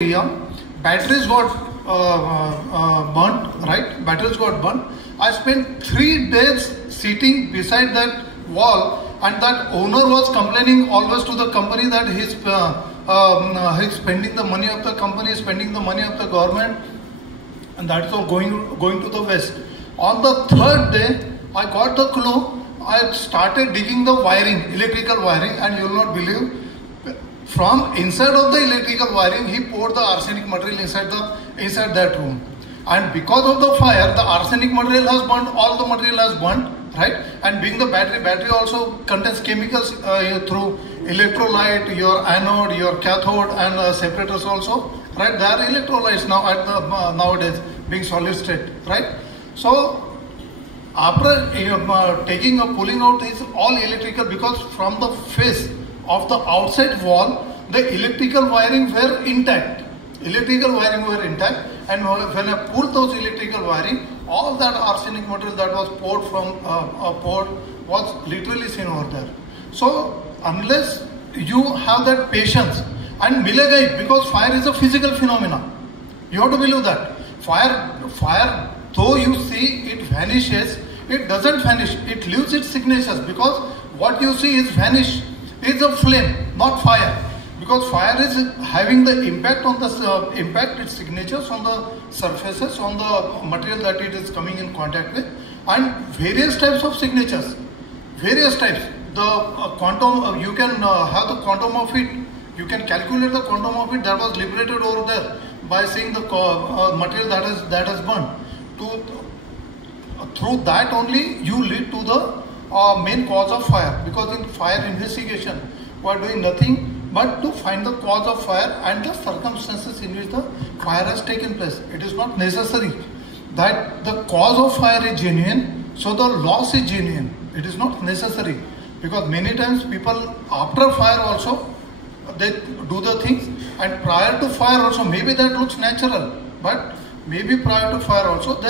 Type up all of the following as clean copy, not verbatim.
area, batteries got burnt, right? Batteries got burnt. I spent 3 days sitting beside that wall, and that owner was complaining always to the company that he's spending the money of the company, spending the money of the government, and that's all going to the waste. On the 3rd day, I got the clue. I started digging the wiring, electrical wiring, and you will not believe, from inside of the electrical wiring, he poured the arsenic material inside that room. And because of the fire, the arsenic material has burnt, all the material has burnt, right? And being the battery also contains chemicals through electrolyte, your anode, your cathode, and separators also, right? They are electrolytes now nowadays, being solid state, right? So after pulling out this all electrical, because from the face of the outside wall, the electrical wiring were intact. And when I pulled those electrical wiring, all that arsenic material that was poured was literally seen over there. So unless you have that patience, and milega, because fire is a physical phenomena, you have to believe that fire, though you see it vanishes, it doesn't vanish. It leaves its signatures, because what you see is vanish. It's a flame, not fire. Because fire is having the impact on the its signatures on the surfaces, on the material that it is coming in contact with, and various types of signatures. Various types. The quantum, you can have the quantum of it. You can calculate the quantum of it that was liberated over there by seeing the material that has burned. Through that only you lead to the main cause of fire, because in fire investigation we are doing nothing but to find the cause of fire and the circumstances in which the fire has taken place. It is not necessary that the cause of fire is genuine, so the loss is genuine. It is not necessary, because many times people after fire also they do the things, and prior to fire also maybe that looks natural, but maybe prior to fire also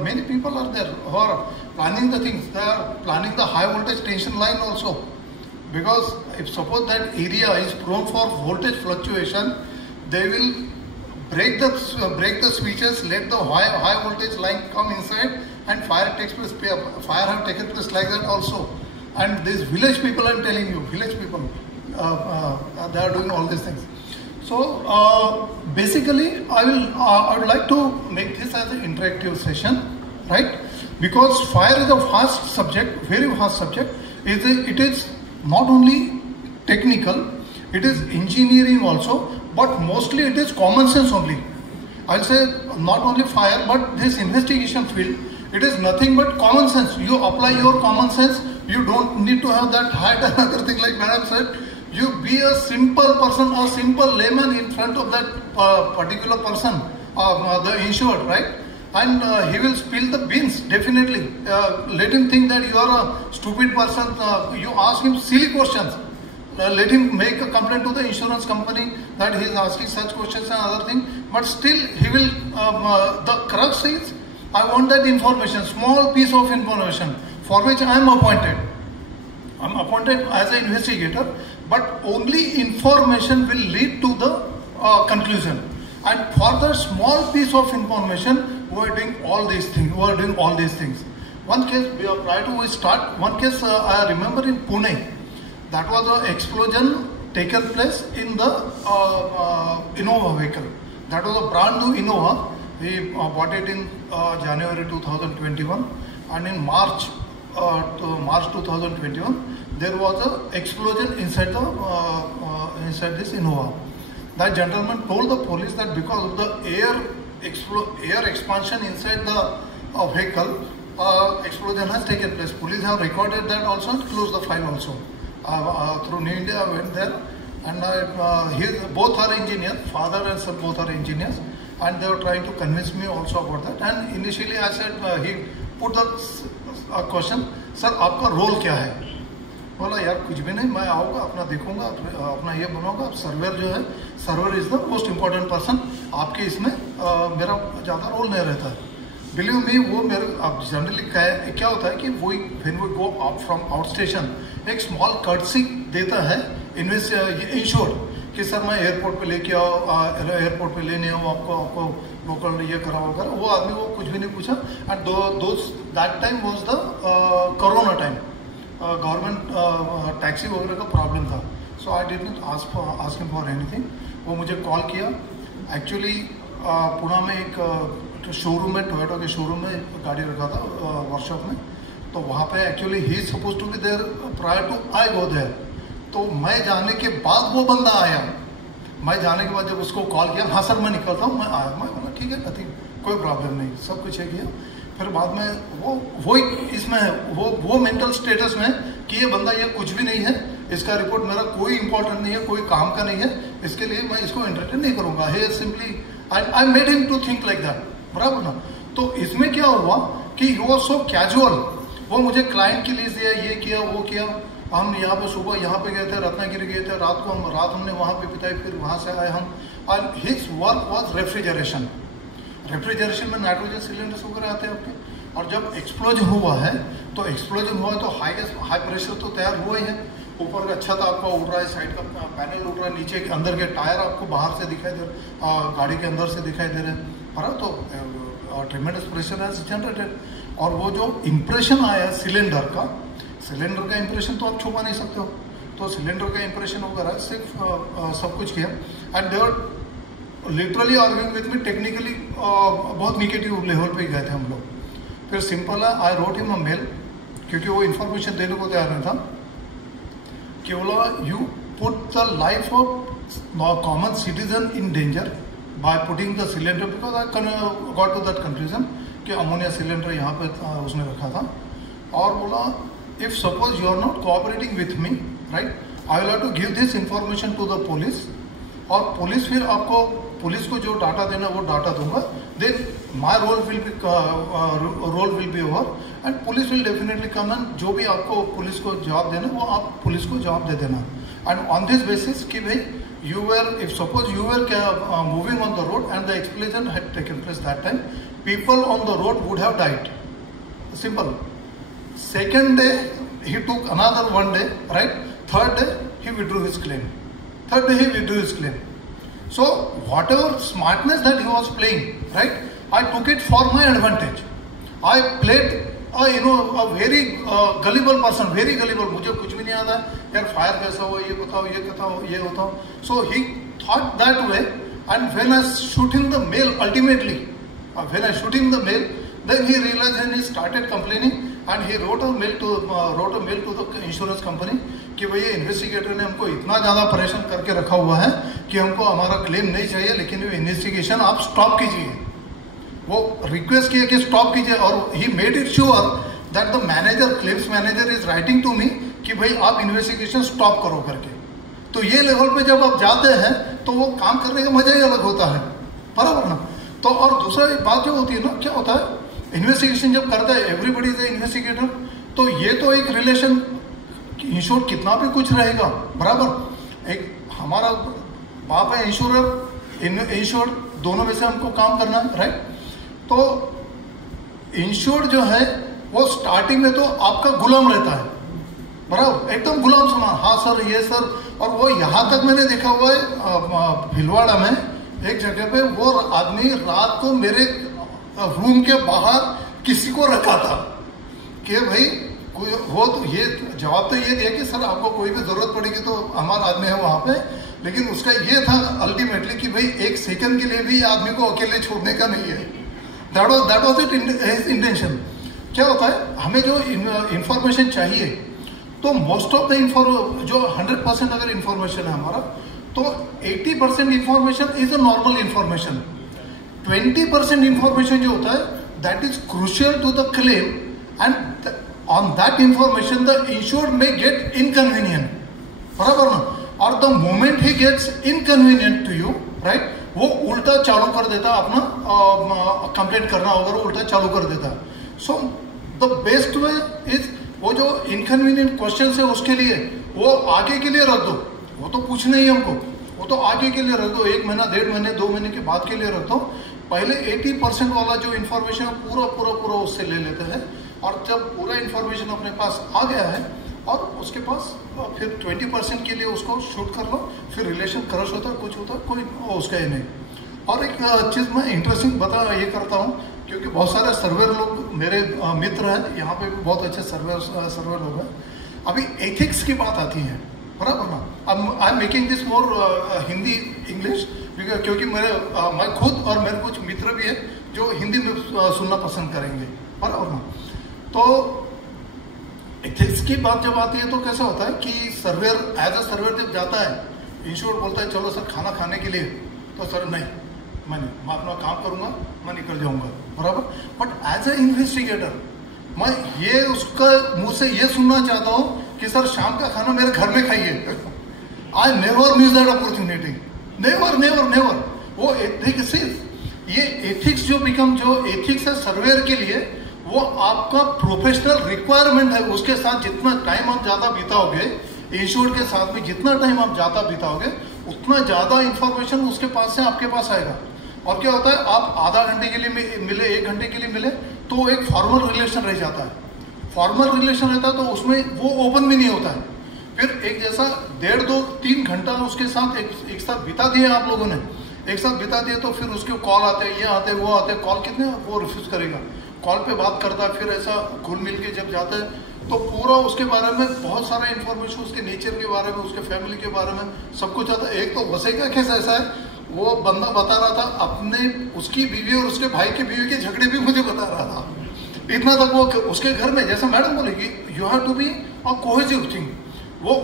many people are there who are planning the things. They are planning the high voltage tension line also, because if suppose that area is prone for voltage fluctuation, they will break the switches, let the high voltage line come inside, and fire takes place. Fire have taken place like that also. And these village people, I'm telling you, village people, they are doing all these things. So basically, I would like to make this as an interactive session, right? Because fire is a vast subject, very vast subject. It is not only technical, it is engineering also, but mostly it is common sense only. I'll say not only fire, but this investigation field, it is nothing but common sense. You apply your common sense. You don't need to have that hat and other thing like Madam said. You be a simple person, a simple layman in front of that particular person, the insured, right? And he will spill the beans, definitely. Let him think that you are a stupid person. You ask him silly questions. Let him make a complaint to the insurance company that he is asking such questions and other things. But still, he will, the crux is, I want that information, small piece of information, for which I am appointed. I am appointed as an investigator, but only information will lead to the conclusion. And for the small piece of information, we are doing all these things. One case, prior to we start, one case I remember in Pune. That was an explosion taken place in the Innova vehicle. That was a brand new Innova. We bought it in January 2021, and in March 2021, there was an explosion inside this Innova. That gentleman told the police that because of the air expansion inside the vehicle, explosion has taken place. Police have recorded that also and closed the file also. Through New India, I went there, and both are engineers, father and son both are engineers, and they were trying to convince me also about that. And initially I said, he put the question, sir, आपका role क्या है? बोला यार कुछ भी नहीं, मैं आऊँगा, अपना देखूंगा, अपना ये बनाऊंगा. सर्वर जो है, server is the most important person. आपके इसमें मेरा ज़्यादा रोल नहीं रहता है. बिलीव मी, वो मेरे अब जनरली क्या होता है कि वो when we go up from out station, एक स्मॉल कर्टसी देता है इंश्योर्ड कि सर मैं एयरपोर्ट पे लेके आओ, एयरपोर्ट पे लेने आओ, आपको लोकल ये कराओ वगैरह। वो आदमी को कुछ भी नहीं पूछा। And that time was the corona time, government taxi वगैरह का प्रॉब्लम था। So I did not ask him for anything. वो मुझे कॉल किया। एक्चुअली पुणे में एक शोरूम में, टोयोटा के शोरूम में गाड़ी रखा था वर्कशॉप में, तो वहाँ पे actually he is suppose to be there prior to I go there. तो मैं जाने के बाद वो बंदा आया। मैं जाने के बाद जब उसको कॉल किया, हाँ सर मैं निकलता हूँ, मैं आया। मैं बोला ठीक है, नथिंग, कोई प्रॉब्लम नहीं, सब कुछ है किया। फिर बाद में वो इसमें है, वो मेंटल स्टेटस में कि ये बंदा ये कुछ भी नहीं है, इसका रिपोर्ट मेरा कोई इंपॉर्टेंट नहीं है, कोई काम का नहीं है, इसके लिए मैं इसको एंटरटेन नहीं करूंगा। He simply I made him to think like that, बराबर ना। तो इसमें क्या हुआ कि ही वाज सो कैजुअल। वो मुझे क्लाइंट की लिस्ट दिया, ये किया वो किया। हम यहाँ पे सुबह यहाँ पे गए थे, रत्नागिरी गए थे, रात हमने वहाँ पे बिताई, फिर वहाँ से आए हम। और हिज वर्क वाज रेफ्रिजरेशन में नाइट्रोजन सिलेंडर्स वगैरह आते हैं आपके। और जब एक्सप्लोजन हुआ है तो हाई प्रेशर तो तैयार हुआ ही है। ऊपर का छत आपका उड़ रहा है, साइड का पैनल उड़ रहा है, नीचे के अंदर के टायर आपको बाहर से दिखाई दे रहे, गाड़ी के अंदर से दिखाई दे रहे हैं, पर तो ट्रेमेंडस प्रेशर हैज जनरेटेड। और वो जो इंप्रेशन आया सिलेंडर का इंप्रेशन तो आप छुपा नहीं सकते हो। तो सिलेंडर का इंप्रेशन वगैरह सिर्फ सब कुछ किया। And they were literally arguing with me technically, बहुत निगेटिव लेवल पे गए थे हम लोग। फिर सिंपल है, I wrote him a mail, क्योंकि वो इन्फॉर्मेशन देने को तैयार नहीं था, कि बोला you put the life of common citizen in danger by putting the cylinder, because I got to that conclusion कि अमोनिया सिलेंडर यहाँ पे उसने रखा था। और बोला if suppose you are not cooperating with me, right, I will have to give this information to the police, और police फिर आपको, पुलिस को जो डाटा देना वो डाटा दूंगा, then my role will be over and police will definitely come एंड जो भी आपको पुलिस को जवाब देना वो आप पुलिस को जवाब दे देना। एंड ऑन दिस बेसिस कि भाई if suppose you were moving on the road and the explosion had taken place that time, people on the road would have died. Simple. Second day he took another 1 day, right? Third day he withdrew his claim. So whatever smartness that he was playing, right, I took it for my advantage. I played a very gullible person, very gullible. मुझे कुछ भी नहीं आता है यार, fire कैसा हो, ये बताओ, ये बताओ। So he thought that way, and when I shoot him the mail, ultimately, then he realized and he started complaining, and he wrote a mail to the insurance company कि भैया इन्वेस्टिगेटर ने हमको इतना ज्यादा परेशान करके रखा हुआ है कि हमको हमारा क्लेम नहीं चाहिए, लेकिन वो इन्वेस्टिगेशन आप स्टॉप कीजिए। वो रिक्वेस्ट किया कि स्टॉप कीजिए, और he made it sure that the manager, claims manager is writing to me कि भाई आप इन्वेस्टिगेशन स्टॉप करो करके। तो ये लेवल पे जब आप जाते हैं तो वो काम करने का मजा ही अलग होता है, बराबर ना। तो और दूसरा बात जो होती है ना, क्या होता है इन्वेस्टिगेशन जब करता है, एवरीबडी इज ए इन्वेस्टिगेटर, तो ये तो एक रिलेशन इंश्योर कितना भी कुछ रहेगा, बराबर। एक हमारा बाप है इंश्योरर, इंश्योर, दोनों में से हमको काम करना है, राइट। तो इंश्योर्ड जो है वो स्टार्टिंग में तो आपका गुलाम रहता है, बराबर, एकदम गुलाम समान, हाँ सर ये सर। और वो यहाँ तक मैंने देखा हुआ है भिलवाड़ा में एक जगह पे, वो आदमी रात को मेरे रूम के बाहर किसी को रखा था कि भाई वो तो ये जवाब तो ये दिया कि सर आपको कोई भी जरूरत पड़ेगी तो हमारा आदमी है वहां पे, लेकिन उसका ये था अल्टीमेटली कि भाई एक सेकंड के लिए भी आदमी को अकेले छोड़ने का नहीं है। That was it his intention. क्या होता है, हमें जो इंफॉर्मेशन चाहिए, तो मोस्ट ऑफ द जो 100% अगर इंफॉर्मेशन है हमारा, तो 80% information is a normal information. 20% information जो होता है that is crucial to the claim, and on that information the insured may get inconvenient, बराबर ना। और the moment he gets inconvenient to you, right, वो उल्टा चालू कर देता अपना कंप्लेंट करना होगा, वो उल्टा चालू कर देता। So the best way is वो जो इनकन्वीनियंट क्वेश्चन है उसके लिए वो आगे के लिए रख दो, वो तो पूछना ही हमको, वो तो आगे के लिए रख दो, 1 महीना 1.5 महीने 2 महीने के बाद के लिए रख दो। पहले 80% वाला जो इन्फॉर्मेशन पूरा उससे ले लेते हैं, और जब पूरा इन्फॉर्मेशन अपने पास आ गया है और उसके पास फिर 20% के लिए उसको शूट कर लो, फिर रिलेशन क्रश होता है, कुछ होता है, कोई उसका ही नहीं। और एक चीज़ मैं इंटरेस्टिंग ये करता हूँ, क्योंकि बहुत सारे सर्वेयर लोग मेरे मित्र हैं, यहाँ पे भी बहुत अच्छे सर्वेयर लोग हैं। अभी एथिक्स की बात आती है, बराबर ना। अब I am making this more Hindi English, क्योंकि मैं खुद और मेरे कुछ मित्र भी है जो हिंदी में सुनना पसंद करेंगे, बराबर ना। तो एथिक्स की बात जब आती है तो कैसा होता है कि सर्वेयर एज अ सर्वेयर जब जाता है, इंश्योर बोलता है चलो सर खाना खाने के लिए, तो सर नहीं, मैं अपना काम करूंगा, मैं निकल जाऊंगा, बराबर। बट एज ए इन्वेस्टिगेटर मैं ये उसका मुंह से ये सुनना चाहता हूँ कि सर शाम का खाना मेरे घर में खाइए। I never miss that opportunity, never never never. वो एथिक्स, ये एथिक्स जो एथिक्स है सर्वेयर के लिए, वो आपका प्रोफेशनल रिक्वायरमेंट है। उसके साथ जितना टाइम आप ज्यादा बिताओगे, इंश्योर्ड के साथ में जितना टाइम आप ज्यादा बिताओगे, उतना ज्यादा इंफॉर्मेशन उसके पास से आपके पास आएगा। और क्या होता है, आप आधा घंटे के लिए मिले, 1 घंटे के लिए मिले, तो एक फॉर्मल रिलेशन रह जाता है। फॉर्मल रिलेशन रहता है तो उसमें वो ओपन भी नहीं होता है। फिर एक जैसा 1.5, 2, 3 घंटा उसके साथ एक साथ बिता दिए आप लोगों ने, एक साथ बिता दिए, तो फिर उसके कॉल आते हैं, ये आते हैं, वो आते हैं। कॉल कितने वो रिफ्यूज करेगा, कॉल पे बात करता है, फिर ऐसा घुल मिल के जब जाता है तो पूरा उसके बारे में बहुत सारा इन्फॉर्मेशन, उसके नेचर के बारे में, उसके फैमिली के बारे में सब कुछ आता है। एक तो वैसे का केस ऐसा है, वो बंदा बता रहा था अपने, उसकी बीवी और उसके भाई की बीवी के झगड़े भी मुझे बता रहा था। इतना तक वो उसके घर में, जैसा मैडम बोलेगी, you have to be a cohesive thing, वो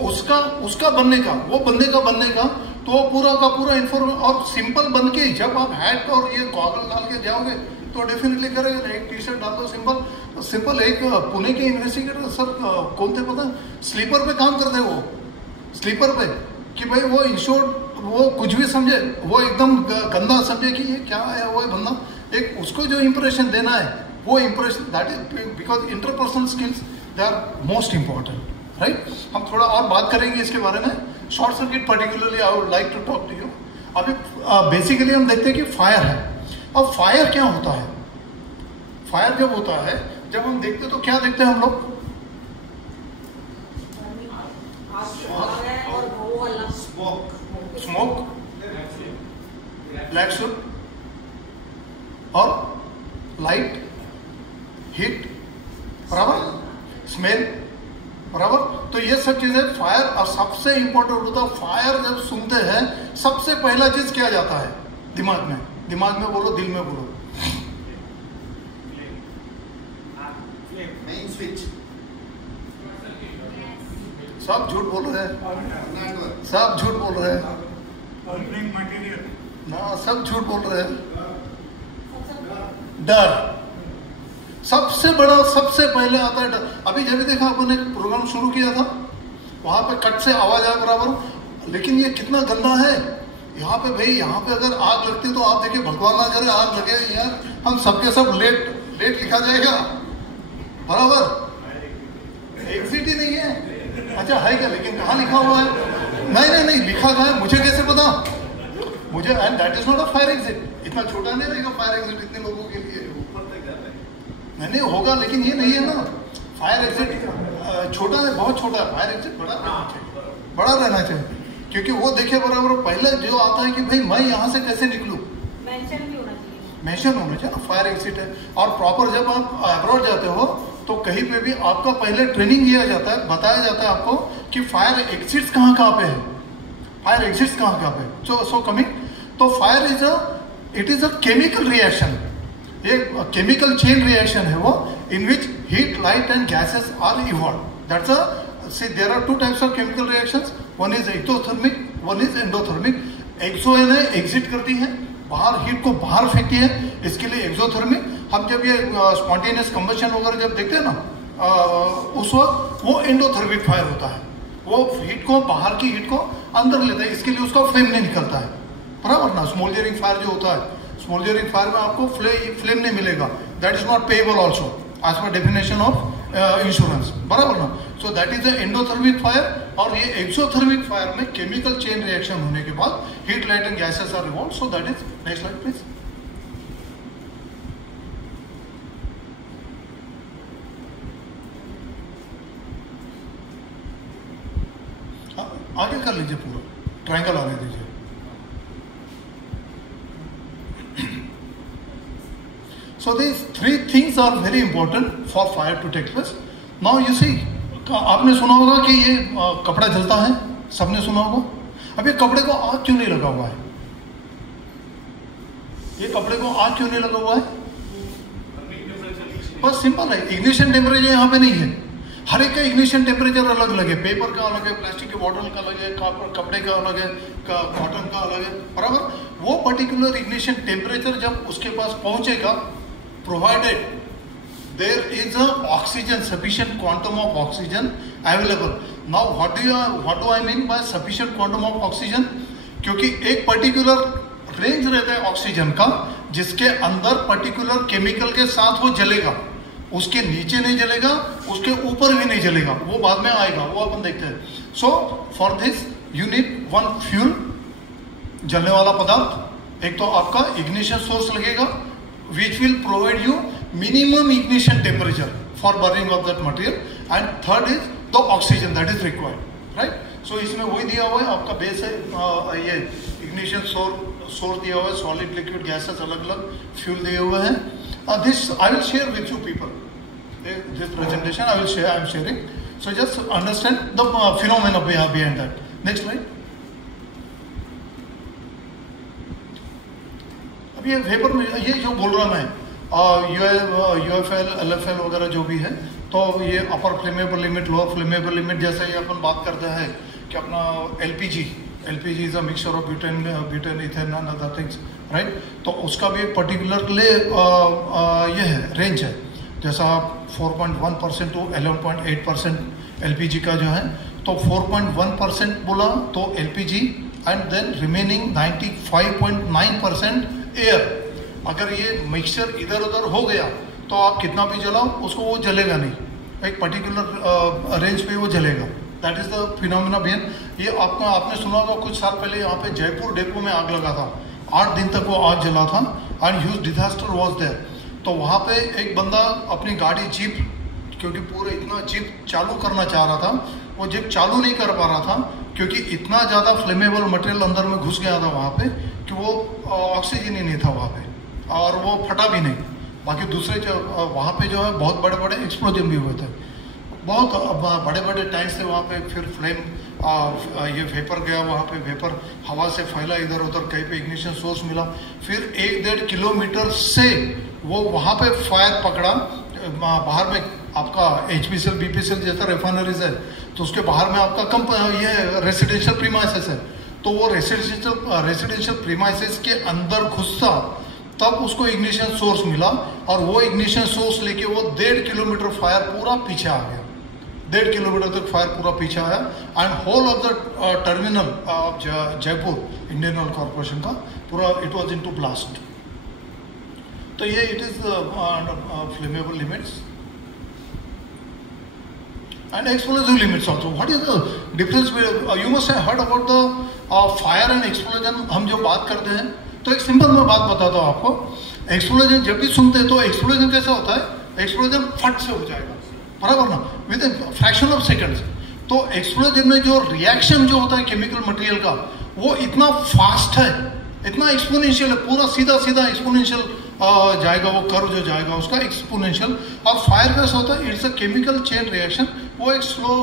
उसका बनने का, वो बंदे का बनने का, तो पूरा का पूरा इन्फॉर्मेशन। और सिंपल बन के जब आप हैट और ये गॉगल डाल के जाओगे तो डेफिनेटली करेगा। एक टी शर्ट डाल दो सिंपल। एक पुणे के इन्वेस्टिगेटर सर कौन थे पता, स्लीपर पे काम करते वो, स्लीपर पे, कि भाई वो इंश्योर्ड, वो कुछ भी समझे, वो एकदम गंदा समझे कि ये क्या है, वो बंदा एक उसको जो इंप्रेशन देना है, वो impression, that is because interpersonal skills they are most important, right. हम थोड़ा और बात करेंगे इसके बारे में। Short circuit particularly I would like to talk to you. अभी बेसिकली हम देखते हैं कि फायर है। अब फायर क्या होता है, फायर जब होता है, जब हम देखते हैं तो क्या देखते हैं हम लोग, स्मोक, ब्लैक सूट और लाइट, हीट, बराबर, स्मेल, बराबर। तो ये सब चीजें फायर, और सबसे इंपॉर्टेंट होता है फायर जब सुनते हैं सबसे पहला चीज क्या जाता है दिमाग में बोलो, दिल में बोलो, स्विच। सब झूठ बोल रहे हैं, सब झूठ बोल रहे हैं ना, सब झूठ बोल रहे हैं। डर सबसे बड़ा, सबसे पहले आता है डर। अभी जब भी देखा अपन एक प्रोग्राम शुरू किया था, वहां पे कट से आवाज आया बराबर, लेकिन ये कितना गंदा है। यहाँ पे भाई, यहाँ पे अगर आग लगती तो आप देखिए, भगवान ना करे आग लगे यार, हम सबके सब लेट लिखा जाएगा, बराबर। एग्जिट ही नहीं है, अच्छा है क्या, लेकिन कहाँ लिखा हुआ है, नहीं लिखा गया है, मुझे कैसे पता, मुझे, and that is not a fire exit. इतना छोटा नहीं रहेगा फायर एग्जिट इतने लोगों के लिए, ऊपर तक जाता है, नहीं होगा, लेकिन ये नहीं है ना। फायर एग्जिट छोटा है, बहुत छोटा है, फायर एग्जिट बड़ा रहना चाहिए, क्योंकि वो देखिए बराबर पहले जो आता है कि भाई मैं यहाँ से कैसे निकलूं, मेंशन होना चाहिए ना, फायर एग्जिट है। और प्रॉपर जब आप अब्रॉड जाते हो तो कहीं पे भी आपका पहले ट्रेनिंग दिया जाता है, बताया जाता है आपको कि फायर एग्जिट्स कहाँ पे है, फायर एग्जिट्स कहाँ पे। सो कमिंग, तो fire it is a chemical reaction, ये केमिकल चेन रिएक्शन है वो, in which heat, light and gases are evolve. That's a, see there are 2 types of chemical reactions, one is exothermic, one is endothermic. Exo exit करती है, बाहर heat को बाहर फेंकती है, इसके लिए एक्सोथर्मिक। हम जब ये स्पॉन्टेनियस कंबशन वगैरह जब देखते हैं ना, उस वक्त वो एंडोथर्मिक फायर होता है, वो हीट को, बाहर की हीट को अंदर लेता है, इसके लिए उसका फ्लेम नहीं निकलता है, बराबर ना। स्मोल्डरिंग फायर जो होता है, स्मोल्डरिंग फायर में आपको फ्लेम नहीं मिलेगा, that is not payable also as per definition of insurance, बराबर ना। So that is the endothermic fire. और ये एक्सोथर्मिक फायर में केमिकल चेन रिएक्शन होने के बाद heat, light and gases are evolve. So that is, next slide please. Triangle आने दीजिए। So these three things are very important for fire to take place. Now you see, आपने सुना होगा कि ये कपड़ा जलता है, सबने सुना होगा। अब ये कपड़े को आग क्यों नहीं लगा हुआ है? ये कपड़े को आग क्यों नहीं लगा हुआ है? बस सिंपल है, इग्निशन टेम्परेचर यहाँ पे नहीं है। हर एक का इग्निशन टेम्परेचर अलग अलग है। पेपर का अलग है, प्लास्टिक के बॉटल का अलग है, कपड़े का अलग है, कॉटन का अलग है, बराबर। वो पर्टिकुलर इग्निशन टेम्परेचर जब उसके पास पहुंचेगा, provided there is a oxygen, sufficient quantum of oxygen available. Now what do I mean by sufficient quantum of oxygen? क्योंकि एक पर्टिकुलर रेंज रहता है ऑक्सीजन का, जिसके अंदर पर्टिकुलर केमिकल के साथ वो जलेगा। उसके नीचे नहीं जलेगा, उसके ऊपर भी नहीं जलेगा, वो बाद में आएगा, वो अपन देखते हैं। So for this you need one fuel, जलने वाला पदार्थ। एक तो आपका इग्निशन सोर्स लगेगा, which will provide you minimum ignition temperature for burning of that material, and third is the oxygen that is required, right? So इसमें वही दिया हुआ है, आपका बेस है, ये ignition source दिया हुआ है, solid liquid gases अलग अलग फ्यूल दिए हुए हैं। This I will share with you people, this presentation I am sharing, so just understand the phenomena behind that. Next slide. अब ये वेपर में ये जो बोल रहा मैं, यूएफएल एलएफएल वगैरह जो भी है, तो ये upper flammable limit, lower flammable limit, जैसे ही अपन बात करते हैं कि अपना LPG is a mixture of butane ethane and other things, right? तो उसका भी एक पर्टिकुलर ये है, रेंज है। जैसा 4.1% टू 11.8% एलपीजी का जो है, तो 4.1% बोला तो LPG, and then remaining 95.9% air. अगर ये मिक्सचर इधर उधर हो गया तो आप कितना भी जलाओ उसको वो जलेगा नहीं, एक पर्टिकुलर रेंज पे वो जलेगा। That is the phenomena behind. ये आपने सुना होगा, कुछ साल पहले यहाँ पे जयपुर डेपो में आग लगा था, 8 दिन तक वो आग जला था, and huge disaster was there. तो वहाँ पे एक बंदा अपनी गाड़ी जीप, क्योंकि पूरे इतना जीप चालू करना चाह रहा था, वो जीप चालू नहीं कर पा रहा था क्योंकि इतना ज़्यादा फ्लेमेबल मटेरियल अंदर में घुस गया था वहाँ पे कि वो ऑक्सीजन ही नहीं था वहाँ पे, और वो फटा भी नहीं। बाकी दूसरे जो वहाँ पे जो है बहुत बड़े बड़े एक्सप्लोजन भी हुए थे, बहुत बड़े बड़े टैंक्स थे वहाँ पे। फिर फ्लेम ये वेपर गया, वहाँ पे वेपर हवा से फैला इधर उधर, कहीं पे इग्निशन सोर्स मिला। फिर 1-1.5 किलोमीटर से वो वहाँ पे फायर पकड़ा। बाहर में आपका HPCL BPCL जैसा रिफाइनरीज है, तो उसके बाहर में आपका ये रेसिडेंशियल प्रीमाइसेस है, तो वो रेसिडेंशियल प्रीमाइसेस के अंदर घुसा, तब उसको इग्निशन सोर्स मिला, और वो इग्निशन सोर्स लेके वो 1.5 किलोमीटर फायर पूरा पीछे आ गया। 1.5 किलोमीटर तक फायर पूरा पीछे आया, and whole of the terminal of Jaipur Indian Oil Corporation का पूरा इट वाज इनटू ब्लास्ट। तो ये it is flammable limits and explosive limits also. What is the difference? You must have heard about the fire and explosion. हम जो बात करते हैं, तो एक सिंपल मैं बात बताता हूँ आपको। एक्सप्लोजन जब भी सुनते हैं तो एक्सप्लोजन कैसा होता है? एक्सप्लोजन फट से हो जाएगा, बराबर ना, with in fraction of seconds. तो एक्सप्लोजन में जो रिएक्शन जो होता है केमिकल मटेरियल का, वो इतना फास्ट है, इतना एक्सपोनेंशियल है, पूरा सीधा सीधा एक्सपोनेंशियल जाएगा, वो कर्व जो जाएगा उसका एक्सपोनेंशियल। और फायर कैसा होता है? It's a chemical chain reaction, वो एक स्लो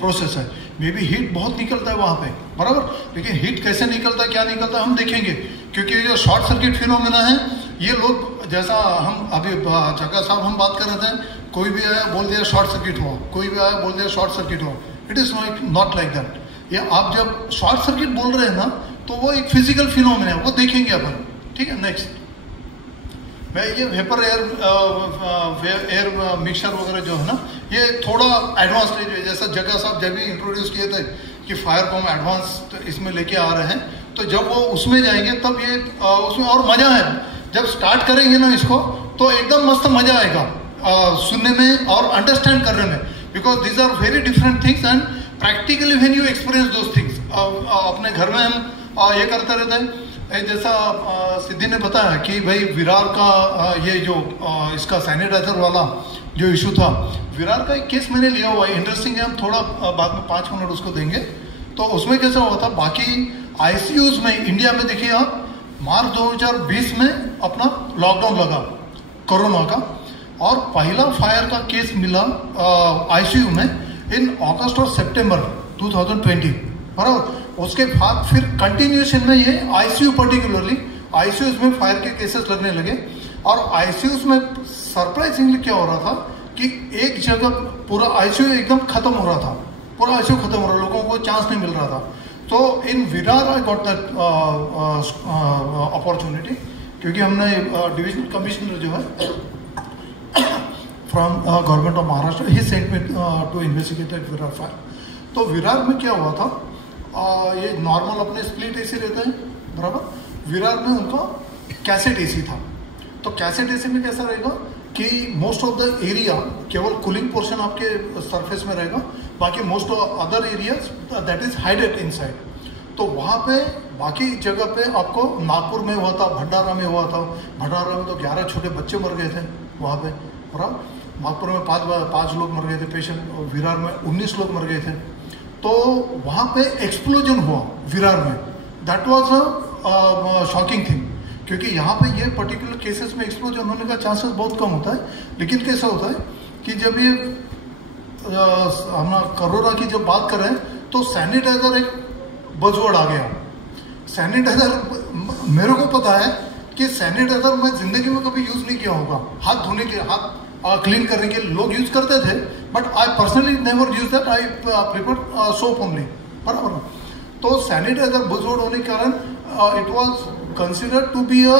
प्रोसेस है। मे बी हीट बहुत निकलता है वहाँ पे, बराबर, लेकिन हीट कैसे निकलता है, क्या निकलता है, हम देखेंगे। क्योंकि ये शॉर्ट सर्किट फिनोमेना है, ये लोग जैसा हम अभी जगह साहब हम बात कर रहे थे, कोई भी आया बोल दिया शॉर्ट सर्किट हुआ, कोई भी आया बोल दिया शॉर्ट सर्किट हुआ। It is not like that. ये आप जब शॉर्ट सर्किट बोल रहे हैं ना, तो वो एक फिजिकल फिनोमेना है, वो देखेंगे अपन, ठीक है। नेक्स्ट, मैं ये वेपर एयर मिक्सचर वगैरह जो है ना, ये थोड़ा एडवांस स्टेज है। जैसा जगह साहब जब भी इंट्रोड्यूस किए थे कि फायर को हम एडवांस इसमें लेके आ रहे हैं, तो जब वो उसमें जाएंगे तब ये उसमें और मजा है। जब स्टार्ट करेंगे ना इसको, तो एकदम मस्त मजा आएगा सुनने में और अंडरस्टैंड करने में, because these are very different things, and practically when you experience those things. अपने घर में हम ये करते रहते हैं। जैसा सिद्धि ने बताया कि भाई विरार का ये जो इसका सैनिटाइजर वाला जो इशू था, विरार का एक केस मैंने लिया हुआ है, इंटरेस्टिंग है। हम थोड़ा बाद में 5 मिनट उसको देंगे। तो उसमें कैसा हुआ था, बाकी आईसीयूज में इंडिया में देखिए आप, मार्च 2020 में अपना लॉकडाउन लगा कोरोना का, और पहला फायर का केस मिला आईसीयू में इन अगस्त और सितंबर 2020, बराबर। उसके बाद फिर कंटिन्यूएशन में ये आईसीयू पर्टिकुलरली आईसीयूज में फायर के केसेस लगने लगे। और आईसीयूज में सरप्राइजिंगली क्या हो रहा था कि एक जगह पूरा आईसीयू एकदम खत्म हो रहा था, पूरा आईसीयू खत्म हो रहा, लोगों को चांस नहीं मिल रहा था। तो in Virar I got that opportunity, क्योंकि हमने डिविजनल कमिश्नर जो है from government of Maharashtra, he sent me to investigate Virar fire. तो विरार में क्या हुआ था, ये नॉर्मल अपने स्प्लिट एसी रहते हैं, बराबर। विरार में उनका कैसेट एसी था। तो कैसेट एसी में कैसा रहेगा कि मोस्ट ऑफ द एरिया केवल कूलिंग पोर्शन आपके सरफेस में रहेगा, बाकी most of other areas that is hided inside. तो वहाँ पे बाकी जगह पे आपको नागपुर में हुआ था, भंडारा में हुआ था। भंडारा में तो 11 छोटे बच्चे मर गए थे वहाँ पे, बराबर। नागपुर में 5 लोग मर गए थे पेशेंट, और विरार में 19 लोग मर गए थे। तो वहाँ पे एक्सप्लोजन हुआ विरार में, that was a shocking thing, क्योंकि यहाँ पे ये पर्टिकुलर केसेस में एक्सप्लोजन होने का चांसेस बहुत कम होता है। लेकिन कैसा होता है कि जब ये हम कोरोना की जब बात कर रहे हैं तो सैनिटाइजर एक बजवर्ड आ गया। सैनिटाइजर मेरे को पता है कि सैनिटाइजर मैं जिंदगी में कभी यूज नहीं किया होगा। हाथ धोने के, हाथ क्लीन करने के लोग यूज करते थे, but I personally never use that, I prefer soap only, बराबर। तो सैनिटाइजर बजवर्ड होने के कारण it was considered to be a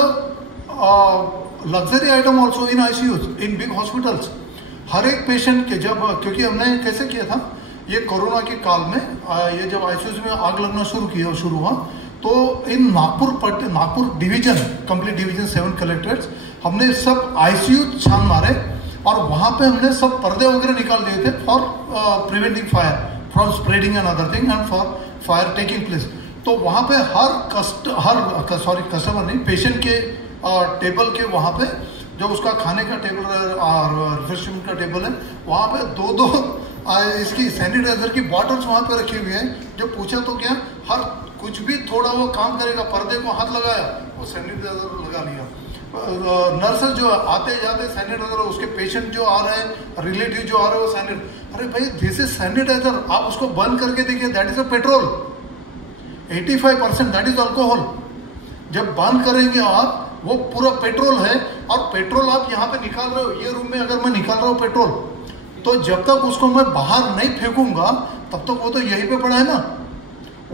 luxury item also in ICUs, in big hospitals. हर एक पेशेंट के जब, क्योंकि हमने कैसे किया था ये कोरोना के काल में, ये जब आईसीयूज में आग लगना शुरू हुआ, तो इन नागपुर डिवीजन, कंप्लीट डिवीजन 7 कलेक्ट्रेट्स, हमने सब आईसीयू छान मारे, और वहां पे हमने सब पर्दे वगैरह निकाल दिए थे for preventing fire from spreading and other thing and for fire taking place. तो वहाँ पे कस्टमर नहीं, पेशेंट के टेबल के वहाँ पे जो उसका खाने का टेबल और रिफ्रेशमेंट का टेबल है, वहाँ पे दो इसकी सैनिटाइजर की बॉटल्स वहाँ पे रखी हुई है। जो पूछा तो क्या, हर कुछ भी थोड़ा वो काम करेगा, पर्दे को हाथ लगाया, वो सैनिटाइजर लगा लिया। नर्सेज जो आते जाते सैनिटाइजर, उसके पेशेंट जो आ रहे हैं, रिलेटिव जो आ रहे हैं, वो सैनिटाइजर। अरे भाई, दिस इज सैनिटाइजर, आप उसको बंद करके देखिए, that is a petrol. 85% that is alcohol. जब बंद करेंगे आप, वो पूरा पेट्रोल है, और पेट्रोल आप यहाँ पे निकाल रहे हो, ये रूम में अगर मैं निकाल रहा हूँ पेट्रोल, तो जब तक उसको मैं बाहर नहीं फेंकूंगा तब तक वो तो यहीं पे पड़ा है ना।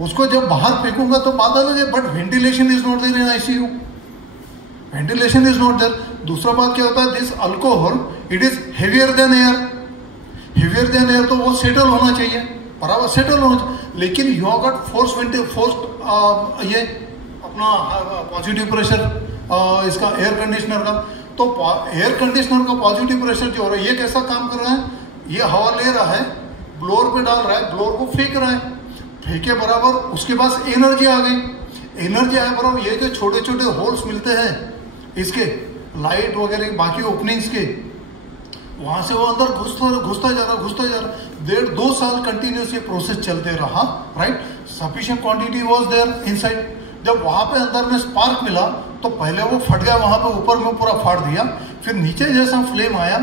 उसको जब बाहर फेंकूंगा तो बात अलग है, but ventilation is not there in ICU, ventilation is not there. दूसरा बात क्या होता है, this alcohol it is heavier than air, heavier than air, तो वो सेटल होना चाहिए, बराबर सेटल होना चाहिए। लेकिन यू हैव गॉट फोर्स ये अपना पॉजिटिव प्रेशर इसका एयर कंडीशनर का, तो एयर कंडीशनर का पॉजिटिव प्रेशर जो हो रहा है, ये कैसा काम कर रहा है, ये हवा ले रहा है, ब्लोअर पे डाल रहा है, ब्लोअर को फेंक रहा है, फेंके बराबर उसके पास एनर्जी आ गई, एनर्जी आए बराबर, ये जो छोटे छोटे होल्स मिलते हैं इसके लाइट वगैरह बाकी ओपनिंग्स के, वहां से वो अंदर घुसता जा रहा 1.5-2 साल कंटिन्यूस ये प्रोसेस चलते रहा, right. Sufficient quantity was there inside. जब वहां पे अंदर में स्पार्क मिला तो पहले वो फट गया, वहां पे ऊपर में पूरा फाड़ दिया, फिर नीचे जैसा फ्लेम आया,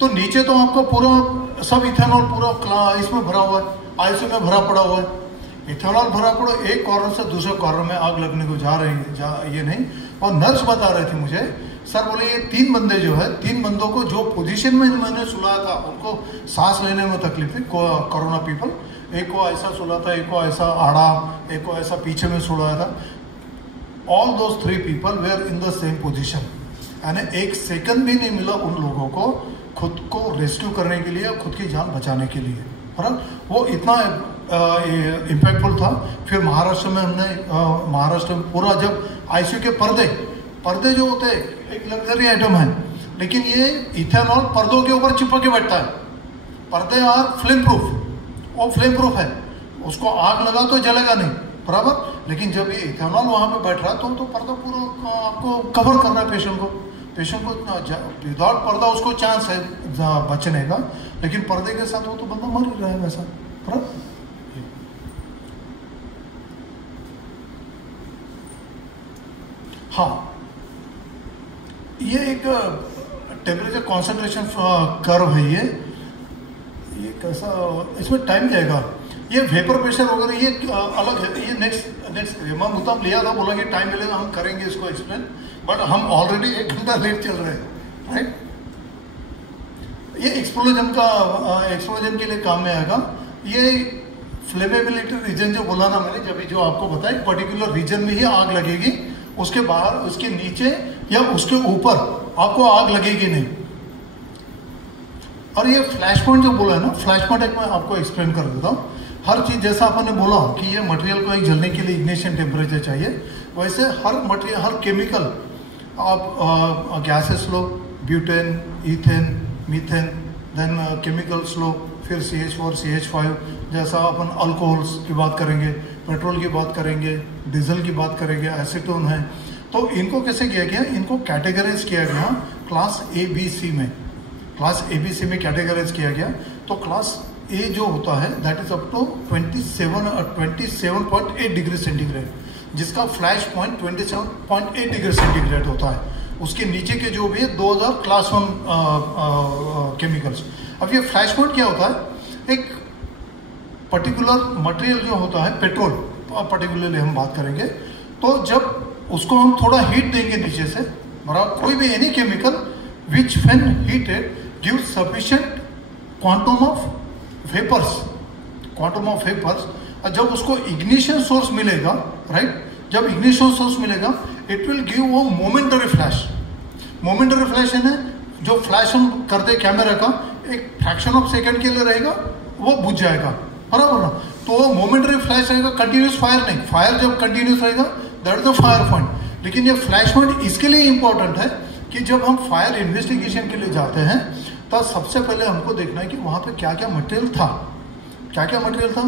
तो नीचे तो आपको पूरा सब इथेनॉल पूरा इसमें भरा हुआ है, आईसीयू में भरा पड़ा हुआ है। इथेनॉल भरा पड़ा, एक कॉर्नर से दूसरे कॉर्नर में आग लगने को जा रही है, ये नहीं। और नर्स बता रहे थे मुझे, सर बोले ये 3 बंदे जो है, 3 बंदों को जो पोजीशन में मैंने सुलाया था, उनको सांस लेने में तकलीफ थी, कोरोना पीपल। एक को ऐसा सुला था, एक को ऐसा आड़ा, एक को ऐसा पीछे में सुलाया था। All those 3 people were in the same position, यानी एक सेकंड भी नहीं मिला उन लोगों को खुद को रेस्क्यू करने के लिए, खुद की जान बचाने के लिए, बराबर। वो इतना इम्पैक्टफुल था। फिर महाराष्ट्र में हमने महाराष्ट्र में पूरा जब आईसीयू के पर्दे जो होते हैं एक लग्जरी आइटम है, लेकिन ये इथेनॉल पर्दों के ऊपर चिपक के बैठता है। पर्दे आर फ्लेम प्रूफ, वो फ्लेम प्रूफ है, उसको आग लगा तो जलेगा नहीं, बराबर। लेकिन जब ये इथेनॉल वहां पे बैठ रहा है तो पर्दा पूरा आपको कवर कर रहा है पेशेंट को विदाउट पर्दा उसको चांस है बचने का, लेकिन पर्दे के साथ वो तो बंदा मर ही रहा है वैसा, बराबर। हाँ, ये एक टेम्परेचर कॉन्सेंट्रेशन कर्व है ये कैसा, इसमें टाइम जाएगा। ये वेपर प्रेशर वगैरह ये अलग है, ये नेक्स्ट मैं मुद्दा लिया था, बोला कि टाइम मिलेगा हम करेंगे इसको एक्सप्लेन, बट हम ऑलरेडी 1 घंटा लेट चल रहे हैं, राइट। ये एक्सप्लोजन के लिए काम में आएगा। ये फ्लेमेबिलिटी रीजन जो बोला ना मैंने, जब जो आपको बताया पर्टिकुलर रीजन में ही आग लगेगी, उसके बाहर उसके नीचे या उसके ऊपर आपको आग लगेगी नहीं। और ये फ्लैश पॉइंट जो बोला है ना, फ्लैश पॉइंट एक मैं आपको एक्सप्लेन कर देता हूँ। हर चीज जैसा आपने बोला कि ये मटेरियल को एक जलने के लिए इग्निशन टेम्परेचर चाहिए, वैसे हर मटेरियल, हर केमिकल आप गैसेस लो, butane, ethane, methane, then chemicals लो, फिर CH4, CH5, जैसा अपन अल्कोहल्स की बात करेंगे, पेट्रोल की बात करेंगे, डीजल की बात करेंगे, एसीटोन है। तो इनको कैसे किया गया, इनको कैटेगराइज किया गया क्लास ABC में, क्लास ABC में कैटेगराइज किया गया। तो क्लास A जो होता है that is up to 27.8 degree centigrade, जिसका फ्लैश पॉइंट 27.8 डिग्री सेंटीग्रेड होता है। उसके नीचे के जो भी है 2000 क्लास 1 केमिकल्स। अब ये फ्लैश पॉइंट क्या होता है, एक पर्टिकुलर मटेरियल जो होता है, पेट्रोल पर्टिकुलरली हम बात करेंगे, तो जब उसको हम थोड़ा हीट देंगे नीचे से, बराबर, कोई भी any chemical which when heated give sufficient quantum of vapours, और जब उसको इग्निशन सोर्स मिलेगा, राइट, जब इग्निशन सोर्स मिलेगा इट विल गिव वो मोमेंटरी फ्लैश। मोमेंटरी फ्लैश है ना, जो फ्लैश हम करते कैमरा का, एक फ्रैक्शन ऑफ सेकंड के लिए रहेगा, वो बुझ जाएगा, बराबर ना। तो मोमेंटरी फ्लैश रहेगा, कंटिन्यूस फायर नहीं। फायर जब कंटिन्यूस रहेगा that is the fire point. लेकिन ये फ्लैश पॉइंट इसके लिए इंपॉर्टेंट है कि जब हम फायर इन्वेस्टिगेशन के लिए जाते हैं तो सबसे पहले हमको देखना है कि वहां पे क्या क्या मटेरियल था, क्या क्या मटेरियल था।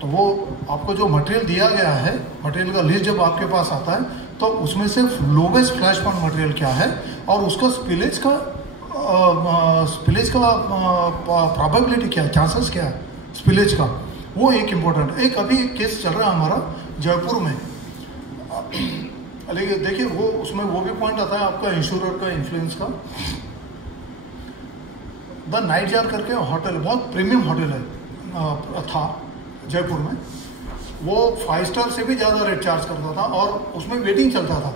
तो वो आपको जो मटेरियल दिया गया है, मटेरियल का लिस्ट जब आपके पास आता है, तो उसमें से लोवेस्ट फ्लैश पॉइंट मटेरियल क्या है और उसका स्पिलेज का प्रोबेबिलिटी क्या है, चांसेस क्या है स्पिलेज का, वो एक इम्पोर्टेंट। एक अभी एक केस चल रहा है हमारा जयपुर में, लेकिन देखिए वो उसमें वो भी पॉइंट आता है आपका इंश्योरर का इन्फ्लुएंस का। द नाइट जार करके होटल, बहुत प्रीमियम होटल है, था जयपुर में। वो 5 स्टार से भी ज़्यादा रेट चार्ज करता था और उसमें वेटिंग चलता था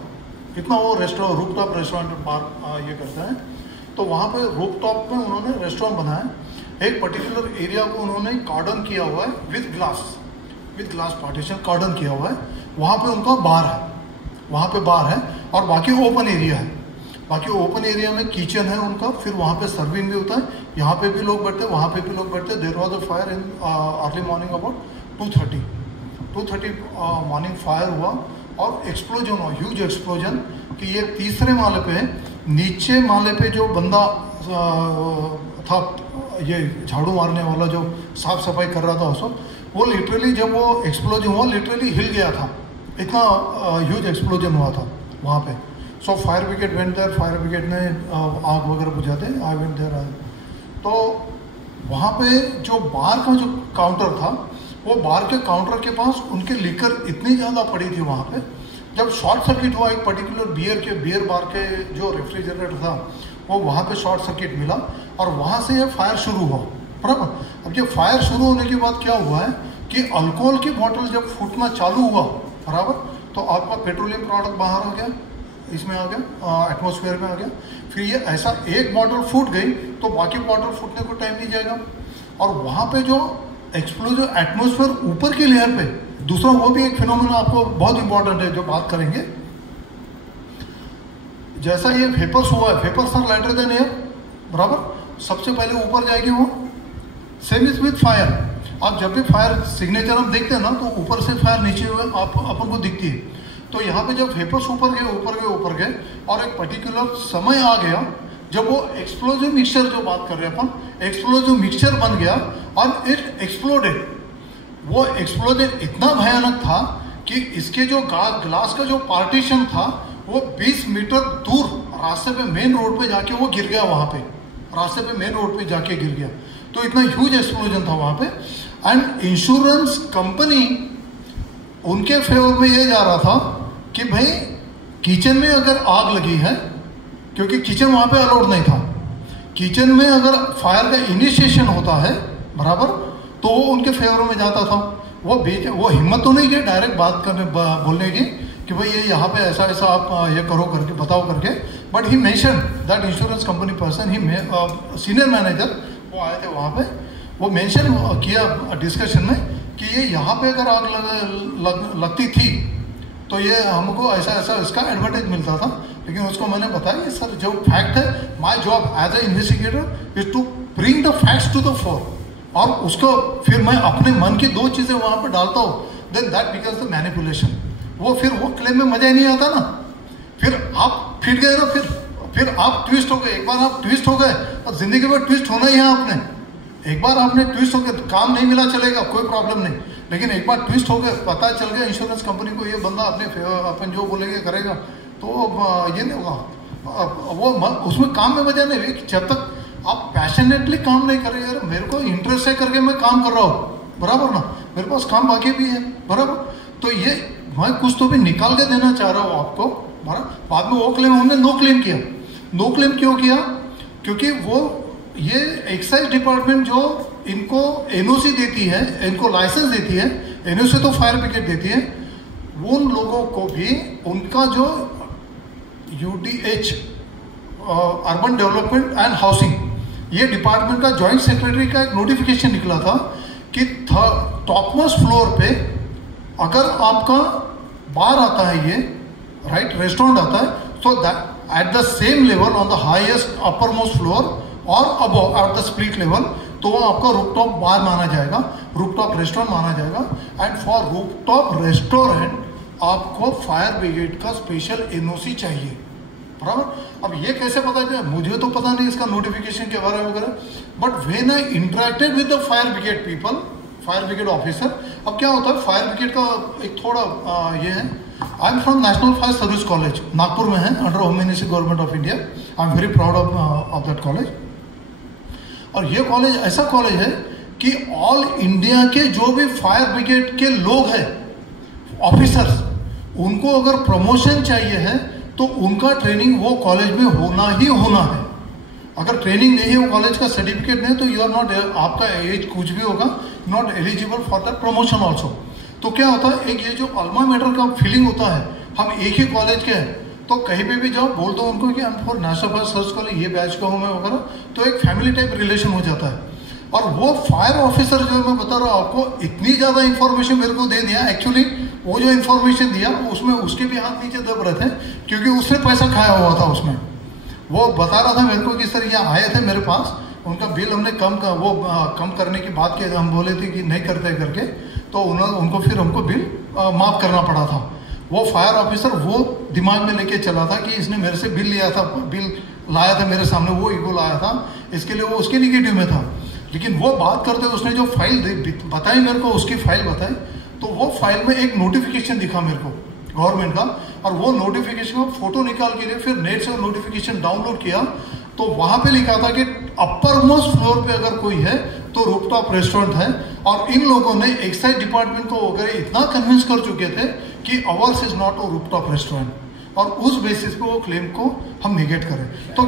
इतना। वो रेस्टोरेंट, रूफटॉप रेस्टोरेंट बार ये करता है। तो वहाँ पे रूफटॉप में उन्होंने रेस्टोरेंट बनाया, एक पर्टिकुलर एरिया को उन्होंने कार्डन किया हुआ है विद ग्लास पार्टीशन कार्डन किया हुआ है। वहाँ पे उनका बार है, वहाँ पे बार है और बाकी ओपन एरिया है। बाकी ओपन एरिया में किचन है उनका, फिर वहाँ पे सर्विंग भी होता है। यहाँ पे भी लोग बैठते, वहाँ पे भी लोग बैठते। There was a fire in early morning about 2:30 morning fire हुआ और एक्सप्लोजन हुआ, ह्यूज एक्सप्लोजन, कि ये तीसरे माले पे, नीचे माले पे जो बंदा था, ये झाड़ू मारने वाला जो साफ सफाई कर रहा था उस वक्त, वो लिटरली जब वो एक्सप्लोजन हुआ लिटरली हिल गया था, इतना ह्यूज एक्सप्लोजन हुआ था वहाँ पे। So fire brigade went there, fire brigade ने आग वगैरह बुझाते, आई वेंट देयर। तो वहाँ पे जो बार का जो काउंटर था, वो बार के काउंटर के पास उनके लीकर इतनी ज़्यादा पड़ी थी वहाँ पे। जब शॉर्ट सर्किट हुआ, एक पर्टिकुलर बियर बार के जो रेफ्रिजरेटर था वो वहाँ पे शॉर्ट सर्किट मिला और वहाँ से ये फायर शुरू हुआ, बराबर। अब ये फायर शुरू होने के बाद क्या हुआ है कि अल्कोहल की बॉटल जब फूटना चालू हुआ, बराबर, तो आपका पेट्रोलियम प्रोडक्ट बाहर आ गया, इसमें आ गया, एटमॉस्फेयर में आ गया। फिर ये ऐसा एक बॉटल फूट गई तो बाकी बॉटल फूटने को टाइम नहीं जाएगा। और वहाँ पे जो एक्सप्लोजन एटमॉस्फेयर ऊपर की लेयर पे, दूसरा वो भी एक फिनोमेना आपको बहुत इंपॉर्टेंट है जो बात करेंगे। जैसा ये वेपर्स हुआ है, vapours are lighter than air, बराबर, सबसे पहले ऊपर जाएगी वो। Same is with fire. आप जब भी फायर सिग्नेचर हम देखते हैं ना, तो ऊपर से फायर नीचे हुए आप अपन को दिखती है। तो यहाँ पे जब वेपर्स ऊपर गए और एक पर्टिकुलर समय आ गया जब वो एक्सप्लोजिव मिक्सचर जो बात कर रहे हैं अपन, एक्सप्लोजिव मिक्सचर बन गया और इट एक्सप्लोडेड। वो एक्सप्लोजन इतना भयानक था कि इसके जो ग्लास का जो पार्टीशन था वो 20 मीटर दूर रास्ते पे, मेन रोड पे जाके वो गिर गया। वहां पे रास्ते पे मेन रोड पे जाके गिर गया। तो इतना ह्यूज एक्सप्लोजन था वहां पे। एंड इंश्योरेंस कंपनी उनके फेवर में ये जा रहा था कि भाई किचन में अगर आग लगी है, क्योंकि किचन वहां पे अलाउड नहीं था, किचन में अगर फायर का इनिशिएशन होता है बराबर, तो वो उनके फेवर में जाता था। वो हिम्मत तो नहीं की डायरेक्ट बात करने बोलने की कि भाई ये यहाँ पे ऐसा ऐसा आप ये करो करके बताओ करके, but he mention that insurance company person, he senior manager वो आए थे वहाँ पे, वो मेंशन किया डिस्कशन में कि ये यहाँ पे अगर आग लगती थी तो ये हमको ऐसा ऐसा इसका एडवांटेज मिलता था। लेकिन उसको मैंने बताया कि सर जो फैक्ट है, my job as a investigator is to bring the facts to the fore, और उसको फिर मैं अपने मन की दो चीजें वहां पर डालता हूँ, then that becomes the manipulation. वो क्लेम में मजा ही नहीं आता ना, फिर आप फिट गए ना, फिर आप ट्विस्ट हो गए। एक बार आप ट्विस्ट हो गए और जिंदगी में ट्विस्ट होना ही है आपने। एक बार आपने ट्विस्ट हो गए, काम नहीं मिला चलेगा, कोई प्रॉब्लम नहीं, लेकिन एक बार ट्विस्ट हो गए, पता चल गया इंश्योरेंस कंपनी को ये बंदा अपन जो बोलेंगे करेगा, तो ये नहीं होगा। वो उसमें काम में मजा नहीं। जब तक आप पैशनेटली काम नहीं करेंगे, यार मेरे को इंटरेस्ट है करके मैं काम कर रहा हूँ बराबर ना, मेरे पास काम बाकी भी है बराबर, तो ये मैं कुछ तो भी निकाल के देना चाह रहा हूँ आपको बराबर। बाद में वो क्लेम हमने नो क्लेम किया। नो क्लेम क्यों किया? क्योंकि वो ये एक्साइज डिपार्टमेंट जो इनको एनओसी देती है, इनको लाइसेंस देती है, एनओसी तो फायर ब्रिगेड देती है, उन लोगों को भी उनका जो UDH urban development and housing, ये डिपार्टमेंट का जॉइंट सेक्रेटरी का एक नोटिफिकेशन निकला था कि टॉप मोस्ट फ्लोर पे अगर आपका बार आता है, ये राइट रेस्टोरेंट आता है, so that at the same level on the highest uppermost floor और above at the split level, तो वो आपका रूफटॉप बार माना जाएगा, रूफटॉप रेस्टोरेंट माना जाएगा। एंड फॉर रूफटॉप रेस्टोरेंट आपको फायर ब्रिगेड का स्पेशल एनओसी चाहिए बराबर। अब ये कैसे पता चला? मुझे तो पता नहीं इसका नोटिफिकेशन के बारे में वगैरह, but when I interacted with the fire brigade people, fire brigade officer, अब क्या होता है फायर ब्रिगेड का एक थोड़ा ये है, I am from national fire service college, Nagpur में है, under home ministry government of India. I am very proud of that college. और ये कॉलेज ऐसा कॉलेज है कि ऑल इंडिया के जो भी फायर ब्रिगेड के लोग हैं, ऑफिसर्स, उनको अगर प्रमोशन चाहिए है तो उनका ट्रेनिंग वो कॉलेज में होना ही होना है। अगर ट्रेनिंग नहीं है, वो कॉलेज का सर्टिफिकेट नहीं, तो यू आर नॉट, आपका एज कुछ भी होगा, not eligible for that promotion also. तो क्या होता है, एक ये जो अल्मा मैटर का फीलिंग होता है, हम एक ही कॉलेज के हैं, तो कहीं पे भी जाओ बोल दो उनको कि हम for national fire service college ये बैच का हूँ मैं वगैरह, तो एक फैमिली टाइप रिलेशन हो जाता है। और वो फायर ऑफिसर जो मैं बता रहा हूँ आपको, इतनी ज्यादा इंफॉर्मेशन मेरे को दे दिया। एक्चुअली वो जो इंफॉर्मेशन दिया उसमें उसके भी हाथ नीचे दब रहे थे, क्योंकि उसने पैसा खाया हुआ था उसमें। वो बता रहा था मेरे को कि सर ये आए थे मेरे पास, उनका बिल हमने कम करने की बात की, हम बोले थे कि नहीं करते करके, तो उनको फिर हमको बिल माफ करना पड़ा था। वो फायर ऑफिसर वो दिमाग में लेके चला था कि इसने मेरे से बिल लिया था, बिल लाया था मेरे सामने, वो ईगो लाया था, इसके लिए वो उसके निगेटिव में था। लेकिन वो बात करते उसने जो फाइल बताई मेरे को, उसकी फाइल बताई, तो वो फाइल में एक नोटिफिकेशन दिखा मेरे को गवर्नमेंट का, और वो नोटिफिकेशन का फोटो निकाल के लिए फिर नेट से नोटिफिकेशन डाउनलोड किया, तो वहां पे लिखा था कि अपर मोस्ट फ्लोर पे अगर कोई है तो रूफटॉप रेस्टोरेंट है। और इन लोगों ने एक्साइज डिपार्टमेंट को वगैरह इतना कन्विंस कर चुके थे कि ours is not a rooftop restaurant, और उस बेसिस पे वो क्लेम को हम निगेट करें। तो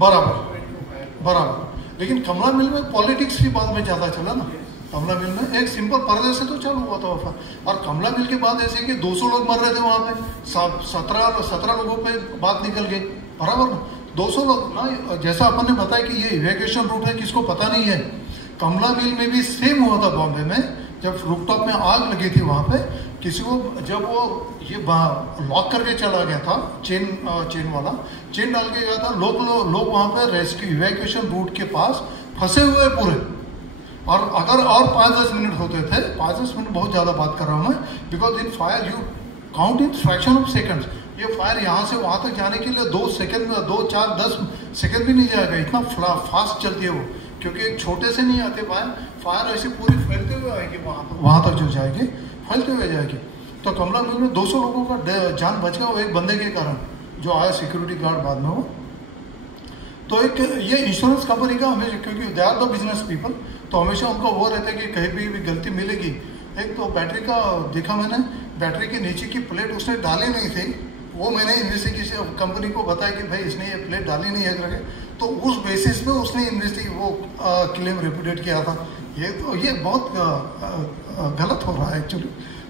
बराबर, लेकिन कमला मिल में पॉलिटिक्स भी बाद में ज्यादा चला ना। कमला मिल में एक सिंपल पर्दे से तो चालू हुआ था वफा, और कमला मिल के बाद ऐसे कि 200 लोग मर रहे थे वहां पे, 17 लोगों पे बात निकल गई बराबर, 200 लोग ना। जैसा अपन ने बताया कि ये इवैक्यूएशन रूट है, किसको पता नहीं है। कमला मिल में भी सेम हुआ था बॉम्बे में, जब रूफटॉप में आग लगी थी वहां पे, किसी को जब वो ये लॉक करके चला गया था, चेन वाला चेन डाल के गया था, लोग वहां पे रेस्क्यू इवैक्यूएशन रूट के पास फंसे हुए पूरे। और अगर और 5-10 मिनट होते थे, 5-10 मिनट बहुत ज्यादा बात कर रहा हूं मैं, because in fire you count in fraction of seconds. ये फायर यहाँ से वहां तक जाने के लिए 2 सेकंड में 2, 4, 10 सेकंड भी नहीं जाएगा, इतना फास्ट चलती है वो, क्योंकि एक छोटे से नहीं आते फायर ऐसे पूरी फैलते हुए आएगी वहां तक जो जाएगी, फैलते हुए जाएगी। तो कमला मिल में 200 लोगों का जान बच गया वो एक बंदे के कारण, जो आया सिक्योरिटी गार्ड बाद में वो। तो एक ये इंश्योरेंस कंपनी का हमेशा, क्योंकि they are the business people, तो हमेशा उनको वो रहता है कि कहीं भी गलती मिलेगी। एक तो बैटरी का देखा मैंने, बैटरी के नीचे की प्लेट उसने डाली नहीं थी, वो मैंने इन्वेस्टिगेशन कंपनी को बताया कि भाई इसने ये प्लेट डाली नहीं है करके, तो उस बेसिस पे उसने क्लेम रेपुटेट किया था। ये बहुत गलत हो रहा है एक्चुअली,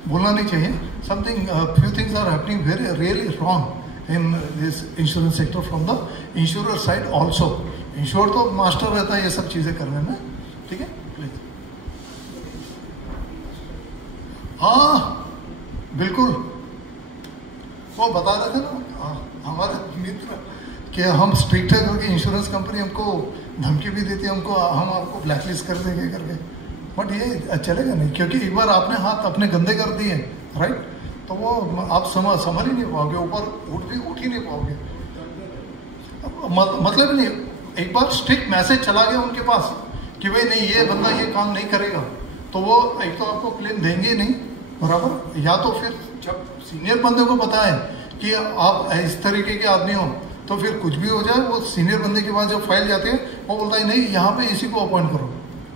बोलना नहीं चाहिए। Something few things are happening very really wrong in this insurance sector from the insurer side also. Insure तो मास्टर रहता है ये सब चीज़ें करने में, ठीक है प्लीज। हाँ बिल्कुल, वो बता रहे थे ना हमारे मित्र कि हम स्ट्रिक्ट है क्योंकि इंश्योरेंस कंपनी हमको धमकी भी देती है, हमको हम आपको ब्लैकलिस्ट कर देंगे करके। बट ये चलेगा नहीं, क्योंकि एक बार आपने हाथ अपने गंदे कर दिए, राइट, तो वो आप संभल ही नहीं पाओगे, ऊपर उठ ही नहीं पाओगे। मतलब नहीं, एक बार स्ट्रिक्ट मैसेज चला गया उनके पास कि भाई नहीं ये बंदा ये काम नहीं करेगा, तो वो एक तो आपको क्लेम देंगे नहीं बराबर, या तो फिर जब सीनियर बंदे को बताएं कि आप इस तरीके के आदमी हो तो फिर कुछ भी हो जाए, वो सीनियर बंदे के पास जब फाइल जाते हैं वो बोलता है नहीं यहाँ पे इसी को अपॉइंट करो,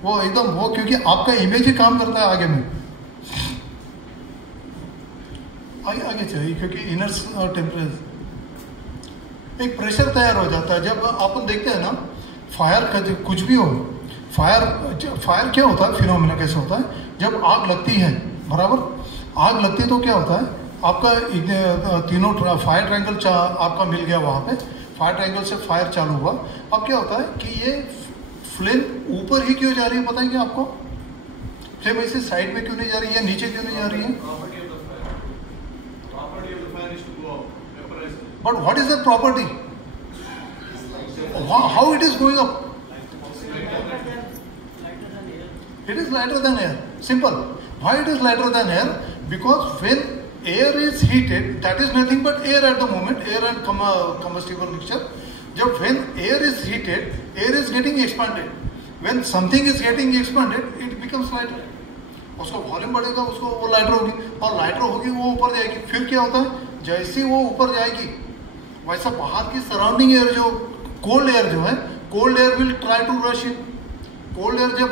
वो एकदम वो, क्योंकि आपका इमेज ही काम करता है आगे में। आगे चाहिए क्योंकि इनर टेम्परेचर एक प्रेशर तैयार हो जाता है। जब अपन देखते हैं ना फायर का कुछ भी हो, फायर क्या होता है, फिनोमेना कैसे होता है, जब आग लगती है बराबर, आग लगती है तो क्या होता है आपका तीनों फायर ट्रायंगल आपका मिल गया, वहां पे फायर ट्रायंगल से फायर चालू हुआ। अब क्या होता है कि ये फ्लेम ऊपर ही क्यों जा रही है बताएंगे आपको? फ्लेम ऐसे साइड में क्यों नहीं जा रही है, नीचे क्यों नहीं जा रही है? But what is the property, how it is going up? It is lighter than air. Simple. Why it is lighter than air? Because when air is heated, that is nothing but air at the moment, air and combustible mixture. Jab when air is heated, air is getting expanded. When something is getting expanded, it becomes lighter. उसका volume बढ़ेगा, उसको वो lighter होगी, और lighter होगी वो ऊपर जाएगी। फिर क्या होता है, जैसे वो ऊपर जाएगी वैसा बाहर की सराउंडिंग एयर जो कोल्ड एयर जो है, cold air will try to rush in. Cold air जब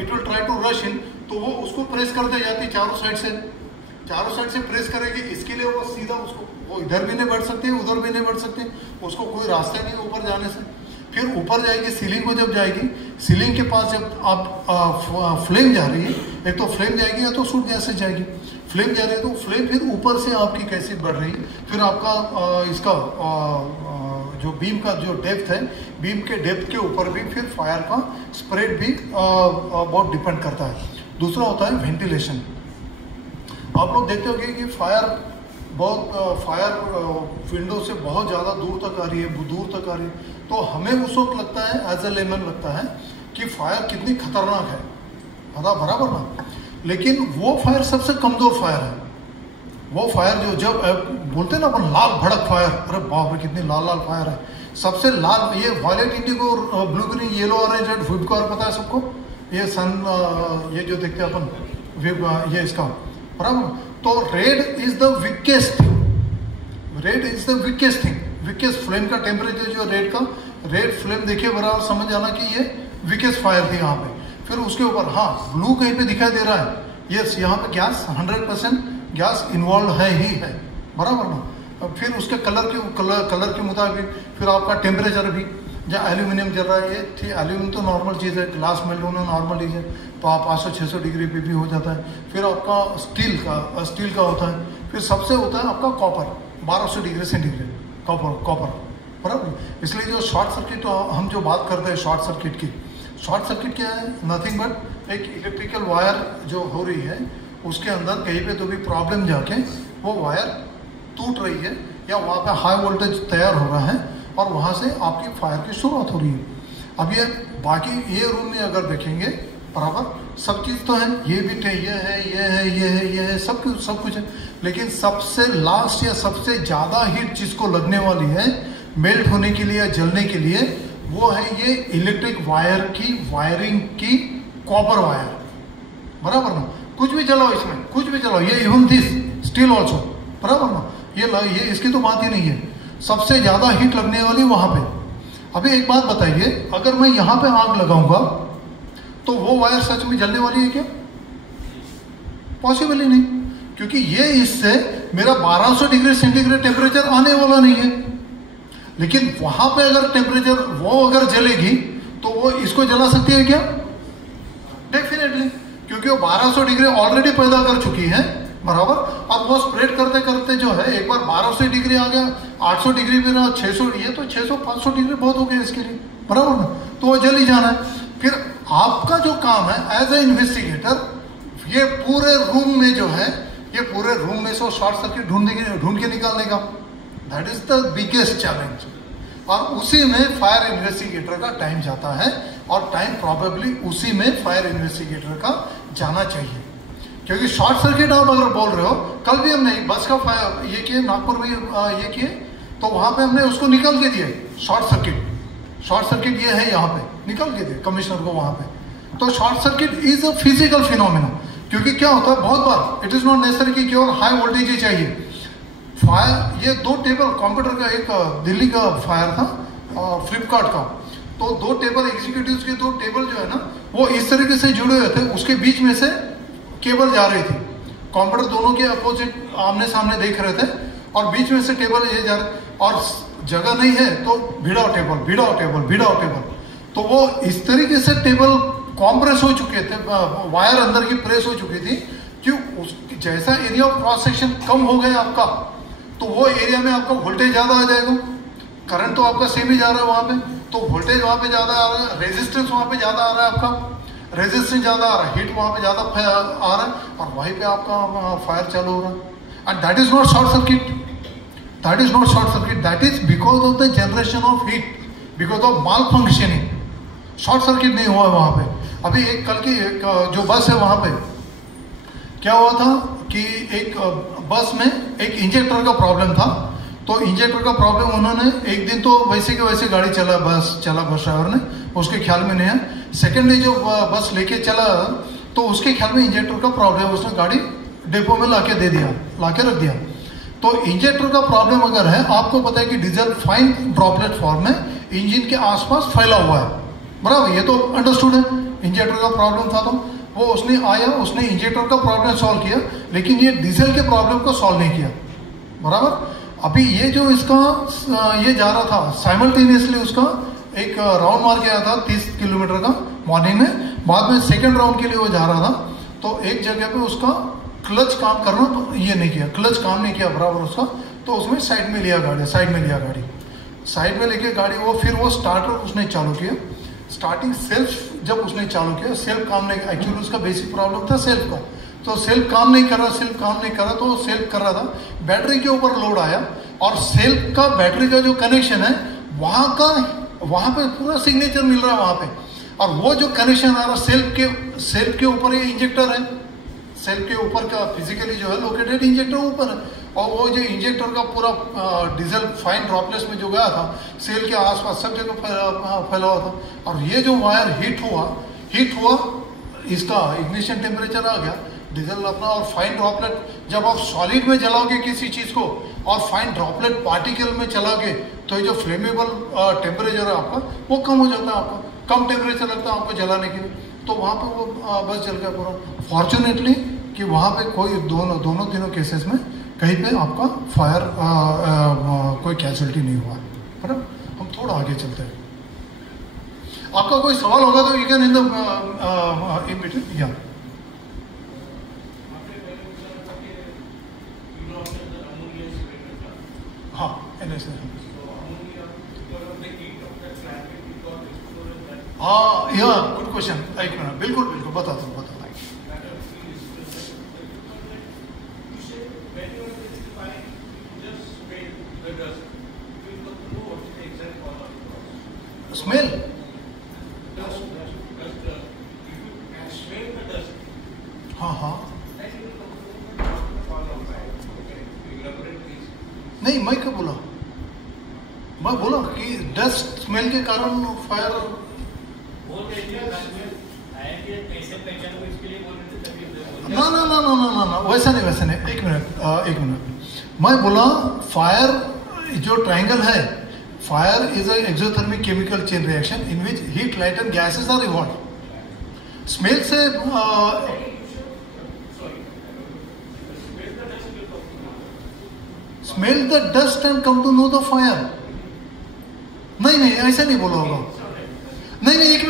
it will try to rush in, तो वो उसको प्रेस करते जाती चारों साइड से प्रेस करेगी। इसके लिए वो सीधा उसको, वो इधर भी नहीं बढ़ सकते, उधर भी नहीं बढ़ सकते, उसको कोई रास्ता नहीं ऊपर जाने से। फिर ऊपर जाएगी सीलिंग को, जब जाएगी सीलिंग के पास जब आप फ्लेम जा रही है, एक तो फ्लेम जाएगी या तो सूट गैस से जाएगी। फ्लेम जा रही है तो फ्लेम फिर ऊपर से आपकी कैसे बढ़ रही है, फिर आपका इसका जो बीम का जो डेप्थ है, बीम के डेप्थ के ऊपर भी फिर फायर का स्प्रेड भी बहुत डिपेंड करता है। दूसरा होता है वेंटिलेशन। आप लोग देखते होंगे कि फायर विंडो से बहुत ज़्यादा दूर तक आ रही है, तो हमें उस वक्त लगता है, एज ए लेमन लगता है कि फायर कितनी खतरनाक है, बराबर ना। लेकिन वो फायर सबसे कमज़ोर फायर है। वो फायर जो जब बोलते हैं ना अपन लाल भड़क फायर, अरे बाप रे कितनी लाल फायर है। सबसे लाल ये violet, indigo, blue, green, yellow, orange, red, विब कलर पता है सबको, ये सन ये जो देखते हैं अपन विब, ये इसका बराबर। तो red is the weakest thing, weakest flame का टेम्परेचर जो रेड फ्लेम देखिए बराबर, समझ आना कि ये वीकेस्ट फायर थी यहाँ पे। फिर उसके ऊपर हाँ ब्लू कहीं पे दिखाई दे रहा है, यस यहाँ पे गैस 100% गैस इन्वॉल्व है ही है, बराबर ना। फिर उसके कलर के मुताबिक फिर आपका टेम्परेचर भी, जहाँ एल्यूमिनियम जल रहा है, ये थी एल्यूमिनियम तो नॉर्मल चीज़ है, ग्लास मेल्ट होना नॉर्मल चीज़ है, तो आप 500-600 डिग्री पे भी हो जाता है। फिर आपका स्टील का होता है, फिर सबसे होता है आपका कॉपर 1200 डिग्री सेंटीग्रेड, कॉपर बराबर। इसलिए जो शॉर्ट सर्किट हम जो बात करते हैं शॉर्ट सर्किट क्या है, नथिंग बट एक इलेक्ट्रिकल वायर जो हो रही है उसके अंदर कहीं पे तो भी प्रॉब्लम जाके वो वायर टूट रही है, या वहाँ पे हाई वोल्टेज तैयार हो रहा है और वहाँ से आपकी फायर की शुरुआत हो रही है। अब ये बाकी ये रूम में अगर देखेंगे बराबर सब चीज़ तो है, ये भी ये है सब कुछ है, लेकिन सबसे लास्ट या सबसे ज़्यादा हीट जिसको लगने वाली है मेल्ट होने के लिए या जलने के लिए, वो है ये इलेक्ट्रिक वायर की वायरिंग की कॉपर वायर, बराबर ना। कुछ भी चलाओ इसमें, कुछ भी चलाओ, ये इवन दिस स्टील ऑल्सो, बराबर ना। ये इसकी तो बात ही नहीं है, सबसे ज्यादा हीट लगने वाली वहां पे। अभी एक बात बताइए, अगर मैं यहां पे आग लगाऊंगा तो वो वायर सच में जलने वाली है क्या? पॉसिबल ही नहीं। क्योंकि ये इससे मेरा 1200 डिग्री सेंटीग्रेड टेम्परेचर आने वाला नहीं है। लेकिन वहां पे अगर टेम्परेचर वो अगर जलेगी तो वो इसको जला सकती है क्या? डेफिनेटली, क्योंकि वो 1200 डिग्री ऑलरेडी पैदा कर चुकी है, बराबर। अब वो स्प्रेड करते करते जो है एक बार 1200 डिग्री आ गया, 800 डिग्री भी रहा, 600, ये तो 600 500 डिग्री बहुत हो गया इसके लिए, बराबर ना। तो वो जल ही जाना है। फिर आपका जो काम है एज ए इन्वेस्टिगेटर, ये पूरे रूम में जो है, ये पूरे रूम में से शॉर्ट सर्किट ढूंढ के निकालने का, that is the biggest challenge. और उसी में फायर इन्वेस्टिगेटर का टाइम जाता है, और टाइम प्रोबेबली उसी में फायर इन्वेस्टिगेटर का जाना चाहिए। क्योंकि शॉर्ट सर्किट आप अगर बोल रहे हो, कल भी हमने बस का फायर ये किए, नागपुर में ये किए, तो वहां पे हमने उसको निकाल के दिए शॉर्ट सर्किट ये है यहाँ पे, निकाल के दिए कमिश्नर को वहां पे। तो short circuit is a physical phenomena. क्योंकि क्या होता है बहुत बार, इट इज नॉट नेसेसरी कि केवल हाई वोल्टेज ही चाहिए। फायर, ये 2 टेबल कंप्यूटर का, एक दिल्ली का फायर था फ्लिपकार्ट का, तो 2 टेबल एग्जीक्यूटिव्स के 2 टेबल जो है ना, वो इस तरीके से जुड़े हुए थे, उसके बीच में से केबल जा रही थी। कंप्यूटर दोनों के अपोजिट आमने सामने देख रहे थे, और बीच में से टेबल ये जा रहे, और जगह नहीं है तो भिड़ाओ टेबल। तो वो इस तरीके से टेबल कॉम्प्रेस हो चुके थे, वायर अंदर की प्रेस हो चुकी थी, कि जैसा एरिया ऑफ क्रॉस सेक्शन कम हो गया आपका, तो वो एरिया में आपका वोल्टेज ज्यादा आ जाएगा। करंट तो आपका सेम ही जा रहा है वहां पे, तो वोल्टेज वहां पे ज्यादा आ रहा है, रेजिस्टेंस वहां पे ज्यादा आ रहा है, आपका रेजिस्टेंस ज्यादा आ रहा है, हीट वहां पे ज्यादा आ रहा है, और वहीं पे आपका फायर चालू हो रहा है। And that is not short circuit, that is because of the generation of heat, because of mall functioning. Short circuit नहीं हुआ वहां पे। अभी एक कल की जो बस है वहां पे क्या हुआ था कि एक बस में एक इंजेक्टर का प्रॉब्लम था। तो इंजेक्टर का प्रॉब्लम उन्होंने एक दिन तो वैसे के वैसे गाड़ी चला बस ड्राइवर ने, उसके ख्याल में नहीं है। सेकेंड डे जो बस लेके चला तो उसके ख्याल में इंजेक्टर का प्रॉब्लम, उसने गाड़ी डिपो में लाके रख दिया। तो इंजेक्टर का प्रॉब्लम अगर है, आपको पता है कि डीजल फाइन ड्रॉपलेट फॉर्म में इंजन के आसपास फैला हुआ है, बराबर, ये तो अंडरस्टूड है। इंजेक्टर का प्रॉब्लम था, तो वो उसने इंजेक्टर का प्रॉब्लम सॉल्व किया, लेकिन ये डीजल के प्रॉब्लम को सॉल्व नहीं किया, बराबर। अभी ये जो इसका ये जा रहा था साइमल्टेनियसली, उसका एक राउंड मार के आया था 30 किलोमीटर का मॉर्निंग में, बाद में सेकेंड राउंड के लिए वो जा रहा था, तो एक जगह पे उसका क्लच काम करना तो ये नहीं किया, क्लच काम नहीं किया बराबर उसका, तो उसमें साइड में लिया गाड़ी, साइड में लेके गाड़ी फिर वो स्टार्टर उसने चालू किया। स्टार्टिंग सेल्फ जब उसने चालू किया, सेल्फ काम नहीं, एक्चुअली उसका बेसिक प्रॉब्लम था सेल्फ का, तो सेल्फ काम नहीं कर रहा, तो सेल्फ कर रहा था, बैटरी के ऊपर लोड आया, और सेल्फ का बैटरी का जो कनेक्शन है वहां पे पूरा सिग्नेचर मिल रहा है वहां पे, और वो जो कनेक्शन आ रहा सेल्फ के ऊपर ये इंजेक्टर है, सेल्फ के ऊपर का फिजिकली जो है लोकेटेड इंजेक्टर ऊपर है, और वो जो इंजेक्टर का पूरा डीजल फाइन ड्रॉपलेट्स में जो गया था सेल के आसपास सब जगह फैला हुआ था। और ये जो वायर हीट हुआ, इसका इग्निशन टेम्परेचर आ गया, डीजल अपना, और फाइन ड्रॉपलेट जब आप सॉलिड में जलाओगे किसी चीज को और फाइन ड्रॉपलेट पार्टिकल में चलाओगे, तो ये जो फ्लेमेबल टेम्परेचर है आपका वो कम हो जाता है, आपका कम टेम्परेचर लगता है आपको जलाने के लिए, तो वहां पर वो बस जल गया पूरा। फॉर्चुनेटली कि वहां पे कोई दोनों तीनों केसेस में कहीं पे आपका फायर कोई कैजुअलिटी नहीं हुआ, है ना। हम थोड़ा आगे चलते हैं, आपका कोई सवाल होगा तो यू कैन इन बिटवीन, या हाँ या गुड क्वेश्चन, एक मिनट, बिल्कुल बताता हूँ। स्मेल, हाँ नहीं, मैं क्या बोला, मैं बोला कि डस्ट स्मेल के कारण फायर, ना वैसा नहीं, एक मिनट, मैं बोला फायर जो ट्रायंगल है, fire is an exothermic chemical chain reaction in which heat, light and gases are involved. Smell से smell the dust and come to know the fire. नहीं नहीं, ऐसा नहीं बोला होगा। नहीं नहीं, एक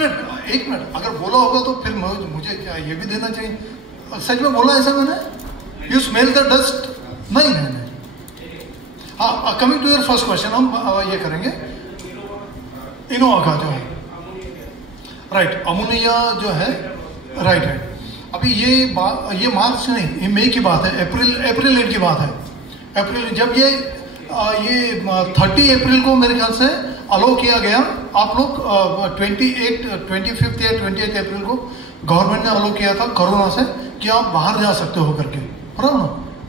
मिनट, अगर बोला होगा तो फिर मुझे क्या ये भी देना चाहिए? सच में बोला ऐसा मैंने? You smell the dust? नहीं नहीं नहीं। हाँ, coming to your first question, हम ये करेंगे इनोवा का जो है, राइट, अमोनिया जो है, राइट। अभी ये मार्च नहीं, ये मई की बात है, अप्रैल एंड की बात है। अप्रैल जब ये 30 अप्रैल को मेरे ख्याल से अलो किया गया। आप लोग 25 या 28 अप्रैल को गवर्नमेंट ने अलो किया था कोरोना से कि आप बाहर जा सकते हो करके, बराबर ना?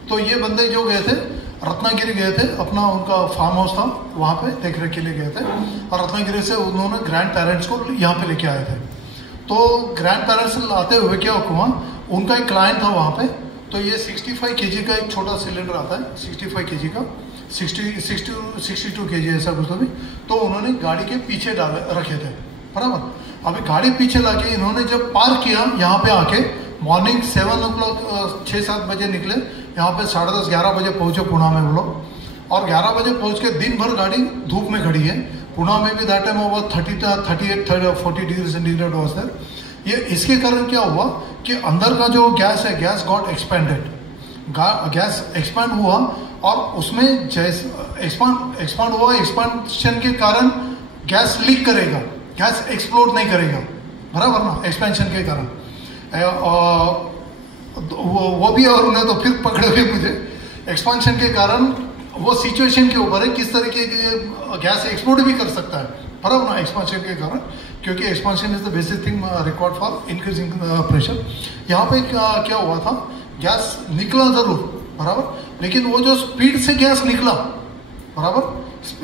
तो ये बंदे जो गए थे रत्नागिरी गए थे, अपना उनका फार्म हाउस था वहाँ पे देख रेख के लिए गए थे, और रत्नागिरी से उन्होंने ग्रैंड पेरेंट्स को यहाँ पे लेके आए थे। तो ग्रैंड पेरेंट्स से लाते हुए क्या हुआ, उनका एक क्लाइंट था वहाँ पे, तो ये 65 kg का एक छोटा सिलेंडर आता है, 65 kg का, 62 kg ऐसा कुछ तो उन्होंने गाड़ी के पीछे रखे थे, बराबर। अभी गाड़ी पीछे लाके इन्होंने जब पार्क किया यहाँ पे आके, मॉर्निंग 7 o'clock 6-7 बजे निकले, यहाँ पे 10:30-11 बजे पहुँचे पुणे में वो लोग, और 11 बजे पहुँच के दिन भर गाड़ी धूप में खड़ी है। पुणे में भी that time over 38-40 degree centigrade was there. ये इसके कारण क्या हुआ कि अंदर का जो गैस है, gas got expanded, gas expand हुआ, और उसमें जैसे एक्सपांड हुआ, एक्सपांशन के कारण गैस लीक करेगा, गैस एक्सप्लोड नहीं करेगा, बराबर ना, एक्सपेंशन के कारण। वो भी, और उन्हें तो फिर पकड़े हुए मुझे, एक्सपांशन के कारण वो सिचुएशन के ऊपर है किस तरीके के गैस एक्सप्लोड भी कर सकता है, बराबर ना, एक्सपांशन के कारण, क्योंकि expansion is the basic thing required for increasing pressure. यहाँ पे क्या हुआ था, गैस निकला जरूर, बराबर, लेकिन वो जो स्पीड से गैस निकला, बराबर,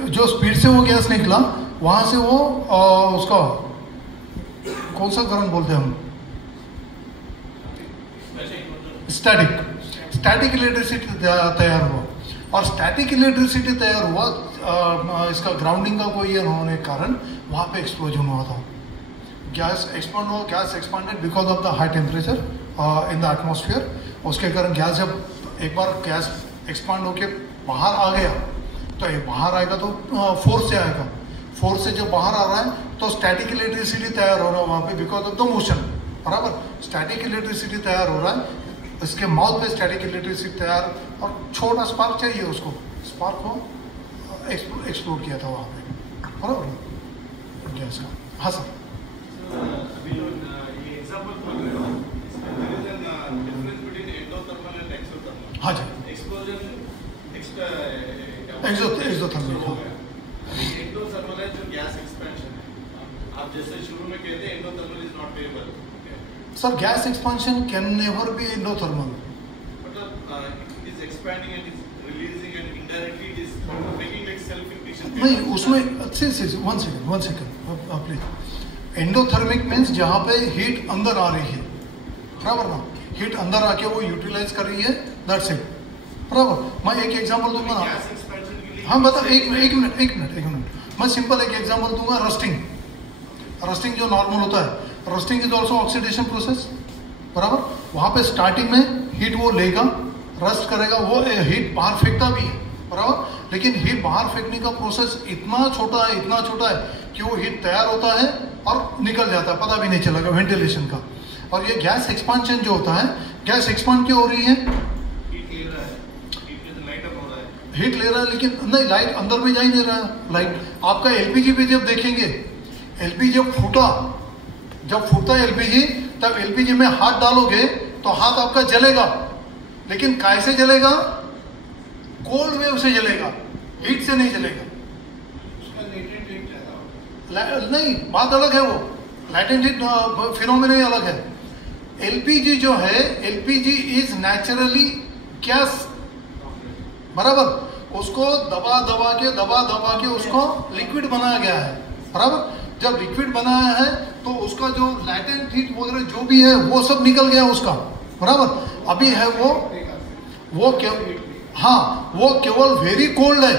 जो स्पीड से वो गैस निकला, वहां से वो उसका कौन सा करंट बोलते हैं हम, स्टैटिक इलेक्ट्रिसिटी तैयार हुआ। और स्टैटिक इलेक्ट्रिसिटी तैयार हुआ, इसका ग्राउंडिंग का कोई होने के कारण वहां पे एक्सप्लोजन हुआ था, गैस एक्सपांड हुआ, gas expanded because of the high temperature in the atmosphere. उसके कारण गैस, जब एक बार गैस एक्सपांड होके बाहर आ गया, तो ये बाहर आएगा तो फोर्स से आएगा, फोर्स से जब बाहर आ रहा है तो स्टैटिक इलेक्ट्रिसिटी तैयार हो रहा है वहां पे बिकॉज ऑफ द मोशन, बराबर, स्टैटिक इलेक्ट्रिसिटी तैयार हो रहा है, इसके माउथ पे स्टैटिक इलेक्ट्रिसिटी तैयार, और छोटा स्पार्क चाहिए उसको, स्पार्क को एक्सप्लोड किया था वहाँ पे, बराबर गैस का। हाँ सर, हाँ जी, एक्सोथर्मिक, एक्सोथर्मल है जो गैस एक्सपेंशन है। आप जैसे शुरू में कहते हैं endothermal is not variable. Sir, gas expansion can never be endothermal. मतलब it is expanding and is releasing and indirectly it is making like self ignition. नहीं, उसमें one second please. Endothermic means जहाँ पे हीट अंदर आ रही है, बराबर ना, हीट अंदर आके वो यूटिलाइज कर रही है, दैट्स इट, बराबर। मैं एक एग्जांपल दूंगा ना, गैस एक्सपेंशन के लिए। हाँ बता, एक मिनट, मैं सिंपल एक एग्जांपल दूंगा। रस्टिंग जो नॉर्मल होता है, rusting is also oxidation process, बराबर। वहां पे स्टार्टिंग में हीट वो लेगा, रस्ट करेगा, वो हीट बाहर फेंकता भी है, बराबर, लेकिन हीट बाहर फेंकने का प्रोसेस इतना छोटा है कि वो हीट तैयार होता है और निकल जाता है, पता भी नहीं चलेगा, वेंटिलेशन का। और ये गैस एक्सपांशन जो होता है, गैस एक्सपांड क्यों हो रही है, हीट ले रहा है, लेकिन नहीं, लाइट अंदर में जा ही नहीं रहा है। लाइट आपका एलपीजी पे जब देखेंगे, एलपीजी जब फूटता है एलपीजी, तब एलपीजी में हाथ डालोगे तो हाथ आपका जलेगा, लेकिन कैसे जलेगा, कोल्ड वेव से जलेगा, हीट से नहीं जलेगा। नहीं, बात अलग है, वो लैटेंट हीट फिनोमेना ही अलग है। एलपीजी जो है, एलपीजी इज नेचुरली गैस, बराबर, उसको दबा दबा के उसको लिक्विड बनाया गया है, बराबर। जब लिक्विड बनाया है तो उसका जो लैटेंट हीट वगैरह जो भी है वो सब निकल गया उसका, बराबर। अभी है वो केवल वेरी कोल्ड है,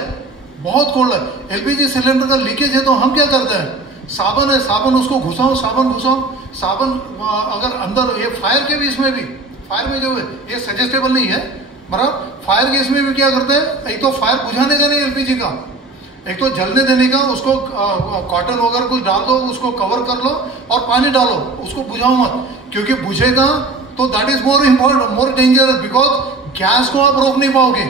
बहुत कोल्ड है। एलपीजी सिलेंडर का लीकेज है तो हम क्या करते हैं, साबन है, साबन उसको घुसाओ, साबन अगर अंदर, ये फायर के भी, इसमें भी, फायर में जो है ये सजेस्टेबल नहीं है, बराबर। फायर गैस में भी क्या करते हैं, एक तो फायर बुझाने का नहीं एलपीजी का, एक तो जलने देने का, उसको कॉटन वगैरह कुछ डाल दो, उसको कवर कर लो और पानी डालो, उसको बुझाओ मत, क्योंकि बुझेगा तो that is more important, more dangerous, because gas को आप रोक नहीं पाओगे।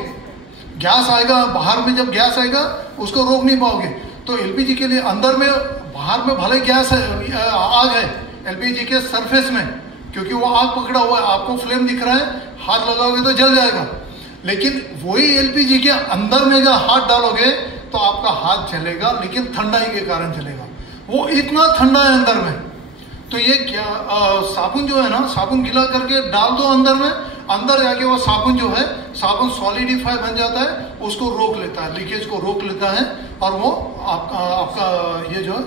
गैस आएगा बाहर में, जब गैस आएगा उसको रोक नहीं पाओगे। तो एलपीजी के लिए अंदर में, बाहर में भले गैस है, आग है एलपीजी के सरफेस में, क्योंकि वो आग पकड़ा हुआ है, आपको फ्लेम दिख रहा है, हाथ लगाओगे तो जल जाएगा। लेकिन वही एलपीजी के अंदर में अगर हाथ डालोगे तो आपका हाथ जलेगा, लेकिन ठंडाई के कारण जलेगा, वो इतना ठंडा है अंदर में। तो ये क्या, साबुन जो है ना, साबुन गीला करके डाल दो अंदर में, अंदर जाके वो साबुन जो है, साबुन सॉलिडिफाई बन जाता है, उसको रोक लेता है, लीकेज को रोक लेता है, और वो आपका ये जो है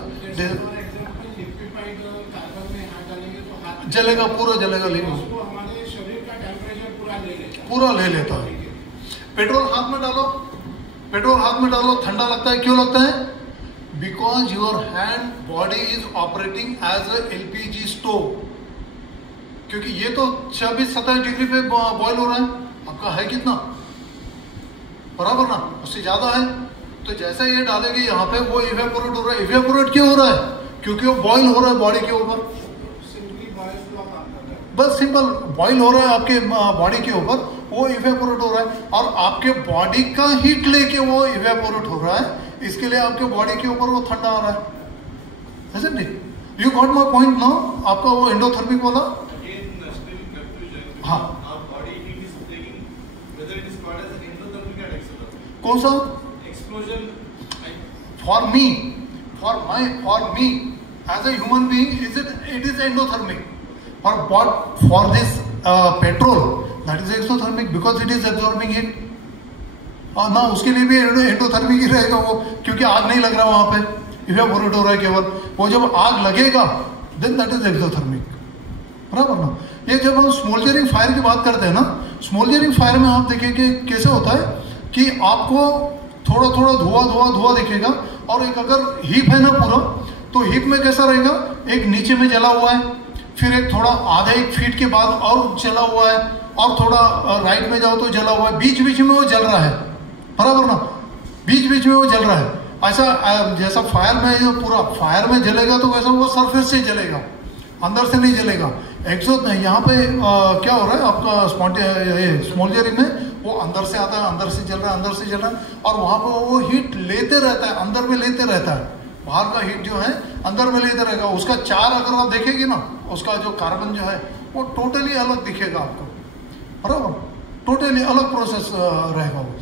जलेगा, पूरा जलेगा, लेकिन पूरा ले लेता है। पेट्रोल हाथ में डालो, पेट्रोल हाथ में डालो, ठंडा लगता है, क्यों लगता है? Because your hand body is operating as a LPG stove, क्योंकि ये तो 26-27 डिग्री पे बॉयल हो रहा है, आपका है कितना, बराबर ना, उससे ज्यादा है। तो जैसे ये डालेंगे यहाँ पे, वो इवेपोरेट हो रहा है। इवेपोरेट क्यों हो रहा है? क्योंकि वो बॉयल हो रहा है बॉडी के ऊपर, बस सिंपल बॉयल हो रहा है आपके बॉडी के ऊपर, वो इवेपोरेट हो रहा है, और आपके बॉडी का हीट लेके वो इवेपोरेट हो रहा है, इसके लिए आपके बॉडी के ऊपर वो ठंडा आ रहा है। isn't it? You got my point now? आपका वो एंडोथर्मिक वाला, हाँ, कौन सा? Explosion. For me as a human being it is endothermic, for this petrol that is exothermic because it is absorbing heat। ना उसके लिए भी एंडोथर्मिक ही रहेगा वो, क्योंकि आग नहीं लग रहा वहां पे, इवेपोरेट हो रहा है केवल। वो जब आग लगेगा देन दैट इज एक्सोथर्मिक, बराबर ना। ये जब हम स्मोल्डरिंग फायर की बात करते हैं ना, स्मोल्डरिंग फायर में आप देखिए कैसे होता है कि आपको थोड़ा थोड़ा धुआं दिखेगा, और एक अगर हीप है ना पूरा, तो हीप में कैसा रहेगा, एक नीचे में जला हुआ है, फिर एक थोड़ा आधे 1 फीट के बाद और जला हुआ है, और थोड़ा राइट में जाओ तो जला हुआ है, बीच बीच में वो जल रहा है, बराबर ना, बीच बीच में वो जल रहा है। ऐसा जैसा फायर में, जो पूरा फायर में जलेगा तो वैसा वो सरफेस से जलेगा, अंदर से नहीं जलेगा। यहाँ पे क्या हो रहा है आपका स्मोल्डरिंग में, वो अंदर से आता है, अंदर से जल रहा है, अंदर से जल रहा है, और वहां पर वो हीट लेते रहता है, अंदर में लेते रहता है, बाहर का हीट जो है अंदर में लेते रहेगा। उसका चार अगर आप देखेंगे ना, उसका जो कार्बन जो है वो टोटली अलग दिखेगा आपको, बराबर, टोटली अलग प्रोसेस रहेगा वो।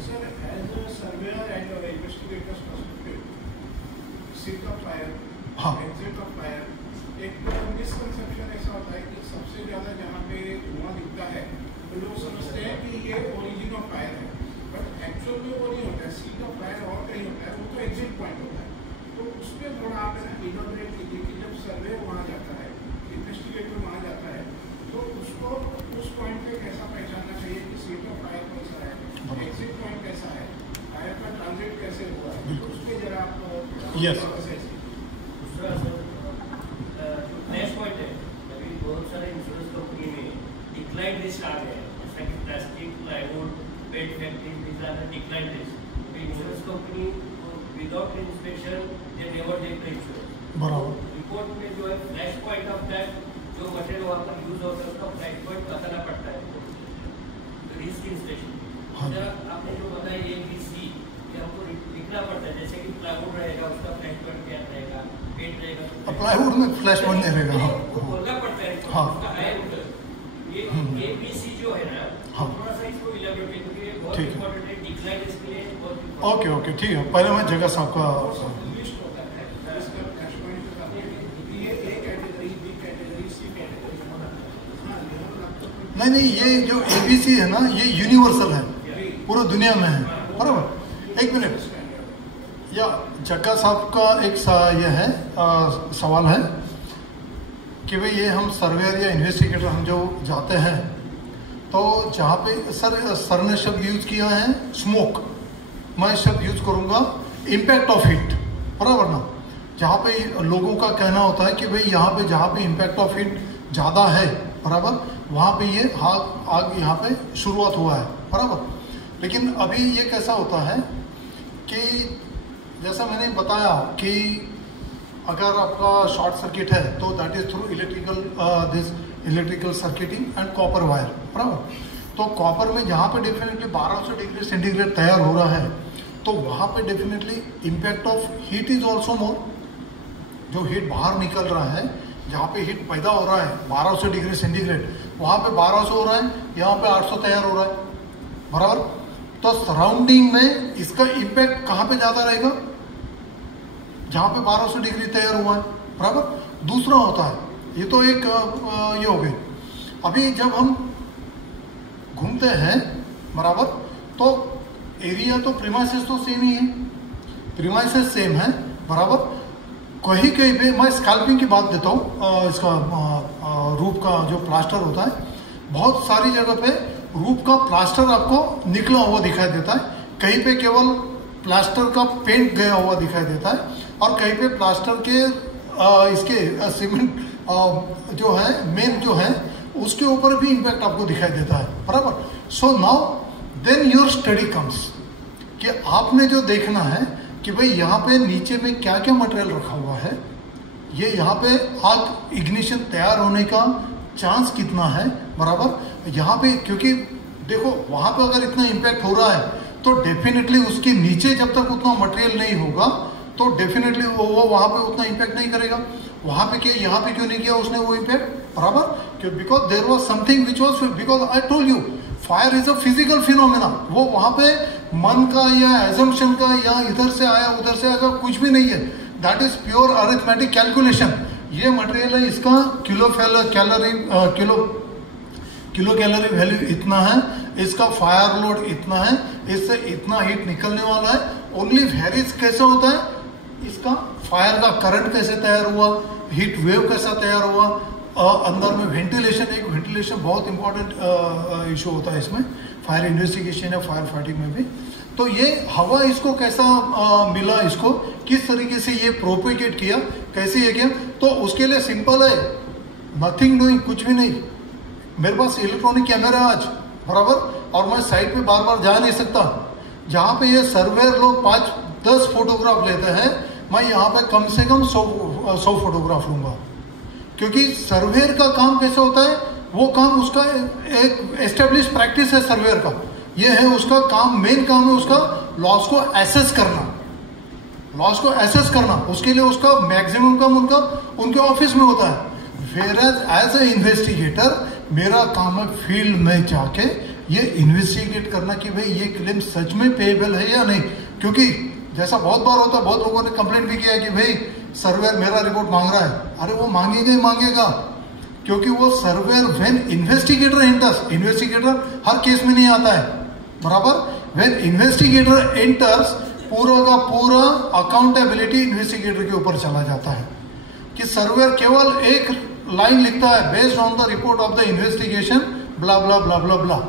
हाँ, एक मिसकंसेप्शन ऐसा होता है कि सबसे ज्यादा जहाँ पे धुआं दिखता है तो लोग समझते हैं कि ये ओरिजिन ऑफ फायर है, बट एक्चुअल में वो नहीं होता है। सीट ऑफ फायर और कहीं होता है, वो तो एग्जिट पॉइंट होता है। तो उस पर थोड़ा आप इनोग्रेट कीजिए कि जब सर्वे वहाँ जाता है, इन्वेस्टिगेटर वहाँ जाता है, तो उसको उस पॉइंट पे कैसा पहचानना चाहिए कि सीट ऑफ फायर कैसा है, एग्जिट पॉइंट कैसा है, फायर का ट्रांजिट कैसे हुआ है, तो उस पर जरा आप नेक्स्ट पॉइंट है, अभी बहुत सारे इंश्योरेंस कंपनी में डिक्लाइन लिस्ट आ गए हैं, जैसा कि plastic, plywood, pet factory, this are the decline list. Insurance company without inspection they never take the insurance. बराबर। रिपोर्ट में जो है फ्लैश पॉइंट ऑफ दैट, जो मटेरियल वहाँ पर यूज होता है उसका फ्लैश पॉइंट बताना पड़ता है। रिस्क इंस्पेक्शन आपने जो बताया ABC, ये हमको लिखना पड़ता है, जैसे कि प्लाईवुड रहेगा उसका फ्लैश पॉइंट क्या रहेगा, पेट रहेगा, प्लाईवुड में फ्लैश पॉइंट नहीं रहेगा। वो बोलना पड़ता है। हाँ, उसका है ये ABC जो है ना, हाँ, थोड़ा सा इसको इलैबोरेट करके बहुत इंपॉर्टेंट है, डिक्लाइन इसके लिए बहुत ओके ओके ठीक है। पहले मैं जगह साहब का लिस्ट होता है, इसका फ्लैश पॉइंट बताते हैं कि ये A category, B category, C category. नहीं, ये जो ABC है ना, ये यूनिवर्सल है, पूरी दुनिया में है, बराबर। एक मिनट, या जग्गा साहब का एक ये है सवाल है कि भाई ये हम सर्वेयर या इन्वेस्टिगेटर हम जो जाते हैं, तो जहाँ पे सर ने शब्द यूज किया है स्मोक, मैं शब्द यूज करूँगा इम्पैक्ट ऑफ हीट, बराबर ना। जहाँ पे लोगों का कहना होता है कि भाई यहाँ पे जहाँ पे इम्पैक्ट ऑफ हीट ज़्यादा है, बराबर, वहाँ पे ये आग यहाँ पे शुरुआत हुआ है, बराबर। लेकिन अभी ये कैसा होता है कि जैसा मैंने बताया कि अगर आपका शॉर्ट सर्किट है तो that is through electrical circuiting and copper wire, बराबर। तो कॉपर में जहाँ पे डेफिनेटली 1200 डिग्री सेंटीग्रेड तैयार हो रहा है तो वहाँ पे definitely impact of heat is also more. जो हीट बाहर निकल रहा है, जहाँ पे हीट पैदा हो रहा है 1200 डिग्री सेंटीग्रेड, वहाँ पे 1200 हो रहा है, यहाँ पे 800 तैयार हो रहा है, बराबर। तो सराउंडिंग में इसका इम्पैक्ट कहाँ पे ज़्यादा रहेगा? जहाँ पे 1200 डिग्री तैयार हुआ है, बराबर। दूसरा होता है, ये तो एक ये हो गई। अभी जब हम घूमते हैं, बराबर, तो एरिया तो प्रीमाइसेस तो सेम ही है, प्रीमाइसेस सेम है, बराबर। कहीं कहीं पे मैं स्कैल्पिंग की बात देता हूँ, इसका रूफ का जो प्लास्टर होता है, बहुत सारी जगह पे रूफ का प्लास्टर आपको निकला हुआ दिखाई देता है, कहीं पे केवल प्लास्टर का पेंट गया हुआ दिखाई देता है, और कहीं पे प्लास्टर के इसके सीमेंट जो है मेन जो है उसके ऊपर भी इम्पैक्ट आपको दिखाई देता है, बराबर। So now then your study comes कि आपने जो देखना है कि भाई यहाँ पे नीचे में क्या क्या मटेरियल रखा हुआ है, ये यहाँ पे आग इग्निशन तैयार होने का चांस कितना है, बराबर। यहाँ पे क्योंकि देखो वहाँ पे अगर इतना इम्पैक्ट हो रहा है तो डेफिनेटली उसके नीचे जब तक उतना मटेरियल नहीं होगा तो डेफिनेटली वो वहाँ पे उतना इम्पैक्ट नहीं करेगा। वहाँ पे क्या, यहाँ पे क्यों नहीं किया उसने वो इम्पैक्ट, बराबर। Because there was something which was, because I told you fire is a physical phenomena. वो वहाँ पे मन का या एजम्पशन का या इधर से आया उधर से आया कुछ भी नहीं है, that is pure arithmetic calculation. ये मटेरियल है, इसका किलो कैलोरी वैल्यू इतना है, इसका फायर लोड इतना है, इससे इतना हीट निकलने वाला है। ओनली वेरीज कैसे होता है, इसका फायर का करंट कैसे तैयार हुआ, हीट वेव कैसा तैयार हुआ, अंदर में वेंटिलेशन, एक वेंटिलेशन बहुत इंपॉर्टेंट इशू होता है इसमें, फायर इन्वेस्टिगेशन या फायर फाइटिंग में भी। तो ये हवा इसको कैसा मिला, इसको किस तरीके से ये प्रोपेगेट किया, कैसे ये किया, तो उसके लिए सिंपल है, नथिंग डूइंग, कुछ भी नहीं। मेरे पास इलेक्ट्रॉनिक कैमरा है आज, बराबर, और मैं साइट पे बार बार जा नहीं सकता। जहाँ पे ये सर्वेयर लोग 5-10 फोटोग्राफ लेते हैं, मैं यहाँ पे कम से कम 100 फोटोग्राफ लूंगा। क्योंकि सर्वेयर का काम कैसे होता है, वो काम उसका एक एस्टेब्लिश प्रैक्टिस है सर्वेयर का, ये है उसका काम, मेन काम है उसका लॉस को एसेस करना, लॉस को एसेस करना। उसके लिए उसका मैक्सिमम काम उनके ऑफिस में होता है। वेयरएज एज ए इन्वेस्टिगेटर मेरा काम है फील्ड में जाके ये इन्वेस्टिगेट करना कि भाई ये क्लेम सच में पेएबल है या नहीं। क्योंकि जैसा बहुत बार होता है, बहुत लोगों ने कंप्लेंट भी किया कि भाई सर्वेयर मेरा रिपोर्ट मांग रहा है। अरे वो मांगेगा ही मांगेगा, क्योंकि वो surveyor when investigator enters, investigator her case में नहीं आता है, बराबर। व्हेन इन्वेस्टिगेटर एंटर्स, पूरा का पूरा अकाउंटेबिलिटी इन्वेस्टिगेटर के ऊपर चला जाता है कि सर्वेयर केवल एक लाइन लिखता है, based on the report of the investigation blah blah blah blah blah.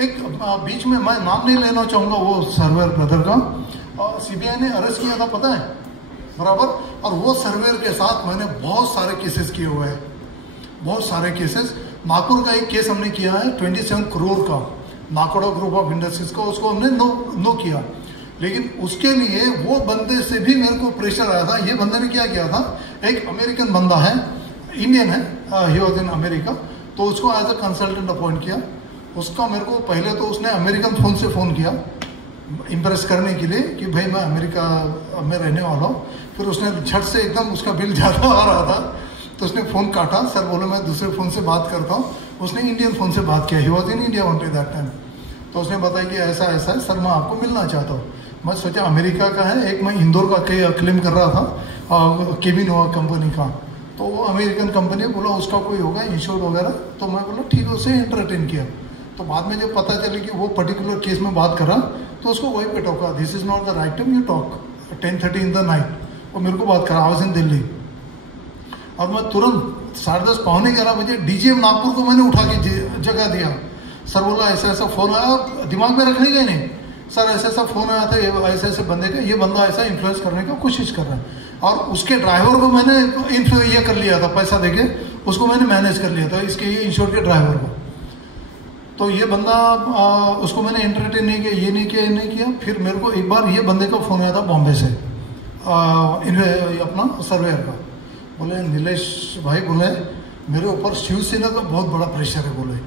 एक बीच में मैं नाम नहीं लेना चाहूंगा वो सर्वेयर ब्रदर का, सीबीआई ने अरेस्ट किया था, पता है, बराबर। और वो सर्वेयर के साथ मैंने बहुत सारे केसेस किए हुए हैं, बहुत सारे केसेस। नागपुर का एक केस हमने किया है 27 करोड़ का, नाकोड़ा ग्रुप ऑफ इंडस्ट्रीज का, उसको हमने नो किया। लेकिन उसके लिए वो बंदे से भी मेरे को प्रेशर आया था। ये बंदे ने क्या किया था, एक अमेरिकन बंदा है, इंडियन है, ही वॉज इन अमेरिका, तो उसको एज अ कंसल्टेंट अपॉइंट किया। उसका मेरे को पहले तो उसने अमेरिकन फोन से फ़ोन किया इम्प्रेस करने के लिए कि भाई मैं अमेरिका में रहने वाला हूँ। फिर उसने झट से एकदम, उसका बिल ज़्यादा आ रहा था तो उसने फ़ोन काटा, सर बोले मैं दूसरे फ़ोन से बात करता हूँ। उसने इंडियन फ़ोन से बात किया, he was in India only that time. तो उसने बताया कि ऐसा ऐसा है सर, मैं आपको मिलना चाहता हूँ। मैं सोचा अमेरिका का है, एक मैं इंदौर का क्लेम कर रहा था केबिनोवा कंपनी का, तो वो अमेरिकन कंपनी बोला उसका कोई होगा इंश्योर्ड वगैरह। तो मैं बोला ठीक है, उसे एंटरटेन किया। तो बाद में जब पता चले कि वो पर्टिकुलर केस में बात कर रहा, तो उसको वही पे टोका, this is not the right time you talk 10:30 in the night. और मेरे को बात करा, आई वाज इन दिल्ली। और मैं तुरंत 10:30 पौने 11 बजे डीजीएम नागपुर को मैंने उठा के जगह दिया। सर बोला ऐसा ऐसा फोन आया, दिमाग में रखने का ही नहीं, सर ऐसा ऐसा फोन आया था, ये ऐसे ऐसे बंदे का, ये बंदा ऐसा इन्फ्लुएंस करने का कोशिश कर रहा है। और उसके ड्राइवर को मैंने ये कर लिया था, पैसा देके उसको मैंने मैनेज कर लिया था, इसके ये इंश्योर के ड्राइवर को। तो ये बंदा उसको मैंने एंटरटेन नहीं किया, ये नहीं किया। फिर मेरे को एक बार ये बंदे का फ़ोन आया था बॉम्बे से, अपना सर्वेयर का। बोले नीलेश भाई, बोले मेरे ऊपर शिवसेना का बहुत बड़ा प्रेशर है, बोले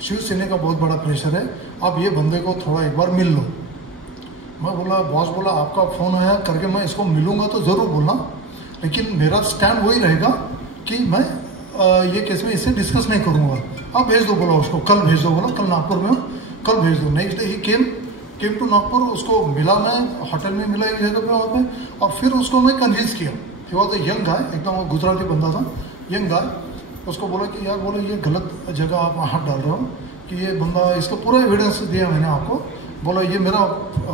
शिवसेना का बहुत बड़ा प्रेशर है, आप ये बंदे को थोड़ा एक बार मिल लो। मैं बोला बॉस, बोला आपका फ़ोन आया करके मैं इसको मिलूंगा तो ज़रूर बोलना, लेकिन मेरा स्टैंड वही रहेगा कि मैं ये केस में इससे डिस्कस नहीं करूँगा, आप भेज दो बोला उसको, कल भेज दो बोला, कल नागपुर में कल भेज दो। नेक्स्ट डे ही केम टू नागपुर, उसको मिला, मैं होटल में मिला एक जगह पे वहाँ पे, और फिर उसको मैं कन्विंस किया। He was a young guy, एकदम गुजराती बंदा था, यंग गाय। उसको बोला कि यार बोलो ये गलत जगह आप हाथ डाल रहे हो, कि ये बंदा, इसका पूरा एविडेंस दिया मैंने आपको। बोला ये मेरा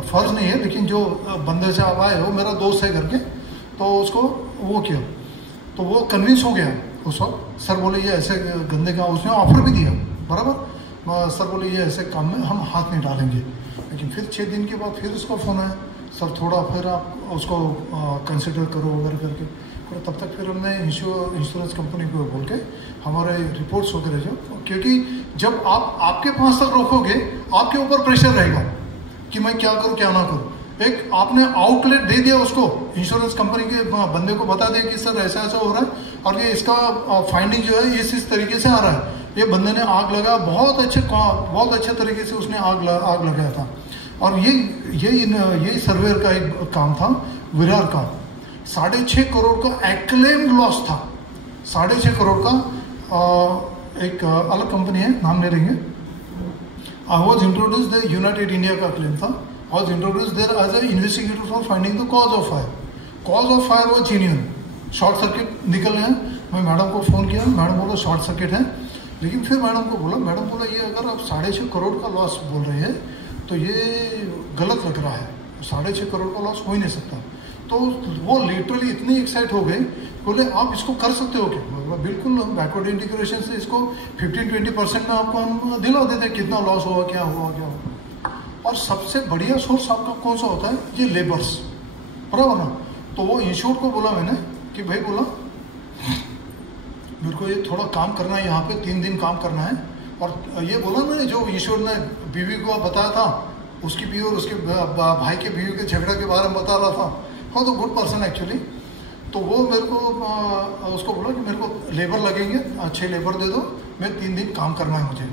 फ़र्ज़ नहीं है, लेकिन जो बंदे से आप आए हो मेरा दोस्त है करके, तो उसको वो किया, तो वो कन्विंस हो गया उस वक्त। सर बोले ये ऐसे गंदे का, उसने ऑफर भी दिया बराबर। सर बोले ये ऐसे काम में हम हाथ नहीं डालेंगे। लेकिन फिर 6 दिन के बाद फिर उसका फ़ोन आया, सर थोड़ा फिर आप उसको कंसिडर करो वगैरह करके। और तब तक फिर हमने इंश्योरेंस कंपनी को बोल के हमारे रिपोर्ट्स वगैरह जो, क्योंकि जब आप आपके पास तक रोकोगे आपके ऊपर प्रेशर रहेगा कि मैं क्या करूं क्या ना करूं। एक आपने आउटलेट दे दिया उसको, इंश्योरेंस कंपनी के बंदे को बता दिया कि सर ऐसा ऐसा हो रहा है और ये इसका फाइंडिंग जो है इस तरीके से आ रहा है। ये बंदे ने आग लगा, बहुत अच्छे तरीके से उसने आग लगाया था। और ये सर्वेयर का एक काम था विरार का, 6.5 करोड़ का एक्लेम्ड लॉस था। 6.5 करोड़ का एक अलग कंपनी है, नाम नहीं लेंगे। I was introduce the United India का क्लेम था, was introduce there as a investigator for finding the cause of fire. Cause of fire was genuine, short circuit निकल रहे हैं। मैं मैडम को फ़ोन किया, मैडम बोला शॉर्ट सर्किट है। लेकिन फिर मैडम बोला ये अगर आप 6.5 करोड़ का लॉस बोल रहे हैं तो ये गलत लग रहा है, 6.5 करोड़ का लॉस हो ही नहीं सकता। तो वो लिटरली इतने एक्साइट हो गए, बोले आप इसको कर सकते हो क्या? मैं बिल्कुल, बैकवर्ड इंटीग्रेशन से इसको 15-20% में आपको हम दिला देते हैं, कितना लॉस हुआ क्या हुआ। और सबसे बढ़िया सोर्स आपका कौन सा होता है? ये लेबर्स, बराबर ना। तो वो इंश्योर को बोला मैंने कि भाई बोला मेरे को ये थोड़ा काम करना है, यहाँ पे 3 दिन काम करना है। और ये बोला मैंने, जो ईश्वर ने बीवी को बताया था, उसकी बीवी और उसके भाई के बीवी के झगड़े के बारे में बता रहा था। हाँ, तो गुड पर्सन एक्चुअली। तो वो मेरे को उसको बोला कि मेरे को लेबर लगेंगे, 6 लेबर दे दो, मैं 3 दिन काम करना है मुझे।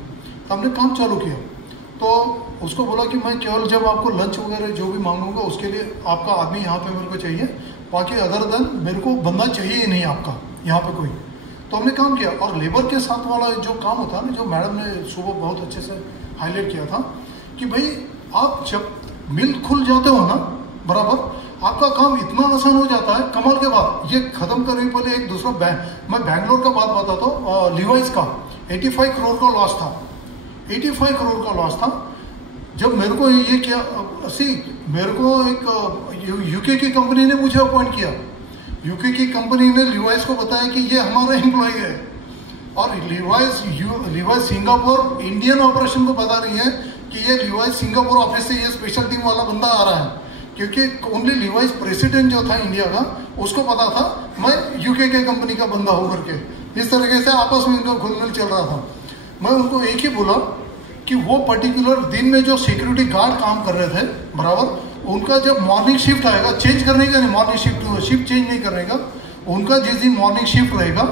तो हमने काम चालू किया। तो उसको बोला कि मैं केवल जब आपको लंच वगैरह जो भी मांगूंगा उसके लिए आपका आदमी यहाँ पे मेरे को चाहिए, बाकी अदर देन मेरे को बंदा चाहिए ही नहीं आपका यहाँ पे कोई। तो हमने काम किया। और लेबर के साथ वाला जो काम होता है ना, जो मैडम ने सुबह बहुत अच्छे से हाईलाइट किया था कि भाई आप जब मिल खुल जाते हो ना बराबर, आपका काम इतना आसान हो जाता है कमाल के बाद। ये खत्म करने के पहले एक दूसरा मैं बैंगलोर का बात बताता हूँ। लिवाइस का 85 करोड़ का लॉस था, 85 करोड़ का लॉस था। जब मेरे को ये किया, मेरे को एक यूके की कंपनी ने मुझे अपॉइंट किया। यूके की कंपनी ने लिवाइस को बताया कि ये हमारा एम्प्लॉय है, और लिवाइस सिंगापुर इंडियन ऑपरेशन को बता रही है कि ये लिवाइस सिंगापुर ऑफिस से ये स्पेशल टीम वाला बंदा आ रहा है, क्योंकि ओनली लिवाइस प्रेसिडेंट जो था इंडिया का उसको पता था मैं यूके के कंपनी का बंदा हूँ करके। इस तरीके से आपस में इनका घुलमिल चल रहा था। मैं उनको एक ही बोला कि वो पर्टिकुलर दिन में जो सिक्योरिटी गार्ड काम कर रहे थे बराबर, उनका जब मॉर्निंग शिफ्ट आएगा, चेंज करने का नहीं, मॉर्निंग शिफ्ट चेंज नहीं करने का, उनका जिस दिन मॉर्निंग शिफ्ट रहेगा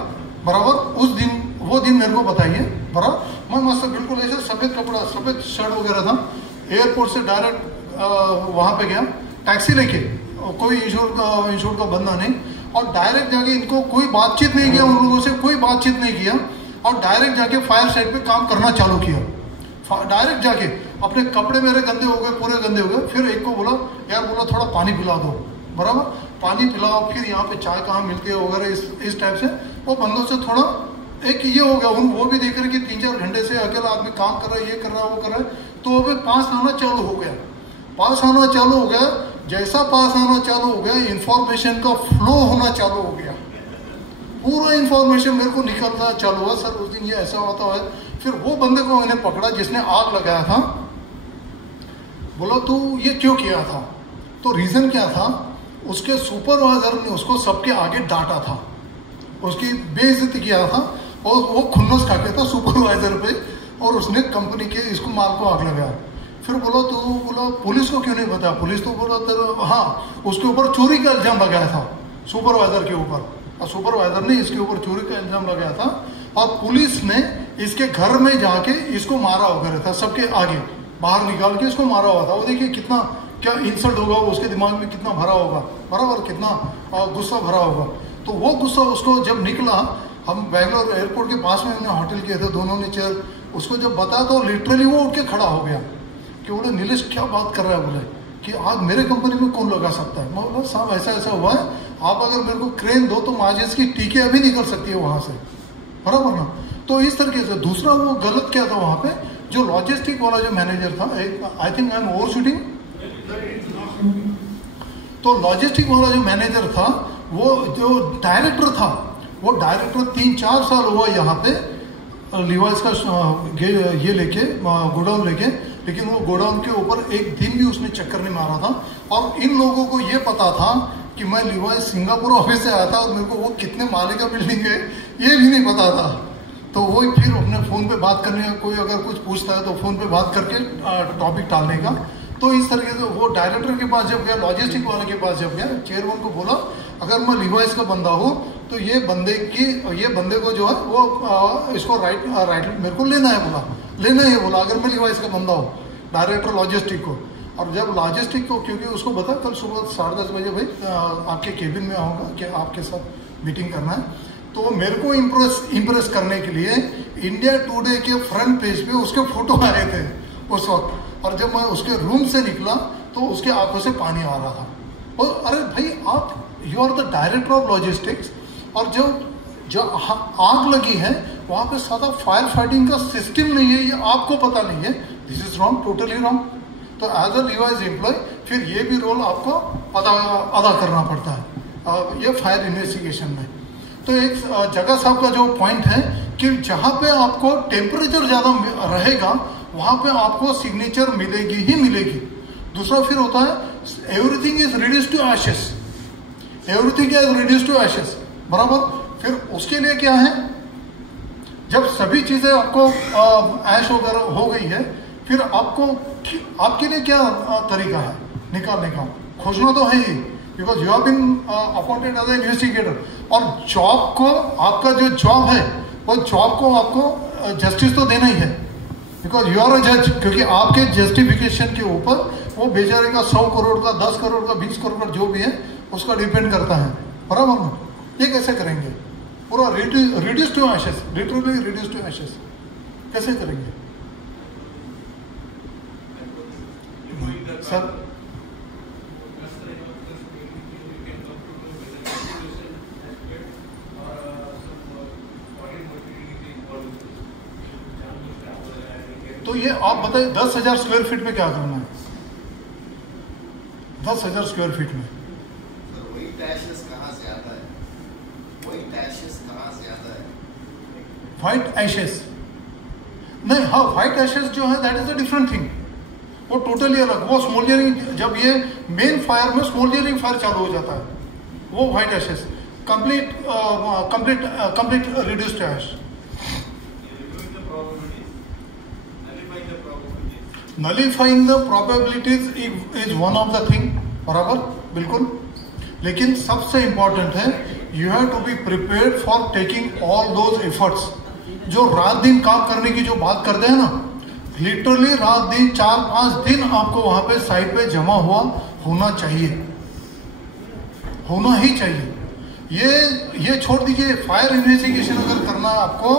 बराबर, उस दिन वो दिन मेरे को बताइए बराबर। मैं मस्त बिल्कुल ऐसे सफ़ेद कपड़ा, सफ़ेद शर्ट वगैरह था। एयरपोर्ट से डायरेक्ट वहाँ पे गया टैक्सी लेके, कोई इंश्योर का बंदा नहीं, और डायरेक्ट जाके इनको कोई बातचीत नहीं किया, उन लोगों से कोई बातचीत नहीं किया, और डायरेक्ट जाके फायर साइट पे काम करना चालू किया। डायरेक्ट जाके अपने कपड़े मेरे गंदे हो गए, पूरे गंदे हो गए। फिर एक को बोला यार, बोला थोड़ा पानी पिला दो बराबर, पानी पिलाओ, फिर यहाँ पे चाय कहाँ मिलती है वगैरह, इस टाइप से वो बंदों से थोड़ा एक ये हो गया। वो भी देख रहे कि 3-4 घंटे से अकेला आदमी काम कर रहा है, ये कर रहा है वो कर रहा है। तो वो भी पास आना चालू हो गया, पास आना चालू हो गया। जैसा पास आना चालू हो गया, इंफॉर्मेशन का फ्लो होना चालू हो गया, पूरा इंफॉर्मेशन मेरे को निकलना चालू हुआ। सर उस दिन ये ऐसा होता है। फिर वो बंदे को मैंने पकड़ा जिसने आग लगाया था, बोला तू ये क्यों किया था? तो रीजन क्या था, उसके सुपरवाइजर ने उसको सबके आगे डांटा था, उसकी बेइज्जती किया था, और वो खुन्नस खाके था सुपरवाइजर पे। और उसने कंपनी के इसको माल को आग लगाया। फिर बोला पुलिस को क्यों नहीं पता? पुलिस तो बोला तेरा हाँ, उसके ऊपर चोरी का इल्जाम लगाया था सुपरवाइजर के ऊपर, और सुपरवाइजर ने इसके ऊपर चोरी का इल्जाम लगाया था, और पुलिस ने इसके घर में जाके इसको मारा वगैरह था, सबके आगे बाहर निकाल के इसको मारा हुआ था। वो देखिए कितना क्या इंसल्ट होगा, उसके दिमाग में कितना भरा होगा, बराबर कितना गुस्सा भरा होगा। तो वो गुस्सा उसको जब निकला, हम बैंगलोर एयरपोर्ट के पास में हमने होटल किए थे, दोनों ने चेयर, उसको जब बताया तो लिटरली वो उठ के खड़ा हो गया कि बोले नीलेश क्या बात कर रहा है, बोले कि आग मेरे कंपनी में कौन लगा सकता है। मैं बोला साहब ऐसा ऐसा हुआ है, आप अगर मेरे को क्रेन दो तो माचिस की टीके अभी नहीं कर सकती है वहां से, बराबर ना। तो इस तरीके से दूसरा वो गलत क्या था वहां पे, जो लॉजिस्टिक वाला जो मैनेजर था, I think I am over shooting, तो लॉजिस्टिक वाला जो मैनेजर था, वो जो डायरेक्टर था, वो डायरेक्टर 3-4 साल हुआ यहाँ पे लिवाइस का ये लेके गोडाउन लेके, लेकिन वो गोडाउन के ऊपर एक दिन भी उसने चक्कर नहीं मारा था। और इन लोगों को ये पता था कि मैं लिवाइस सिंगापुर ऑफिस से आया था और मेरे को वो कितने माले का बिल्डिंग है ये भी नहीं पता था। तो वो फिर अपने फ़ोन पे बात करने का, कोई अगर कुछ पूछता है तो फ़ोन पे बात करके टॉपिक टालने का। तो इस तरीके से वो डायरेक्टर के पास जब गया, लॉजिस्टिक वाले के पास जब गया, चेयरमैन को बोला अगर मैं लिवाइस का बंदा हूँ तो ये बंदे को जो है वो इसको राइट मेरे को लेना है बोला अगर मैं लिवाइस का बंदा हूँ, डायरेक्टर लॉजिस्टिक को। और जब लॉजिस्टिक को, क्योंकि उसको बता कल सुबह 10:30 बजे भाई आपके केबिन में आऊँगा कि आपके साथ मीटिंग करना है, तो मेरे को इम्प्रेस करने के लिए इंडिया टुडे के फ्रंट पेज पे उसके फोटो आए थे उस वक्त। और जब मैं उसके रूम से निकला तो उसके आंखों से पानी आ रहा था। और अरे भाई आप, you are the director of logistics, और जो आग लगी है वहां पे सादा फायर फाइटिंग का सिस्टम नहीं है, ये आपको पता नहीं है, this is wrong, totally wrong. तो एज अ लिवाइस एम्प्लॉय फिर ये भी रोल आपको अदा करना पड़ता है ये फायर इन्वेस्टिगेशन में। तो एक जगह साहब का जो पॉइंट है कि जहाँ पे आपको टेम्परेचर ज़्यादा रहेगा वहाँ पे आपको सिग्नेचर मिलेगी ही मिलेगी। दूसरा फिर होता है everything is reduce to ashes, everything is reduce to ashes, बराबर। फिर उसके लिए क्या है, जब सभी चीज़ें आपको ऐश वगैरह हो गई है, फिर आपके लिए क्या तरीका है निकालने का, खोजना तो है ही, because you have been appointed as a investigator. और जॉब को, आपका जो जॉब है वो जॉब को आपको जस्टिस तो देना ही है, बिकॉज यू आर अ जज, क्योंकि आपके जस्टिफिकेशन के ऊपर वो बेचारे का 100 करोड़ का, 10 करोड़ का, 20 करोड़ का जो भी है उसका डिपेंड करता है, बराबर ना। ये कैसे करेंगे, पूरा reduce to ashes, literally reduce to ashes कैसे करेंगे सर? तो ये आप बताइए 10,000 स्क्वायर फीट में क्या करना है? 10,000 स्क्वायर फीट में वही टैशेस कहाँ से आता है? वही टैशेस कहाँ से आता है? व्हाइट एशेस नहीं, हाँ व्हाइट एशेस जो है that is a different thing, वो टोटली अलग। वो स्मोल्डरिंग, जब ये मेन फायर में स्मोल्डरिंग फायर चालू हो जाता है, वो white ashes complete reduced ash. Nullifying the probabilities is one of the thing, बराबर, बिल्कुल। लेकिन सबसे इंपॉर्टेंट है you have to be prepared for taking all those efforts. जो रात दिन काम करने की जो बात करते हैं ना, लिटरली रात दिन 4-5 दिन आपको वहां पे साइट पे जमा हुआ होना चाहिए, होना ही चाहिए। ये छोड़ दीजिए, फायर इन्वेस्टिगेशन अगर करना है आपको,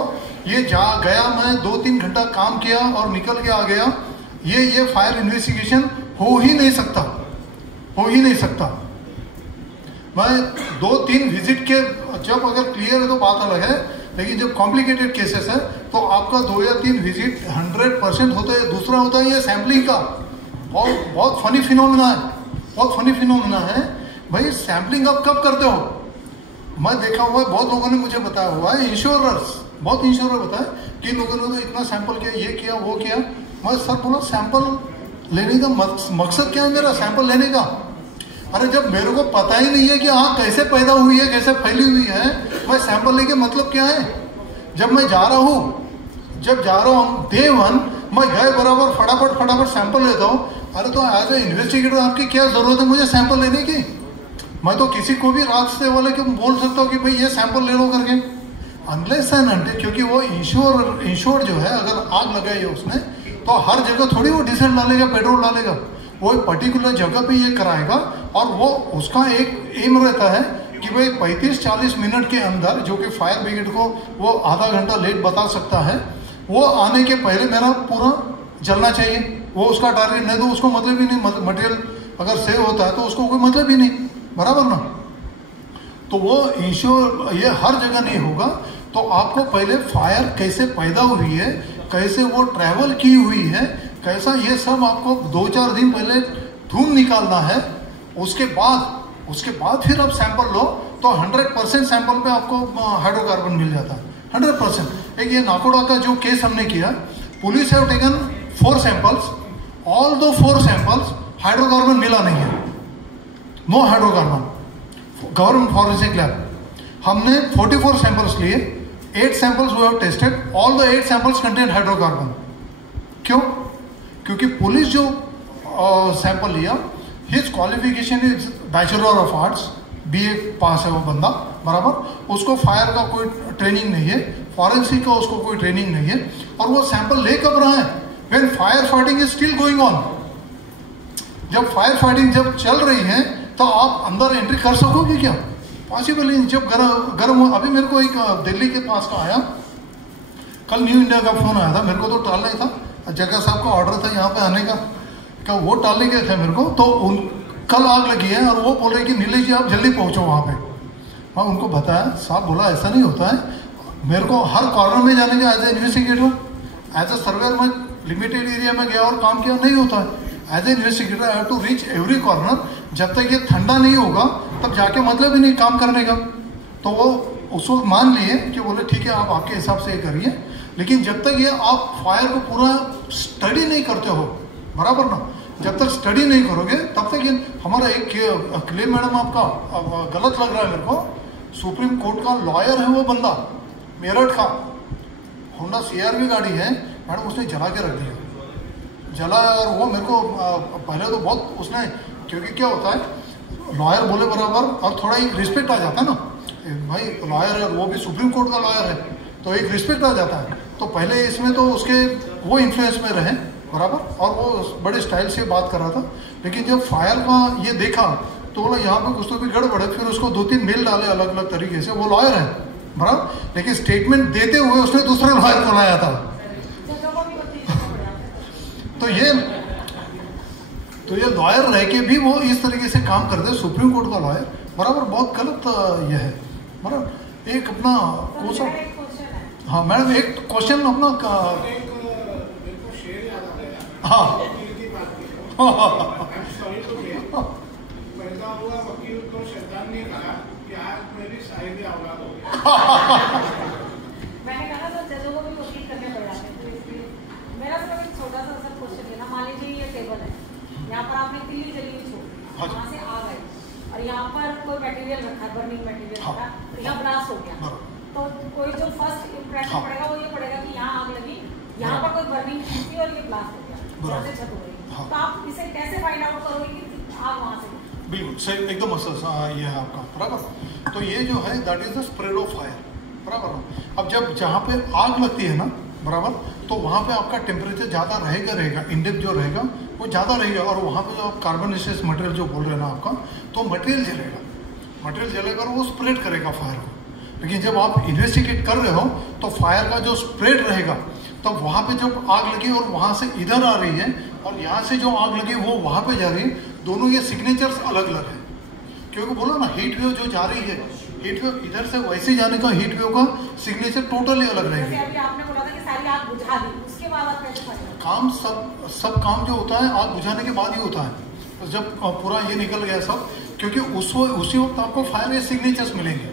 ये गया मैं 2-3 घंटा काम किया और निकल के आ गया, ये फायर इन्वेस्टिगेशन हो ही नहीं सकता। मैं 2-3 विजिट के, जब अगर क्लियर है तो बात अलग है, लेकिन जब कॉम्प्लिकेटेड केसेस है तो आपका 2 या 3 विजिट 100% होता है। दूसरा होता है ये सैम्पलिंग का, और बहुत फनी फिनोमिना है भाई। सैम्पलिंग आप कब करते हो? मैं देखा हुआ है, बहुत लोगों ने मुझे बताया हुआ है, बहुत इंश्योरर बताया कि इन लोगों ने तो इतना सैंपल किया, ये किया, वो किया। मैं सर बोला सैंपल लेने का मकसद क्या है मेरा, सैंपल लेने का? अरे जब मेरे को पता ही नहीं है कि आग कैसे पैदा हुई है, कैसे फैली हुई है, मैं सैंपल लेके मतलब क्या है? जब मैं जा रहा हूँ जब जा रहा हूँ डे 1 मैं गए बराबर फटाफट सैंपल लेता हूँ। अरे तो एज ए इन्वेस्टिगेटर आपकी क्या जरूरत है मुझे सैंपल लेने की? मैं तो किसी को भी रास्ते वाले को बोल सकता हूँ कि भाई ये सैंपल ले लो करके, अनलेस एंड अनटिल, क्योंकि वो इंश्योर जो है, अगर आग लगाई है उसने तो हर जगह थोड़ी वो डीजल डालेगा, पेट्रोल डालेगा, वो एक पर्टिकुलर जगह पे ये कराएगा। और वो उसका एक एम रहता है कि भाई 35-40 मिनट के अंदर, जो कि फायर ब्रिगेड को वो आधा घंटा लेट बता सकता है, वो आने के पहले मेरा पूरा जलना चाहिए। वो उसका टारगेट, नहीं तो उसको मतलब ही नहीं, मटेरियल अगर सेव होता है तो उसको कोई मतलब ही नहीं, बराबर ना। तो वो इंश्योर ये हर जगह नहीं होगा। तो आपको पहले फायर कैसे पैदा हुई है, कैसे वो ट्रैवल की हुई है, कैसा, ये सब आपको 2-4 दिन पहले ढूंढ निकालना है। उसके बाद फिर आप सैंपल लो तो 100% सैंपल पे आपको हाइड्रोकार्बन मिल जाता है, 100%। एक ये नाकोडा का जो केस हमने किया, police have taken 4 samples, all those 4 samples hydrocarbon मिला नहीं है, no hydrocarbon. Government forensic lab हमने 44 सैंपल्स लिए, 8 samples we have tested, all the 8 samples contain hydrocarbon. क्यों? क्योंकि पुलिस जो सैंपल लिया, his qualification is bachelor of arts, BA pass है वो बंदा, बराबर। उसको फायर का कोई ट्रेनिंग नहीं है, फॉरेंसिक का उसको कोई ट्रेनिंग नहीं है, और वो सैंपल ले कब रहा है? When fire fighting is still going on. जब फायर फाइटिंग जब चल रही है तो आप अंदर एंट्री कर सकोगे क्या? पॉसिबल नहीं। जब गर्म अभी मेरे को एक दिल्ली के पास का आया, कल न्यू इंडिया का फोन आया था, मेरे को तो टालना ही था, जगह साहब का ऑर्डर था यहाँ पे आने का वो टालने के थे मेरे को। तो कल आग लगी है और वो बोल रहे कि नीलेश जी आप जल्दी पहुँचो वहाँ पे। मैं उनको बताया, साहब बोला ऐसा नहीं होता है, मेरे को हर कॉर्नर में जाने का as a investigator, as a surveyor मैं लिमिटेड एरिया में गया और काम किया, नहीं होता है। As a investigator I have to reach every corner. जब तक ये ठंडा नहीं होगा तब जाके मतलब ही नहीं काम करने का। तो वो उस वक्त मान लिए कि बोले ठीक है आप आपके हिसाब से ये करिए, लेकिन जब तक ये आप फायर को पूरा स्टडी नहीं करते हो, बराबर ना, जब तक स्टडी नहीं करोगे तब तक ये हमारा एक क्लेम, मैडम आपका गलत लग रहा है मेरे को, सुप्रीम कोर्ट का लॉयर है वो बंदा, मेरठ का, होंडा CRV गाड़ी है मैडम, उसने जला के रख दिया, जला। और वो मेरे को पहले तो बहुत उसने, क्योंकि क्या होता है लॉयर बोले बराबर और थोड़ा एक रिस्पेक्ट आ जाता है ना, भाई लॉयर है, वो भी सुप्रीम कोर्ट का लॉयर है, तो एक रिस्पेक्ट आ जाता है। तो पहले इसमें तो उसके वो इन्फ्लुएंस में रहे, बराबर, और वो बड़े स्टाइल से बात कर रहा था। लेकिन जब फायर का ये देखा तो बोला यहाँ पे कुछ तो भी गड़बड़ है, फिर उसको 2-3 मेल डाले अलग अलग तरीके से। वो लॉयर है, बराबर, लेकिन स्टेटमेंट देते हुए उसने दूसरे लॉयर को लाया था। तो ये लॉयर रह के भी वो इस तरीके से काम करते हैं, सुप्रीम कोर्ट का लॉयर, बराबर, बहुत गलत ये है, बराबर। एक अपना हाँ मैडम, एक क्वेश्चन अपना हाँ पैदा हुआ वकील को शैतान ने कहा कि आज मेरी साहिबी औलाद हो गया। मैंने कहा तो जजों को भी वकील करने पड़ जाते हैं, तो इसलिए मेरा सिर्फ एक छोटा सा क्वेश्चन है ना, मान लीजिए ये टेबल है, यहाँ पर आपने तिल्ली जली हुई छोड़ी, वहाँ से आग आई और यहाँ पर कोई मटेरियल रखा है, बर्निंग मटेरियल रखा, तो यहाँ ब्लास्ट हो गया, तो कोई जो फर्स्ट इम्प्रेशन पड़ेगा वो ये पड़ेगा कि यहाँ आग लगी, यहाँ पर कोई बर्निंग थी और ये ब्लास्ट हो गया, यहाँ से छत हो गई। तो आप इसे कैसे फाइंड आउट करोगे कि आग वहाँ से? बिल्कुल सही, एकदम ये है आपका, बराबर। तो ये जो है that is the spread of fire, बराबर। अब जब जहाँ पे आग लगती है ना, बराबर, तो वहाँ पे आपका टेम्परेचर ज़्यादा रहेगा, इंडेक्स जो रहेगा वो ज़्यादा रहेगा, और वहाँ पे जो आप कार्बोनेशियस मटेरियल जो बोल रहे हैं ना आपका, तो मटेरियल जलेगा और वो स्प्रेड करेगा फायर को। लेकिन जब आप इन्वेस्टिगेट कर रहे हो तो फायर का जो स्प्रेड रहेगा, तो वहाँ पे जब आग लगी और वहाँ से इधर आ रही है और यहाँ से जो आग लगी वो वहाँ पे जा रही है, दोनों ये सिग्नेचर्स अलग अलग है। क्योंकि बोलो ना ही वेव जो जा रही है, हीट वेव इधर से वैसे जाने का हीट वेव का सिग्नेचर टोटली अलग रहेगी। आपने बोला था कि सारी आग बुझा दी, उसके बाद आप कैसे काम सब काम जो होता है आग बुझाने के बाद ही होता है। तो जब पूरा ये निकल गया सब, क्योंकि उसी वक्त आपको फायर के सिग्नेचर्स मिलेंगे।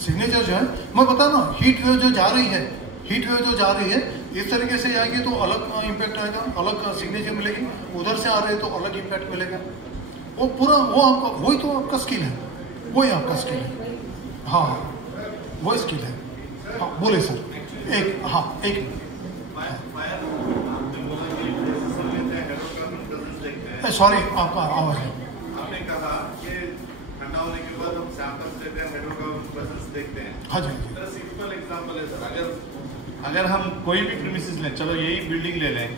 सिग्नेचर जो है मैं बता ना, हीट वेव जो जा रही है इस तरीके से जाएगी तो अलग इम्पैक्ट आएगा, अलग सिग्नेचर मिलेगी, उधर से आ रहे तो अलग इम्पैक्ट मिलेगा। वो पूरा वो आपका वही तो आपका स्किल है, वही आपका स्किल है। हाँ वो स्किल है। हाँ बोले सर, एक फायर आपने बोला कि डेसिसन लेते हैं, हाइड्रोकार्बन प्रेजेंस देखते हैं। सॉरी, आपका आवाज है। आपने कहा कि ठंडा होने के बाद हम सैंपल्स लेते हैं, हाइड्रोकार्बन प्रेजेंस देखते हैं। हाँ जी। सर सिंपल एग्जांपल है सर, अगर हम कोई भी प्रीमिसेस लें, चलो यही बिल्डिंग ले लें,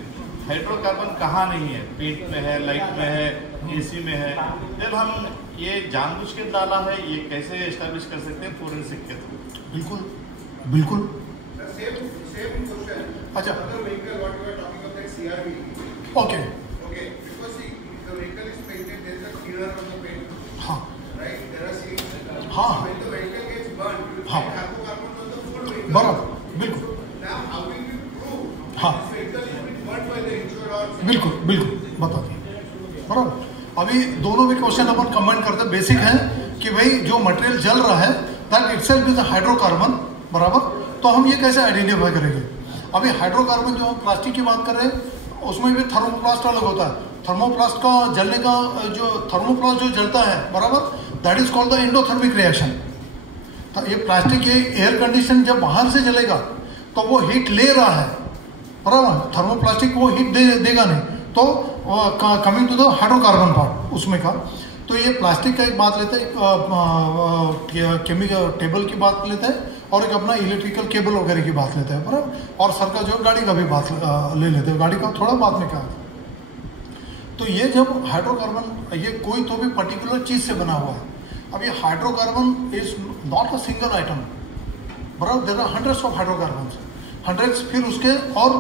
हाइड्रोकार्बन कहाँ नहीं है, पेंट में है, लाइट में है, एसी में है, फिर हम ये जानबूझ के डाला है, ये कैसे एस्टैब्लिश कर सकते हैं फोरेंसिक के थ्रू? बिल्कुल बिल्कुल। Same question. अच्छा। Another vehicle, what you were talking about, that CRV. Okay. Okay, because see, the vehicle is painted, there is a cleaner on the paint. हाँ Right? There are seals. हाँ When the vehicle gets burnt, you will हाँ। find hydrocarbons on the full vehicle. बराबर, बिल्कुल। Now, how will you prove हाँ। this vehicle is being burnt by the insured or? बिल्कुल बिल्कुल बता दिए, बराबर। अभी दोनों भी क्वेश्चन अपन कंबाइन करते हैं। बेसिक है कि भाई जो मटेरियल जल रहा है that itself is a hydrocarbon, बराबर। तो हम ये कैसे आइडेंटिफाई करेंगे? अभी हाइड्रोकार्बन जो हम प्लास्टिक की बात कर रहे हैं उसमें भी थर्मोप्लास्ट अलग होता है। थर्मोप्लास्ट का जलने का जो थर्मोप्लास्ट जो जलता है, बराबर, that is called the endothermic reaction. तो ये प्लास्टिक ये एयर कंडीशन जब बाहर से जलेगा तो वो हीट ले रहा है, बराबर। थर्मोप्लास्टिक वो हीट देगा नहीं। तो coming to the hydrocarbon part उसमें का, तो ये प्लास्टिक का एक बात लेते हैं, केमिकल टेबल की बात लेते हैं, और एक अपना इलेक्ट्रिकल केबल वगैरह की बात लेते हैं, बराबर। और सर का जो गाड़ी का भी बात ले लेते हैं, गाड़ी का थोड़ा बाद में क्या। तो ये जब हाइड्रोकार्बन ये कोई तो भी पर्टिकुलर चीज से बना हुआ है। अब ये hydrocarbon is not a single item, बराबर। There are hundreds of hydrocarbon, hundreds. फिर उसके और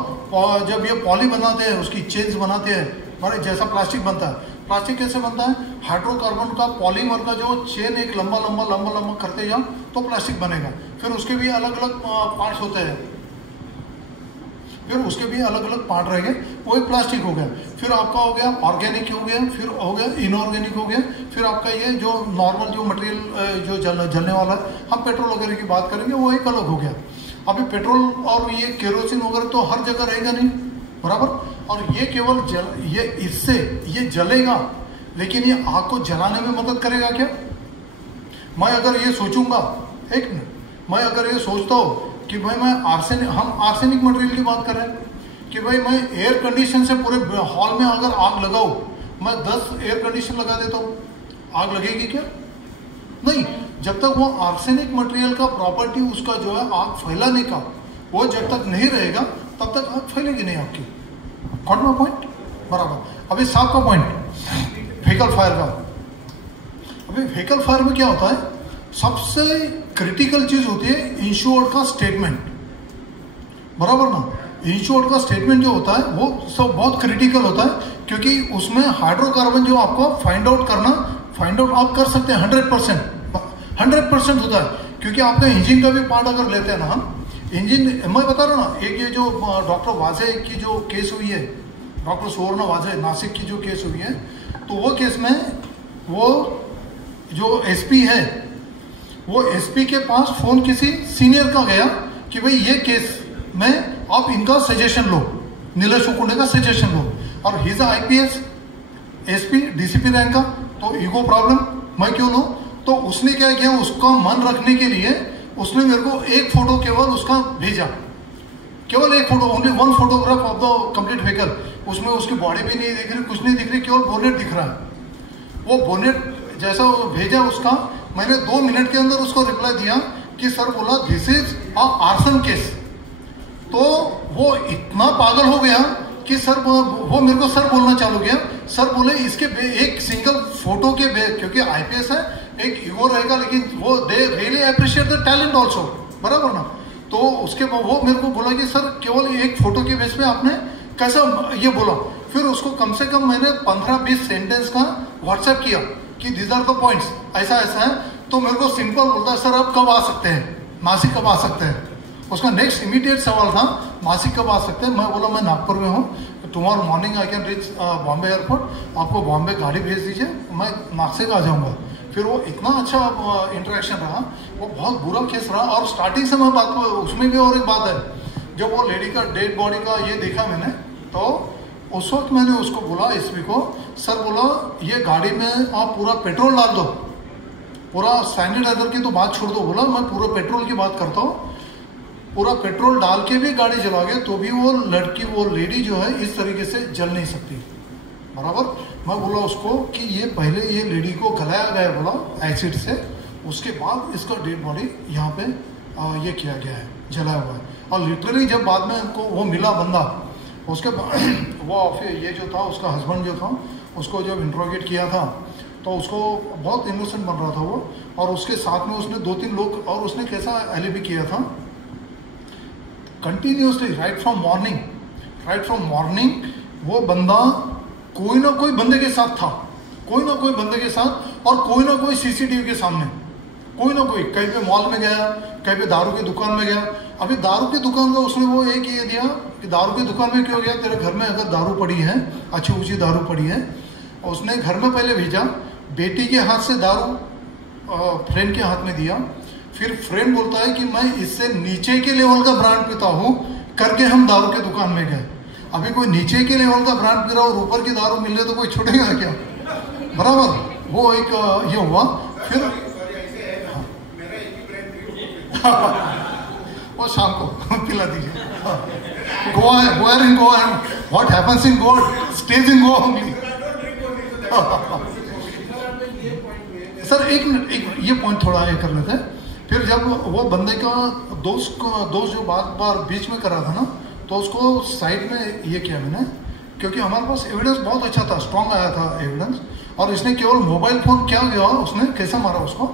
जब ये पॉली बनाते हैं, उसकी चेन्स बनाते हैं, बराबर। जैसा प्लास्टिक बनता है, प्लास्टिक कैसे बनता है? हाइड्रोकार्बन का पॉलीमर का जो चेन एक लंबा लंबा लंबा लंबा करते जाओ तो प्लास्टिक बनेगा। फिर उसके भी अलग अलग पार्ट्स होते हैं, फिर उसके भी अलग अलग पार्ट रहेंगे, वो एक प्लास्टिक हो गया। फिर आपका हो गया ऑर्गेनिक हो गया, फिर हो गया इनऑर्गेनिक हो गया, फिर आपका ये जो नॉर्मल जो मटेरियल जो जलने वाला है, हम पेट्रोल वगैरह की बात करेंगे, वो एक अलग हो गया। अभी पेट्रोल और ये केरोसिन वगैरह तो हर जगह रहेगा नहीं, बराबर। और ये केवल ये इससे ये जलेगा, लेकिन ये आग को जलाने में मदद करेगा क्या? मैं अगर ये सोचूंगा, एक मिनट, मैं अगर ये सोचता हूँ कि भाई मैं हम आर्सेनिक मटेरियल की बात कर रहे हैं कि भाई मैं एयर कंडीशन से पूरे हॉल में अगर आग लगाऊं, मैं 10 एयर कंडीशन लगा देता हूँ, आग लगेगी क्या? नहीं। जब तक वो आर्सेनिक मटेरियल का प्रॉपर्टी उसका जो है आग फैलाने का, वो जब तक नहीं रहेगा तब तक आग फैलेगी नहीं आपकी। Got my point? बराबर। अभी साफ का पॉइंट व्हीकल फायर का। अभी व्हीकल फायर में क्या होता है? सबसे क्रिटिकल चीज होती है इंश्योर्ड का स्टेटमेंट, बराबर ना। इंश्योर्ड का स्टेटमेंट जो होता है वो सब बहुत क्रिटिकल होता है, क्योंकि उसमें हाइड्रोकार्बन जो आपको फाइंड आउट आप कर सकते हैं 100% होता है। क्योंकि आपका इंजन का भी पार्ट अगर लेते हैं ना हम, इंजन मैं बता रहा हूँ ना, एक ये जो डॉक्टर वाजे की जो केस हुई है, डॉक्टर सुवर्ण वाजे नासिक की जो केस हुई है, तो वो केस में वो जो एसपी है, वो एसपी के पास फोन किसी सीनियर का गया कि भाई ये केस में आप इनका सजेशन लो, नीलेश उकुंडे का सजेशन लो। और he is IPS SP DCP rank का, तो ईगो प्रॉब्लम, मैं क्यों लूं? तो उसने क्या किया, उसका मन रखने के लिए उसने मेरे को एक फोटो केवल उसका भेजा, केवल एक photo, only 1 photograph of the complete vehicle. उसमें उसकी बॉडी भी नहीं दिख रही, कुछ नहीं दिख रही, केवल बोनेट दिख रहा है। वो बोनेट जैसा वो भेजा उसका, मैंने 2 मिनट के अंदर उसको रिप्लाई दिया कि सर बोला this is a arson case. तो वो इतना पागल हो गया कि सर वो मेरे को सर बोलना चालू किया। सर बोले इसके एक सिंगल फोटो के क्योंकि आईपीएस है, एक ईगो रहेगा, लेकिन वो they really appreciate the talent also, बराबर ना। तो उसके वो मेरे को बोला कि सर केवल एक फोटो के बेस पे आपने कैसा ये बोला। फिर उसको कम से कम मैंने 15-20 सेंटेंस का व्हाट्सएप किया कि दीज आर द पॉइंट्स, ऐसा ऐसा है। तो मेरे को सिंपल बोलता है सर आप कब आ सकते हैं, नासिक कब आ सकते हैं। उसका नेक्स्ट इमीडिएट सवाल था नासिक कब आ सकते हैं। मैं बोला मैं नागपुर में हूँ, tomorrow morning I can reach Bombay airport, आपको बॉम्बे गाड़ी भेज दीजिए, मैं नासिक आ जाऊँगा। फिर वो इतना अच्छा इंटरेक्शन रहा, वो बहुत बुरा केस रहा। और स्टार्टिंग से मैं बात को, उसमें भी और एक बात है, जब वो लेडी का डेड बॉडी का ये देखा मैंने, तो उस वक्त मैंने उसको बोला एसपी को, सर बोला ये गाड़ी में आप पूरा पेट्रोल डाल दो, पूरा सैनिटाइजर की तो बात छोड़ दो, बोला मैं पूरा पेट्रोल की बात करता हूँ। पूरा पेट्रोल डाल के भी गाड़ी चला गया तो भी वो लड़की, वो लेडी जो है इस तरीके से जल नहीं सकती, बराबर। मैं बोला उसको कि ये पहले ये लेडी को गलाया गया बोला एसिड से, उसके बाद इसका डेड बॉडी यहाँ पे ये किया गया है, जलाया हुआ है। और लिटरली जब बाद में हमको वो मिला बंदा, उसके वो ये जो था उसका हस्बैंड जो था, उसको जब इंट्रोगेट किया था तो उसको बहुत इनोसेंट बन रहा था वो, और उसके साथ में उसने 2-3 लोग, और उसने कैसा एलिबी किया था कंटिन्यूसली राइट फ्रॉम मॉर्निंग वो बंदा कोई ना कोई बंदे के साथ था, कोई ना कोई बंदे के साथ, और कोई ना कोई सीसीटीवी के सामने, कोई ना कोई, कहीं पे मॉल में गया, कहीं पे दारू की दुकान में गया। अभी दारू की दुकान का उसने वो एक ये दिया कि दारू की दुकान में क्यों गया, तेरे घर में अगर दारू पड़ी है, अच्छी ऊँची दारू पड़ी है, उसने घर में पहले भेजा, बेटी के हाथ से दारू फ्रेंड के हाथ में दिया, फिर फ्रेंड बोलता है कि मैं इससे नीचे के लेवल का ब्रांड पीता हूँ करके हम दारू के दुकान में गए। अभी कोई नीचे के लेवल का ब्रांड पी रहा और ऊपर की दारू मिल रही तो कोई छूटेगा क्या, बराबर। वो एक ये हुआ। फिर वो शाम को पिला दीजिए। गोवा है, where in Goa, what happens in Goa stays in Goa only. Sir एक मिनट, ये पॉइंट थोड़ा ये कर लेते हैं। फिर जब वो बंदे का दोस्त जो बार बीच में करा था ना, तो उसको साइड में ये किया मैंने, क्योंकि हमारे पास एविडेंस बहुत अच्छा था, स्ट्रॉन्ग आया था एविडेंस। और इसने केवल मोबाइल फोन क्या गया, उसने कैसे मारा उसको,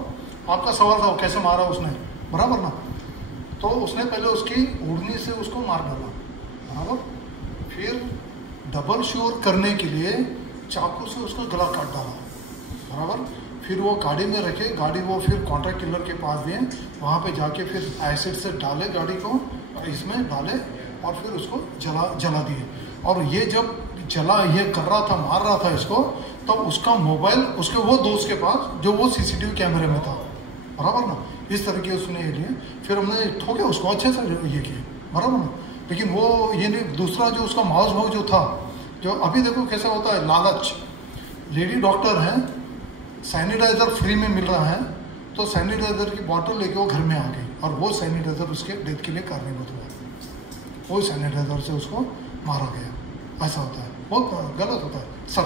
आपका सवाल था कैसे मारा उसने, बराबर ना। तो उसने पहले उसकी ओढ़नी से उसको मार डाला, बराबर। फिर डबल श्योर करने के लिए चाकू से उसको गला काट डाला, बराबर। फिर वो गाड़ी में रखे, गाड़ी वो फिर कॉन्ट्रैक्ट किलर के पास दिए, वहाँ पे जाके फिर एसिड से डाले गाड़ी को, इसमें डाले और फिर उसको जला दिए। और ये जब ये कर रहा था, मार रहा था इसको, तो उसका मोबाइल उसके वो दोस्त के पास जो वो सीसीटीवी कैमरे में था, बराबर ना। इस तरीके उसने ये लिए, फिर हमने ठोके उसको अच्छे से ये किए, बराबर ना। लेकिन वो ये नहीं, दूसरा जो उसका माउस भाव जो था, जो अभी देखो कैसा होता है लालच, लेडी डॉक्टर है, सैनिटाइजर फ्री में मिल रहा है, तो सैनिटाइजर की बॉटल लेके वो घर में आ गई और वो सैनिटाइजर उसके डेथ के लिए कारणीभूत हुआ, वो सैनिटाइजर से उसको मारा गया। ऐसा होता है, बहुत गलत होता है सर।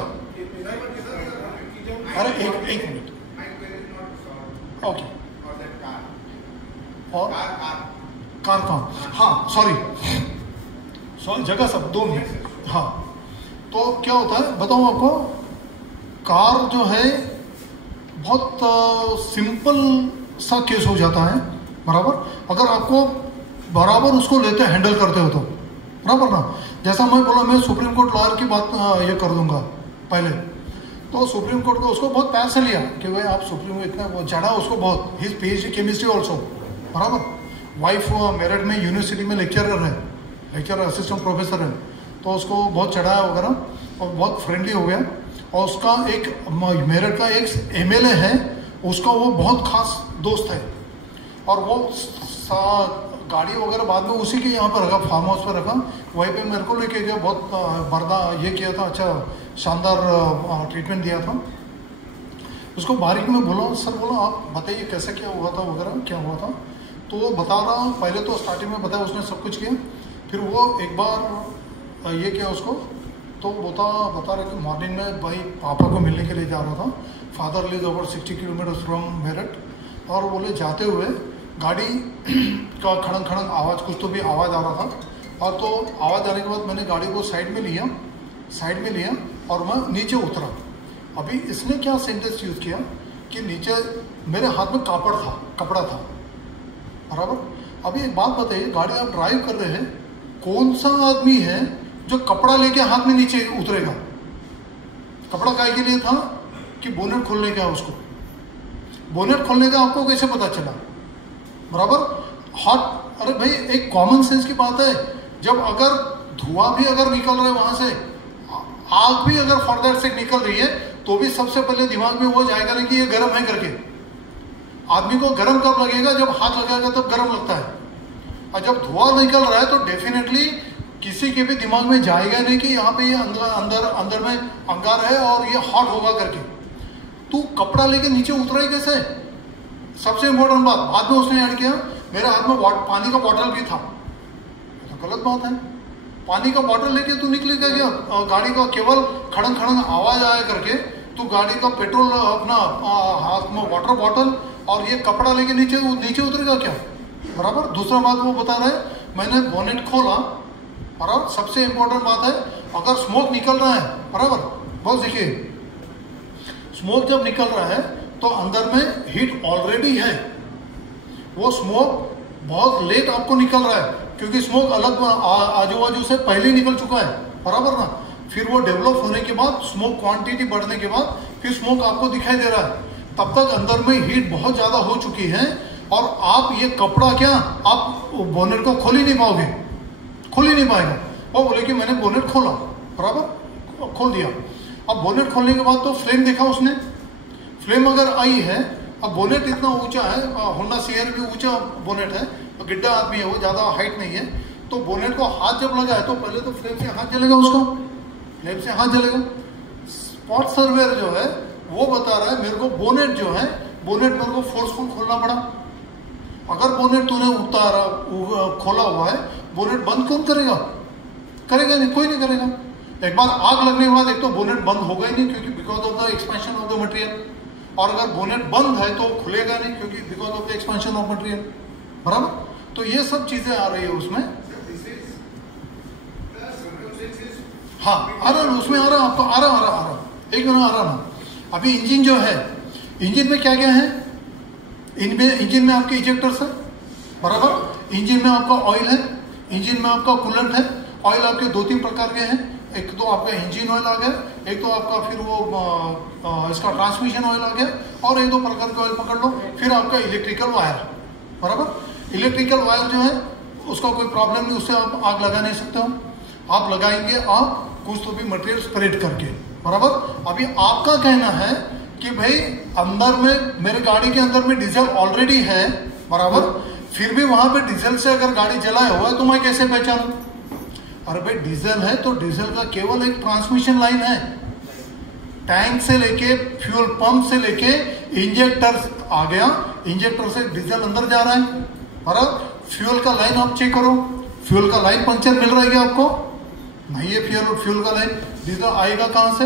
अरे एक मिनट, ओके। और कार का, हाँ सॉरी जगह सब 2 मिनट। हाँ, तो क्या होता है बताऊँ आपको, कार जो है बहुत सिंपल सा केस हो जाता है, बराबर। अगर आपको बराबर उसको लेते हैंडल करते हो तो, बराबर ना। जैसा मैं बोला, मैं सुप्रीम कोर्ट लॉयर की बात ये कर दूंगा पहले, तो सुप्रीम कोर्ट को उसको बहुत प्यार से लिया कि भाई आप सुप्रीम को इतना वो चढ़ा उसको बहुत, हिज PhD केमिस्ट्री ऑल्सो, बराबर। वाइफ मेरठ में यूनिवर्सिटी में लेक्चरर है, लेक्चरर असिस्टेंट प्रोफेसर है, तो उसको बहुत चढ़ाया वगैरह और बहुत फ्रेंडली हो गया। और उसका एक मेरठ का एक MLA है, उसका वो बहुत खास दोस्त है, और वो गाड़ी वगैरह बाद में उसी के यहाँ पर रखा, फार्म हाउस पर रखा, वहीं पे मेरे को लेके गया, बहुत ये किया था, अच्छा शानदार ट्रीटमेंट दिया था उसको। बारीक में बोला, सर बोला आप बताइए कैसे क्या हुआ था वगैरह, क्या हुआ था। तो वो बता रहा, पहले तो स्टार्टिंग में बताया उसने सब कुछ किया, फिर वो एक बार ये किया उसको, तो बता रहे कि मॉर्निंग में भाई पापा को मिलने के लिए जा रहा था, father lives over 60 kilometre from Meerut, और बोले जाते हुए गाड़ी का खड़ंग खड़ंग आवाज़, कुछ तो भी आवाज़ आ रहा था, और तो आवाज़ आने के बाद मैंने गाड़ी को साइड में लिया और मैं नीचे उतरा। अभी इसने क्या सेंटेंस यूज़ किया कि नीचे मेरे हाथ में कपड़ा था, बराबर। अभी एक बात बताइए, गाड़ी आप ड्राइव कर रहे हैं, कौन सा आदमी है जो कपड़ा लेके हाथ में नीचे उतरेगा? कपड़ा काय के लिए था कि बोनेट खोलने का, उसको बोनेट खोलने का आपको कैसे पता चला, बराबर। हॉट, अरे भाई एक कॉमन सेंस की बात है, जब अगर धुआं भी अगर निकल रहा है वहां से, आग भी अगर फर्दर से निकल रही है, तो भी सबसे पहले दिमाग में वो जाएगा नहीं कि ये गर्म है करके। आदमी को गर्म कब लगेगा? जब हाथ लगाएगा तब गर्म लगता है। और जब धुआं निकल रहा है तो डेफिनेटली किसी के भी दिमाग में जाएगा नहीं कि यहाँ पे ये अंदर में अंगार है और ये हॉट होगा करके। तू कपड़ा लेके नीचे उतरा ही कैसे? सबसे इंपॉर्टेंट बात बाद में उसने ऐड किया, मेरे हाथ में पानी का बॉटल भी था, तो गलत बात है। पानी का बॉटल लेके तू निकलेगा क्या? गाड़ी का केवल खड़ंग खड़ंग आवाज आया करके तू गाड़ी का पेट्रोल अपना हाथ में वाटर बॉटल और ये कपड़ा लेके नीचे उतरेगा क्या? बराबर। दूसरा बात वो बता रहे, मैंने बोनेट खोला, बराबर। सबसे इंपॉर्टेंट बात है, अगर स्मोक निकल रहा है, बराबर, बहुत देखिए, स्मोक जब निकल रहा है तो अंदर में हीट ऑलरेडी है। वो स्मोक बहुत लेट आपको निकल रहा है क्योंकि स्मोक अलग आजू बाजू से पहले निकल चुका है, बराबर ना। फिर वो डेवलप होने के बाद, स्मोक क्वांटिटी बढ़ने के बाद फिर स्मोक आपको दिखाई दे रहा है। तब तक अंदर में हीट बहुत ज्यादा हो चुकी है और आप ये कपड़ा क्या, आप बोनेट को खोल ही नहीं पाओगे, खोल ही नहीं पाएगा। वो बोले कि मैंने बोनेट खोला, बराबर, खोल दिया। अब बोनेट खोलने के बाद तो फ्लेम देखा उसने, फ्लेम अगर आई है, अब बोनेट इतना ऊंचा है, होंडा सीआर भी ऊंचा बोनेट है, गिड्डा आदमी है वो, ज्यादा हाइट नहीं है, तो बोनेट को हाथ जब लगा है तो पहले तो फ्लेम से हाथ जलेगा, उसको फ्लेम से हाथ जलेगा। स्पॉट सर्वेयर जो है वो बता रहा है मेरे को बोनेट जो है, बोनेट मेरे को फोर्सफुल खोलना पड़ा। अगर बोनेट तूने उतारा खोला हुआ है, बोनेट बंद कौन करेगा? करेगा नहीं, कोई नहीं करेगा। एक बार आग लगने के बाद एक तो बोनेट बंद होगा ही नहीं क्योंकि because of the expansion of the material, और अगर बोनेट बंद है तो खुलेगा नहीं क्योंकि because of the expansion of material, बराबर। तो ये सब चीजें आ रही है उसमें। हाँ आ रहा, उसमें आ रहा, आपको आ रहा, एक मिनट आ रहा ना। अभी इंजन जो है, इंजन में क्या क्या है? इनमें इंजन में आपके इजेक्टर्स है, बराबर। इंजन में आपका ऑयल है, इंजन में आपका कूलेंट है। ऑयल आपके 2-3 प्रकार के हैं, एक तो आपका इंजन ऑयल आ गया, एक तो आपका फिर वो इसका ट्रांसमिशन ऑयल आ गया, और 1-2 प्रकार के ऑयल पकड़ लो। फिर आपका इलेक्ट्रिकल वायर, बराबर। इलेक्ट्रिकल वायर जो है उसका कोई प्रॉब्लम नहीं, उससे आप आग लगा नहीं सकते हो। आप लगाएंगे आग कुछ तो भी मटेरियल स्प्रेड करके, बराबर। अभी आपका कहना है कि भाई अंदर में, मेरे गाड़ी के अंदर में डीजल ऑलरेडी है, बराबर, फिर भी वहां पे डीजल से अगर गाड़ी जलाया हुआ है तो मैं कैसे पहचानूं? अरे भाई डीजल है तो डीजल का केवल एक ट्रांसमिशन लाइन है, टैंक से लेके फ्यूल पंप से लेके इंजेक्टर आ गया, इंजेक्टर से डीजल अंदर जा रहा है, बराबर। फ्यूल का लाइन आप चेक करो, फ्यूल का लाइन पंक्चर मिल रहा है क्या आपको? नहीं है फ्यूल का लाइन। डीजल आएगा कहां से?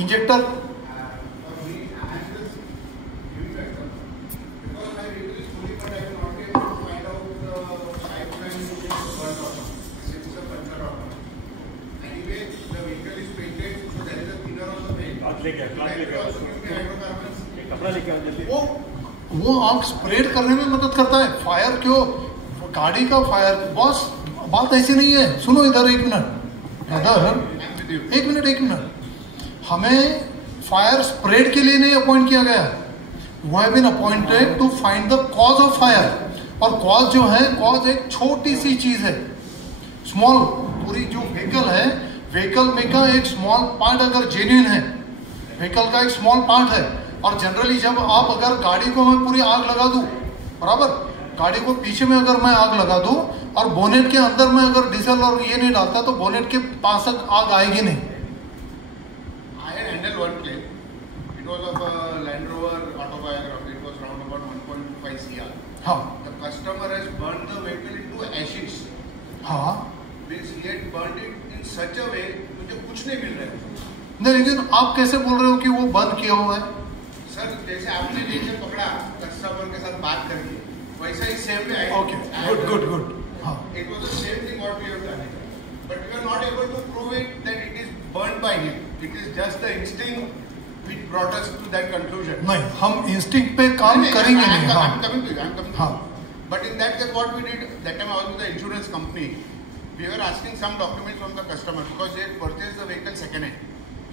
इंजेक्टर। वो आग स्प्रेड करने में मदद करता है। फायर क्यों? गाड़ी का फायर, बॉस बात ऐसी नहीं है, सुनो इधर एक मिनट। हमें फायर स्प्रेड के लिए नहीं अपॉइंट किया गया, we have been appointed to find the cause of fire. और कॉज जो है, कॉज एक छोटी सी चीज है, स्मॉल। पूरी जो व्हीकल है, व्हीकल में का एक स्मॉल पार्ट अगर जेन्युइन है, व्हीकल का एक स्मॉल पार्ट है, और जनरली जब आप अगर गाड़ी को मैं पूरी आग लगा दूं, बराबर, गाड़ी को पीछे में अगर मैं आग लगा दूं और बोनेट के अंदर में अगर डीजल और ये नहीं डालता तो बोनेट के पास तक आग आएगी नहीं। I had handled one claim. It was of a Land Rover autobiography. It was around about 1.5 CR. हाँ The customer has burned the vehicle into ashes. हाँ Means he had burned it in such a way मुझे कुछ नहीं मिल रहा है। नहीं, लेकिन आप कैसे बोल रहे हो कि वो बंद किया हुआ है? सर जैसे आपने जैसे पकड़ा कस्टमर के साथ बात करके, वैसा ही सेम वे। Okay, good. हाँ, It was the same thing what we have done. But we are not able to prove it that it is burned by him. It is just the instinct which brought us to that conclusion. नहीं, हम instinct पे काम करेंगे नहीं। हाँ I'm coming to you. हाँ But in that case, what we did, that time I was with the insurance company. We were asking some documents from the customer because they had purchased the vehicle second hand.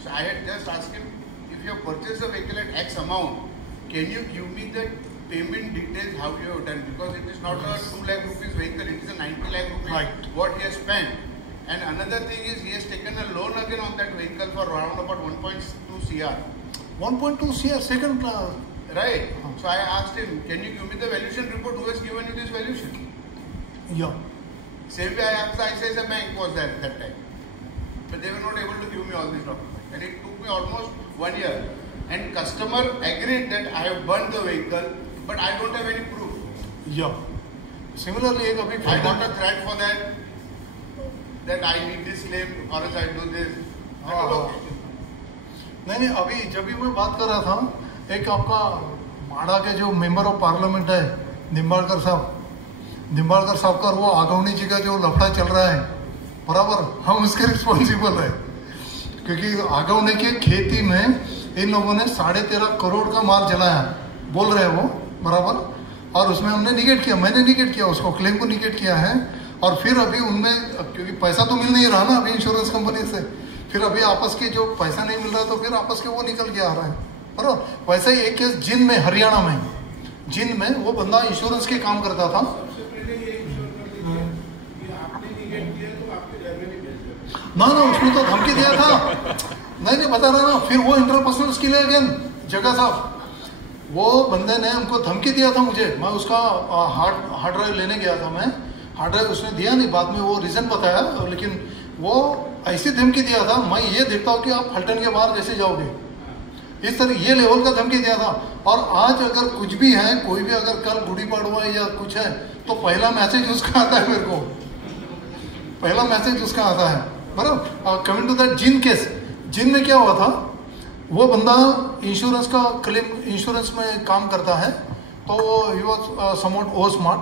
So I had just asked him, if you have purchased the vehicle at X amount, can you give me the payment details how you have done? Because it is not a 2 lakh rupees vehicle, it is a 90 lakh rupees Right. what he has spent. And another thing is he has taken a loan again on that vehicle for around about 1.2 CR. 1.2 CR second class. Right. So I asked him, can you give me the valuation report? Who has given you this valuation? Yeah. Same way I asked the ICICI Bank was there at that time. But they were not able to give me all these documents. And it took me almost 1 year. And customer agreed that I have burned the vehicle, but I don't have any proof. Yeah. Similarly, एक अभी I got a threat for that I need this claim or else I do this. नहीं, अभी जब भी मैं बात कर रहा था, एक आपका माड़ा के जो मेंबर ऑफ पार्लियामेंट है निम्बाड़कर साहब का वो आगवनी जी का जो लफड़ा चल रहा है, बराबर, हम उसके रिस्पॉन्सिबल है, क्योंकि आगवनी की खेती में इन लोगों ने 13.5 करोड़ का माल जलाया, बोल रहे हैं वो, बराबर, और उसमें हमने निगेट किया, मैंने निगेट किया उसको, क्लेम को निगेट किया है। और फिर अभी उनमें, क्योंकि पैसा तो मिल नहीं रहा ना अभी इंश्योरेंस कंपनी से, फिर अभी आपस के जो पैसा नहीं मिल रहा तो फिर आपस के वो निकल के आ रहा है, बराबर। वैसे ही एक केस जिन में, हरियाणा में, जिन में वो बंदा इंश्योरेंस के काम करता था। सबसे पहले ये इंश्योर कर दीजिए कि आपने निगेट किया तो आपके घर में नहीं भेज दें। ना उसमें तो धमकी दिया था, नहीं बता रहा ना, फिर वो इंटरपर्सनल स्किल है अगेन, जगह साहब, वो बंदे ने हमको धमकी दिया था मुझे, मैं उसका हार्ड ड्राइव लेने गया था, मैं हार्ड ड्राइव उसने दिया नहीं, बाद में वो रीजन बताया, लेकिन वो ऐसी धमकी दिया था, मैं ये देखता हूँ कि आप फल्टन के बाहर कैसे जाओगे, इस तरह ये लेवल का धमकी दिया था। और आज अगर कुछ भी है, कोई भी अगर कल गुड़ी पड़वा या कुछ है तो पहला मैसेज उसका आता है, मेरे को पहला मैसेज उसका आता है, बराबर। कमिंग टू दैट जिन केस, जिन में क्या हुआ था, वो बंदा इंश्योरेंस का क्लेम, इंश्योरेंस में काम करता है, तो ही वॉज समवॉट ओ स्मार्ट,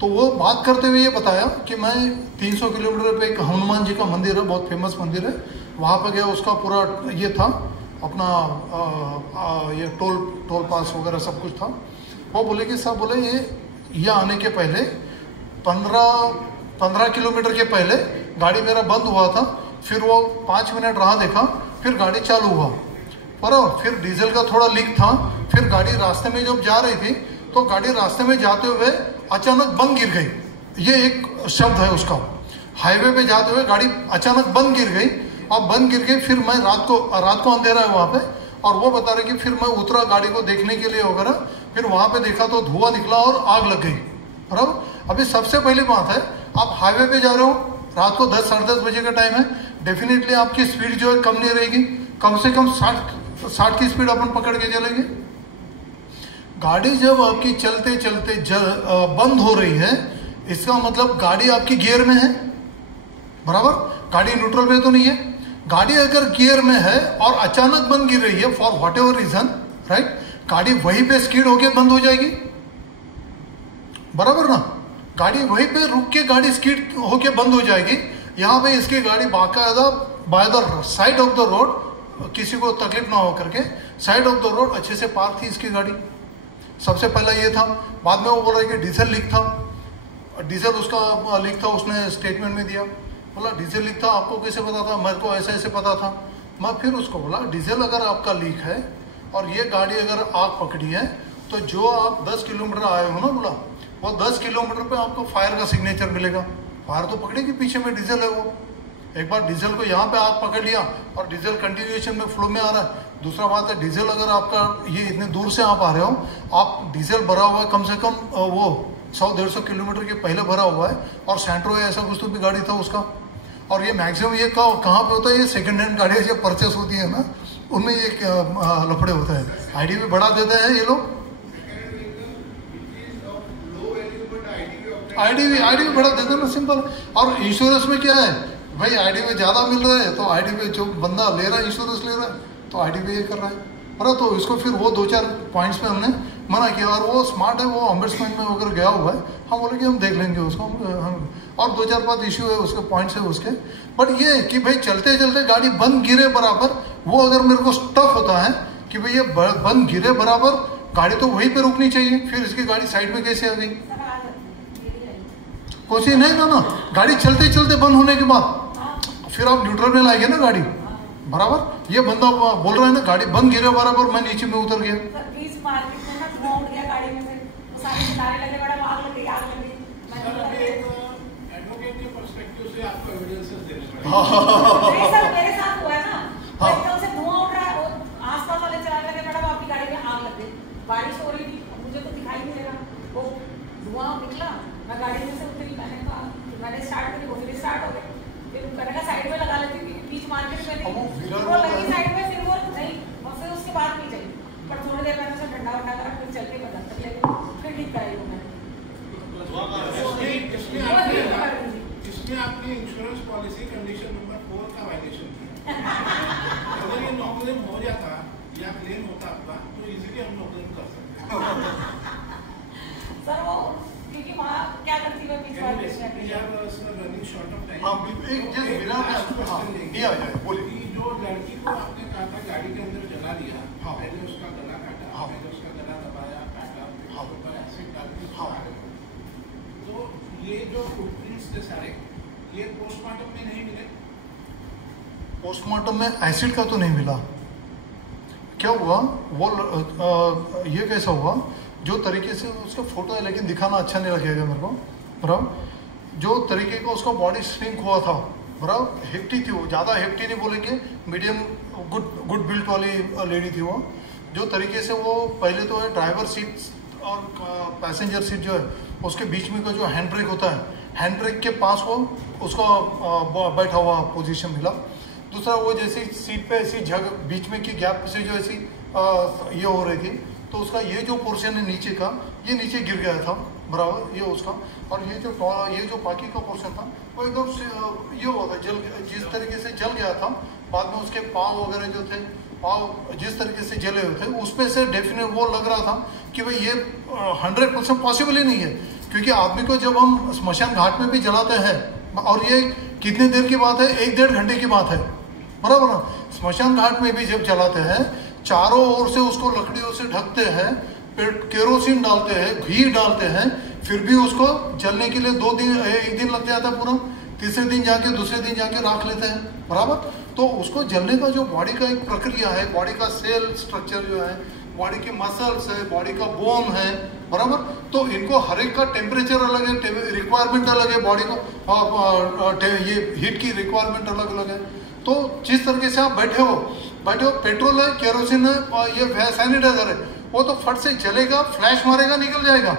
तो वो बात करते हुए ये बताया कि मैं 300 किलोमीटर पे एक हनुमान जी का मंदिर है, बहुत फेमस मंदिर है, वहाँ पे गया, उसका पूरा ये था अपना ये टोल पास वगैरह सब कुछ था। वो बोले कि साहब, बोले ये आने के पहले 15 किलोमीटर के पहले गाड़ी मेरा बंद हुआ था, फिर वो 5 मिनट राह देखा, फिर गाड़ी चालू हुआ, पर फिर डीजल का थोड़ा लीक था, फिर गाड़ी रास्ते में जब जा रही थी तो गाड़ी रास्ते में जाते हुए अचानक बंद गिर गई, ये एक शब्द है उसका, हाईवे पे जाते हुए गाड़ी अचानक बंद गिर गई, और बंद गिर गई, फिर मैं रात को अंधेरा है वहाँ पे, और वो बता रहे कि फिर मैं उतरा गाड़ी को देखने के लिए वगैरह, फिर वहाँ पे देखा तो धुआं निकला और आग लग गई, बराबर। अभी सबसे पहली बात है, आप हाईवे पे जा रहे हो, रात को 10 साढ़े 10 बजे का टाइम है, डेफिनेटली आपकी स्पीड जो है कम नहीं रहेगी, कम से कम 60 की स्पीड अपन पकड़ के चलेंगे। गाड़ी जब आपकी चलते चलते बंद हो रही है, इसका मतलब गाड़ी आपकी गियर में है, बराबर, गाड़ी न्यूट्रल में तो नहीं है। गाड़ी अगर गियर में है और अचानक बंद गिर रही है for whatever reason, right, गाड़ी वहीं पे स्किड होके बंद हो जाएगी, बराबर ना, गाड़ी वहीं पे रुक के गाड़ी स्किड होके बंद हो जाएगी। यहाँ पे इसकी गाड़ी बाकायदा by the side of the road, किसी को तकलीफ ना हो करके साइड ऑफ द रोड अच्छे से पार्क थी इसकी गाड़ी, सबसे पहला ये था। बाद में वो बोल रहा है कि डीजल लीक था, डीजल उसका लीक था, उसने स्टेटमेंट में दिया, बोला डीजल लीक था, आपको कैसे पता था, मेरे को ऐसे ऐसे पता था। मैं फिर उसको बोला डीजल अगर आपका लीक है और ये गाड़ी अगर आग पकड़ी है तो जो आप 10 किलोमीटर आए हो ना, बोला वो 10 किलोमीटर पे आपको फायर का सिग्नेचर मिलेगा, फायर तो पकड़ेगी, पीछे में डीजल है, वो एक बार डीजल को यहाँ पे आग पकड़ लिया और डीजल कंटिन्यूएशन में फ्लो में आ रहा है। दूसरा बात है, डीजल अगर आपका ये इतने दूर से आप आ रहे हो, आप डीजल भरा हुआ है कम से कम वो 100-150 किलोमीटर के पहले भरा हुआ है, और सेंट्रो ऐसा कुछ तो भी गाड़ी था उसका, और ये मैक्सिमम ये कहाँ पे होता है, ये सेकंड हैंड गाड़ियाँ जो परचेस होती है ना, उनमें ये लफड़े होता है, आईडी भी बढ़ा देते हैं ये लोग, आईडी भी बढ़ा देते हैं ना, सिंपल। और इंश्योरेंस में क्या है भाई, आईडी में ज्यादा मिल रहा है तो आईडी में जो बंदा ले रहा है, इंश्योरेंस ले रहा है तो आईडी पे ये कर रहा है, बरा, तो इसको फिर वो 2-4 पॉइंट्स पे हमने मना किया, और वो स्मार्ट है, वो अम्बेडसमेंट में अगर गया हुआ है, हम बोले कि हम देख लेंगे उसको, हम और 2-4 बात इश्यू है उसके, पॉइंट्स है उसके, बट ये कि भाई चलते चलते गाड़ी बंद गिरे बराबर, वो अगर मेरे को स्टक होता है कि भाई ये बंद गिरे बराबर, गाड़ी तो वहीं पे रुकनी चाहिए, फिर इसकी गाड़ी साइड में कैसे आ गई, कोशिश नहीं ना, गाड़ी चलते चलते बंद होने के बाद फिर आप न्यूट्रल में लाएंगे ना गाड़ी, बराबर। ये बंदा बोल रहा है ना गाड़ी बंद गिरे बराबर, मैं नीचे में उतर गया, बीच मार्केट में ना धुआं उठ गया गाड़ी में से, सारे सितारे लगे, बड़ा आग लग गई, आग लग गई। एडवोकेट के पर्सपेक्टिव से आपको एविडेंसेस देने पड़ेंगे। नहीं सर, मेरे साथ हुआ है ना, एकदम से धुआं उठ रहा है, आसपास वाले चलाने लगे, मैडम आपकी गाड़ी में आग लग गई, बारिश हो रही थी, मुझे तो दिखाई नहीं दे रहा, वो धुआं निकला, मैं गाड़ी में से उतरी, मैंने स्टार्ट करी, वो फिर स्टार्ट हो गई, फिर मैंने कहा साइड में लगा लेती थी, बीच मार्केट में नहीं, वो लगी साइड में, फिर वो नहीं, और फिर उसके बाद नहीं चली, पर थोड़ी देर मैंने उसे ठंडा वंडा करा, फिर चल के बदल तक ले गई, फिर ठीक कराई वो मैंने। क्लेम होता आपका तो इजीली हम लोग क्लेम कर सकते सर वो क्योंकि वहाँ क्या करती है बीच वाले रनिंग शॉर्ट ऑफ टाइम। हाँ, एक जस्ट बिना ये आ जाए बोलिए। जो लड़की को आपने कहा था गाड़ी के अंदर जला दिया, हाँ। पहले उसका गला काटा, हाँ। पहले उसका गला दबाया, काटा, फिर हाँ। उसके ऊपर एसिड डाल के हाँ। मारे। तो ये जो फुटप्रिंट्स थे सारे, ये पोस्टमार्टम में नहीं मिले? पोस्टमार्टम में एसिड का तो नहीं मिला। क्या हुआ वो ये कैसा हुआ, जो तरीके से उसका फोटो है, लेकिन दिखाना अच्छा नहीं लगेगा मेरे को, बराबर। जो तरीके का उसका बॉडी श्रिंक हुआ था, बराबर, हेफ्टी थी वो, ज़्यादा हेफ्टी नहीं बोलेंगे, मीडियम गुड बिल्ट वाली लेडी थी वो। जो तरीके से वो पहले तो है ड्राइवर सीट और पैसेंजर सीट जो है उसके बीच में का जो हैंड ब्रेक होता है, हैंड ब्रेक के पास वो उसका बैठा हुआ पोजीशन मिला। दूसरा वो जैसे सीट पे ऐसी जगह बीच में की गैप से जो ऐसी ये हो रही थी, तो उसका ये जो पोर्शन है नीचे का, ये नीचे गिर गया था, बराबर, ये उसका। और ये जो बाकी का पोर्शन था वो एकदम ये हुआ था, जल, जिस तरीके से जल गया था। बाद में उसके पाँव वगैरह जो थे, पाँव जिस तरीके से जले हुए थे, उसमें से डेफिनेट वो लग रहा था कि भाई ये 100% पॉसिबल ही नहीं है, क्योंकि आदमी को जब हम स्मशान घाट में भी जलाते हैं, और ये कितने देर की बात है, 1-1.5 घंटे की बात है, बराबर ना। स्मशान घाट में भी जब जलाते हैं, चारों ओर से उसको लकड़ियों से ढकते हैं, फिर केरोसिन डालते हैं, घी डालते हैं, फिर भी उसको जलने के लिए 2 दिन 1 दिन लग जाता है पूरा, तीसरे दिन जाके दूसरे दिन जाके राख लेते हैं, बराबर। तो उसको जलने का जो बॉडी का एक प्रक्रिया है, बॉडी का सेल स्ट्रक्चर जो है, बॉडी के मसल्स है, बॉडी का बोन है, बराबर। तो इनको हर एक का टेम्परेचर अलग है, रिक्वायरमेंट अलग है, बॉडी को ये हीट की रिक्वायरमेंट अलग अलग है। तो जिस तरीके से आप बैठे हो, पेट्रोल है, केरोसिन है, ये सैनिटाइजर है, वो तो फट से जलेगा, फ्लैश मारेगा, निकल जाएगा,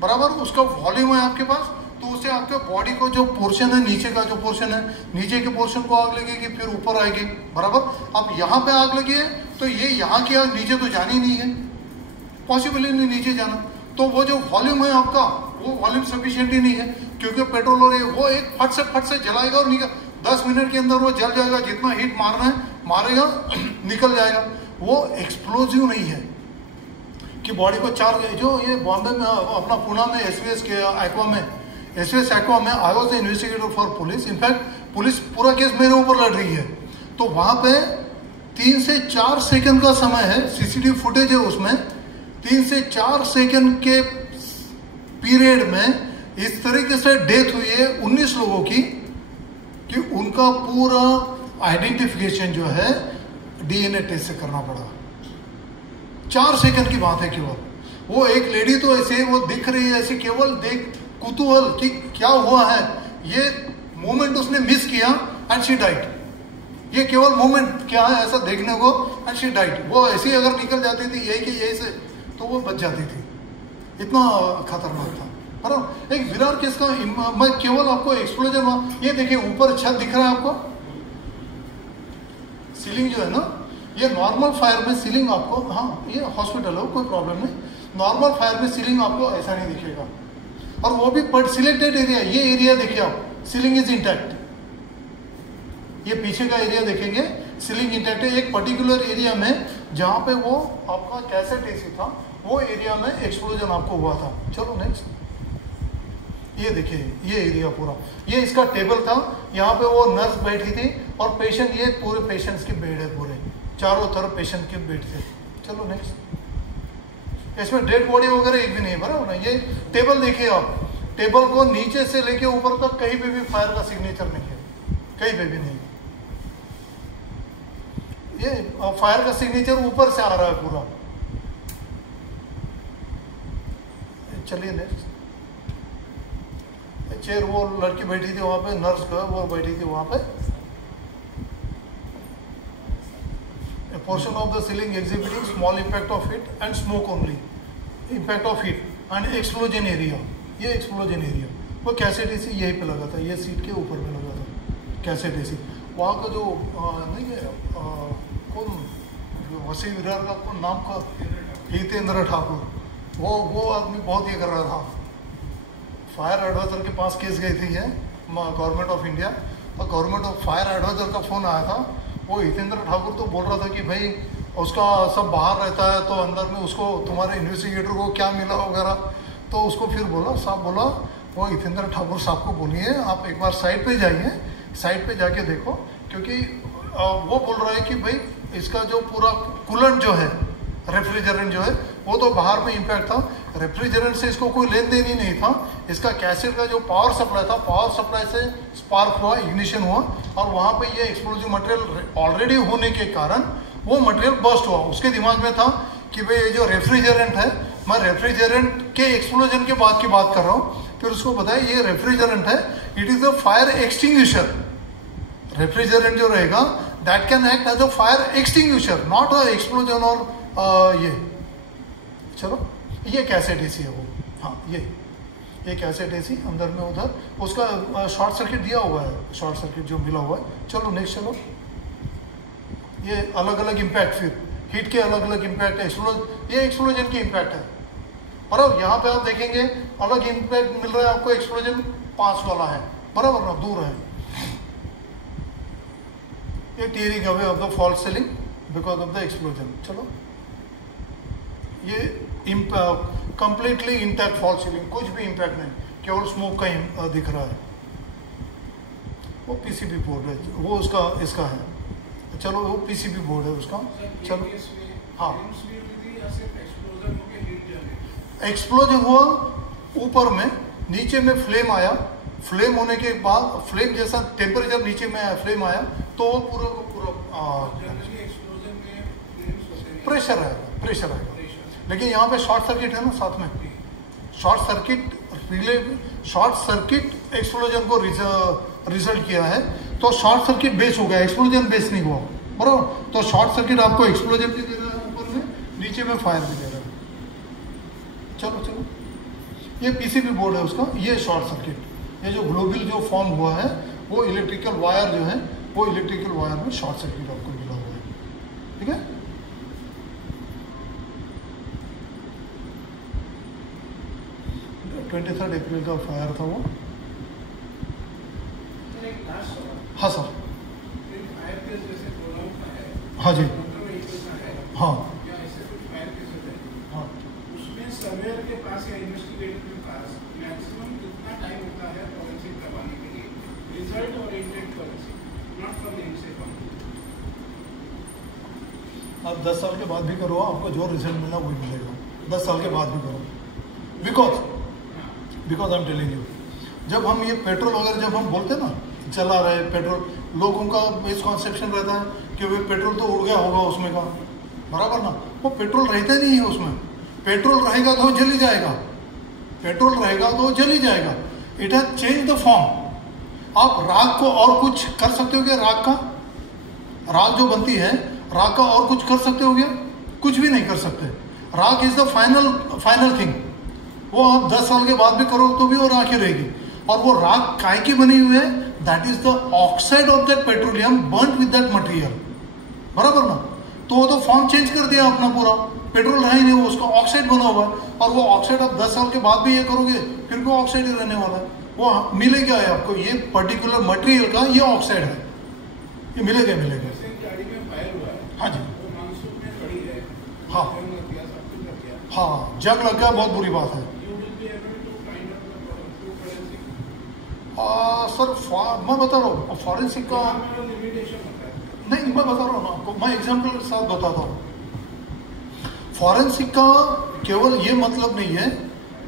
बराबर। उसका वॉल्यूम है आपके पास, तो उससे आपके बॉडी को जो पोर्शन है, नीचे का जो पोर्शन है, नीचे के पोर्शन को आग लगेगी, फिर ऊपर आएगी, बराबर। अब यहाँ पे आग लगी है तो ये यहाँ की आग नीचे तो जानी नहीं है, पॉसिबल ही नहीं नीचे जाना। तो वो जो वॉल्यूम है आपका, वो वॉल्यूम सफिशिएंट ही नहीं है, क्योंकि पेट्रोल और वो एक फट से जलाएगा और निकल 10 मिनट के अंदर वो जल जाएगा, जितना हीट मारना है मारेगा, निकल जाएगा। वो एक्सप्लोजिव नहीं है कि बॉडी को जो ये बॉम्बे में अपना पुणे में एसवीएस के एक्वा में I was the investigator for police. In fact police पूरा केस मेरे ऊपर लड़ रही है, तो वहां पे 3 से 4 सेकंड का समय है, सीसीटीवी फुटेज है उसमें, 3 से 4 सेकंड के पीरियड में इस तरीके से डेथ हुई है 19 लोगों की, कि उनका पूरा आइडेंटिफिकेशन जो है डीएनए टेस्ट से करना पड़ा। 4 सेकंड की बात है केवल। वो एक लेडी तो ऐसे वो दिख रही है, ऐसे केवल देख कुतूहल कि क्या हुआ है, ये मोमेंट उसने मिस किया एंड शी डाइड। ये केवल मोमेंट क्या है ऐसा देखने को, एंड शी डाइड। वो ऐसी अगर निकल जाती थी यही कि यही से, तो वो बच जाती थी, इतना खतरनाक था। पर एक विरार केस का मैं केवल आपको एक्सप्लोजन, ये देखिए ऊपर छत दिख रहा है आपको, सीलिंग जो है ना, ये नॉर्मल फायर में सीलिंग आपको, हाँ ये हॉस्पिटल है, कोई प्रॉब्लम नहीं, नॉर्मल फायर में सीलिंग आपको ऐसा नहीं दिखेगा, और वो भी पर सिलेक्टेड एरिया। ये एरिया देखिए आप, सीलिंग इज इंटैक्ट। ये पीछे का एरिया देखेंगे, सीलिंग इंटैक्ट है। एक पर्टिकुलर एरिया में जहां पे वो आपका कैसेट एसी था, वो एरिया में एक्सप्लोजन आपको हुआ था। चलो नेक्स्ट, ये देखिए ये एरिया पूरा, ये इसका टेबल था, यहाँ पे वो नर्स बैठी थी और पेशेंट, ये पूरे पेशेंट्स के बेड है, पूरे चारों तरफ पेशेंट के बेड थे। चलो नेक्स्ट, इसमें डेड बॉडी वगैरह एक भी नहीं, बराबर ना। ये टेबल देखिए आप, टेबल को नीचे से लेके ऊपर तक कहीं पे भी फायर का सिग्नेचर नहीं है, कहीं पे भी नहीं। ये फायर का सिग्नेचर ऊपर से आ रहा है पूरा। चलिए नेक्स्ट, चेयर, वो लड़की बैठी थी वहां पे, नर्स को वो बैठी थी वहां पे। Portion of the ceiling exhibiting small impact of heat and smoke only, impact of heat and explosion area. ये एक्सप्लोजन एरिया वो कैसेट एसी यहीं पे लगा था, ये सीट के ऊपर में लगा था कैसेट एसी। वहाँ का जो नहीं है कौन, वसी विरार का कौन नाम का, हितेंद्र ठाकुर, वो आदमी बहुत ये कर रहा था। फायर एडवाइजर के पास केस गई थी है गवर्नमेंट ऑफ इंडिया, और गवर्नमेंट ऑफ फायर एडवाइजर का फ़ोन आया था। वो हितेंद्र ठाकुर तो बोल रहा था कि भाई उसका सब बाहर रहता है, तो अंदर में उसको तुम्हारे इन्वेस्टिगेटर को क्या मिला वगैरह, तो उसको फिर बोला, साहब बोला वो हितेंद्र ठाकुर साहब को बोलिए आप एक बार साइट पे जाइए, साइट पे जाके देखो, क्योंकि वो बोल रहा है कि भाई इसका जो पूरा कूलेंट जो है, रेफ्रिजरेंट जो है, वो तो बाहर में इम्पैक्ट था, रेफ्रिजरेंट से इसको कोई लेन देन ही नहीं था, इसका कैसेट का जो पावर सप्लाई था, पावर सप्लाई से स्पार्क हुआ, इग्निशन हुआ, और वहाँ पे ये एक्सप्लोजिव मटेरियल ऑलरेडी होने के कारण वो मटेरियल बर्स्ट हुआ। उसके दिमाग में था कि भाई ये जो रेफ्रिजरेंट है, मैं रेफ्रिजरेंट के एक्सप्लोजन के बाद की बात कर रहा हूँ, फिर उसको बताया ये रेफ्रिजरेंट है, it is a fire extinguisher. Refrigerant जो रहेगा that can act as a fire extinguisher, not a explosion और ये। चलो ये कैसेट एसी है वो, हाँ ये कैसेट एसी अंदर में उधर उसका शॉर्ट सर्किट दिया हुआ है, शॉर्ट सर्किट जो मिला हुआ है। चलो नेक्स्ट चलो, ये अलग अलग इम्पैक्ट, फिर हीट के अलग अलग इम्पैक्ट है, ये एक्सप्लोजन के इम्पैक्ट है। और यहाँ पे आप देखेंगे अलग इम्पैक्ट मिल रहा है आपको, एक्सप्लोजन 5 वाला है, बराबर ना, दूर है। ये tearing away of the false ceiling because of the explosion. चलो ये कंप्लीटली इंटैक्ट फॉल्स सीलिंग, कुछ भी इम्पैक्ट नहीं, केवल स्मोक का दिख रहा है। वो पीसीबी बोर्ड है, वो उसका इसका है। चलो वो पीसीबी बोर्ड है उसका। चलो हाँ, एक्सप्लोजन हुआ ऊपर में, नीचे में फ्लेम आया, फ्लेम होने के बाद फ्लेम जैसा टेम्परेचर नीचे में आया, फ्लेम आया, तो वो पूरा को पूरा प्रेशर आएगा, प्रेशर आएगा। लेकिन यहाँ पे शॉर्ट सर्किट है ना साथ में, short circuit relay, short circuit explosion को रिजल्ट किया है, तो शॉर्ट सर्किट बेस हो गया, एक्सप्लोजन बेस नहीं हुआ, बराबर। तो शॉर्ट सर्किट आपको एक्सप्लोजन भी दे रहा है ऊपर में, नीचे में फायर भी दे रहा है। चलो चलो, ये पीसीबी बोर्ड है उसका, ये शॉर्ट सर्किट, ये जो ग्लोबल जो फॉर्म हुआ है वो इलेक्ट्रिकल वायर जो है, वो इलेक्ट्रिकल वायर में शॉर्ट सर्किट आपको मिला हुआ है, ठीक है। 23 अप्रैल का फायर था वो। हाँ सर, हाँ जी, हाँ हाँ, उसमें सर्वेयर के पास या इन्वेस्टिगेटर के पास मैक्सिमम कितना टाइम होता है फॉरेंसिक करवाने के लिए, रिजल्ट और intent forensic, not for the इनसे कंपनी। आप 10 साल के बाद भी करो, आपको जो रिजल्ट मिला वही मिलेगा, 10 साल के बाद भी करो। Because I am telling you, जब हम ये पेट्रोल वगैरह जब हम बोलते हैं ना, चला रहे पेट्रोल, लोगों का मिसकॉन्सेप्शन रहता है कि वे पेट्रोल तो उड़ गया होगा उसमें का, बराबर ना। वो पेट्रोल रहता नहीं है उसमें, पेट्रोल रहेगा तो जल ही जाएगा, पेट्रोल रहेगा तो जल ही जाएगा। It has change the form. आप राख को और कुछ कर सकते हो क्या? राख का, राख जो बनती है, राख का और कुछ कर सकते हो क्या? कुछ भी नहीं कर सकते। राख इज द फाइनल थिंग। वो आप 10 साल के बाद भी करो तो भी वो राख ही रहेगी। और वो राख काय की बनी हुई है? That is the oxide of that petroleum burned with that material, बराबर ना। तो वो तो फॉर्म चेंज कर दिया अपना पूरा, पेट्रोल रहा ही नहीं, वो उसका ऑक्साइड बना हुआ है। और वो ऑक्साइड आप 10 साल के बाद भी ये करोगे फिर वो ऑक्साइड ही रहने वाला है। वो मिलेगा है आपको, ये पर्टिकुलर मटेरियल का ये ऑक्साइड है, ये मिलेगा मिलेगा। गाड़ी में फायर हुआ है, हाँ जी, वो मानसून में खड़ी है, हाँ जंग लग गया, सब कुछ लग गया, हाँ, जंग लग गया, बहुत बुरी बात है। you will be able to find out the forensic। Sir मैं बता रहा हूँ फॉरेंसिक का लिमिटेशन होता है। नहीं, मैं बता रहा हूँ ना आपको, मैं एग्जाम्पल के साथ बताता हूँ। फॉरेंसिक का केवल ये मतलब नहीं है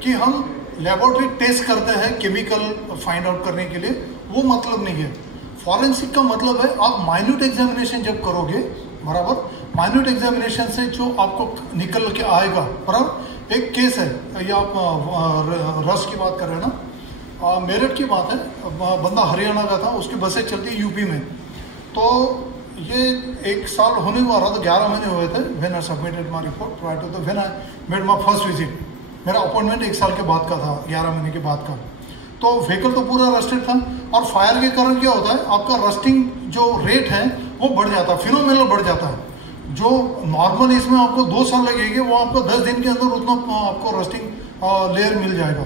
कि हम लेबोरेटरी टेस्ट करते हैं केमिकल फाइंड आउट करने के लिए, वो मतलब नहीं है। फॉरेंसिक का मतलब है आप माइन्यूट एग्जामिनेशन जब करोगे, बराबर, माइन्यूट एग्जामिनेशन से जो आपको निकल के आएगा, बराबर। एक केस है, ये आप रस की बात कर रहे हैं ना, मेरठ की बात है, बंदा हरियाणा का था, उसकी बसें चलती यूपी में। तो ये 1 साल होने वाला था, 11 महीने हुए थे when I submitted my report prior to the when I made my first visit. मेरा अपॉइंटमेंट 1 साल के बाद का था, 11 महीने के बाद का। तो व्हीकल तो पूरा रस्टेड था, और फायर के कारण क्या होता है, आपका रस्टिंग जो रेट है वो बढ़ जाता है, फिनोमिनल बढ़ जाता है। जो नॉर्मल इसमें आपको 2 साल लगेंगे, वो आपको 10 दिन के अंदर उतना आपको रस्टिंग लेयर मिल जाएगा।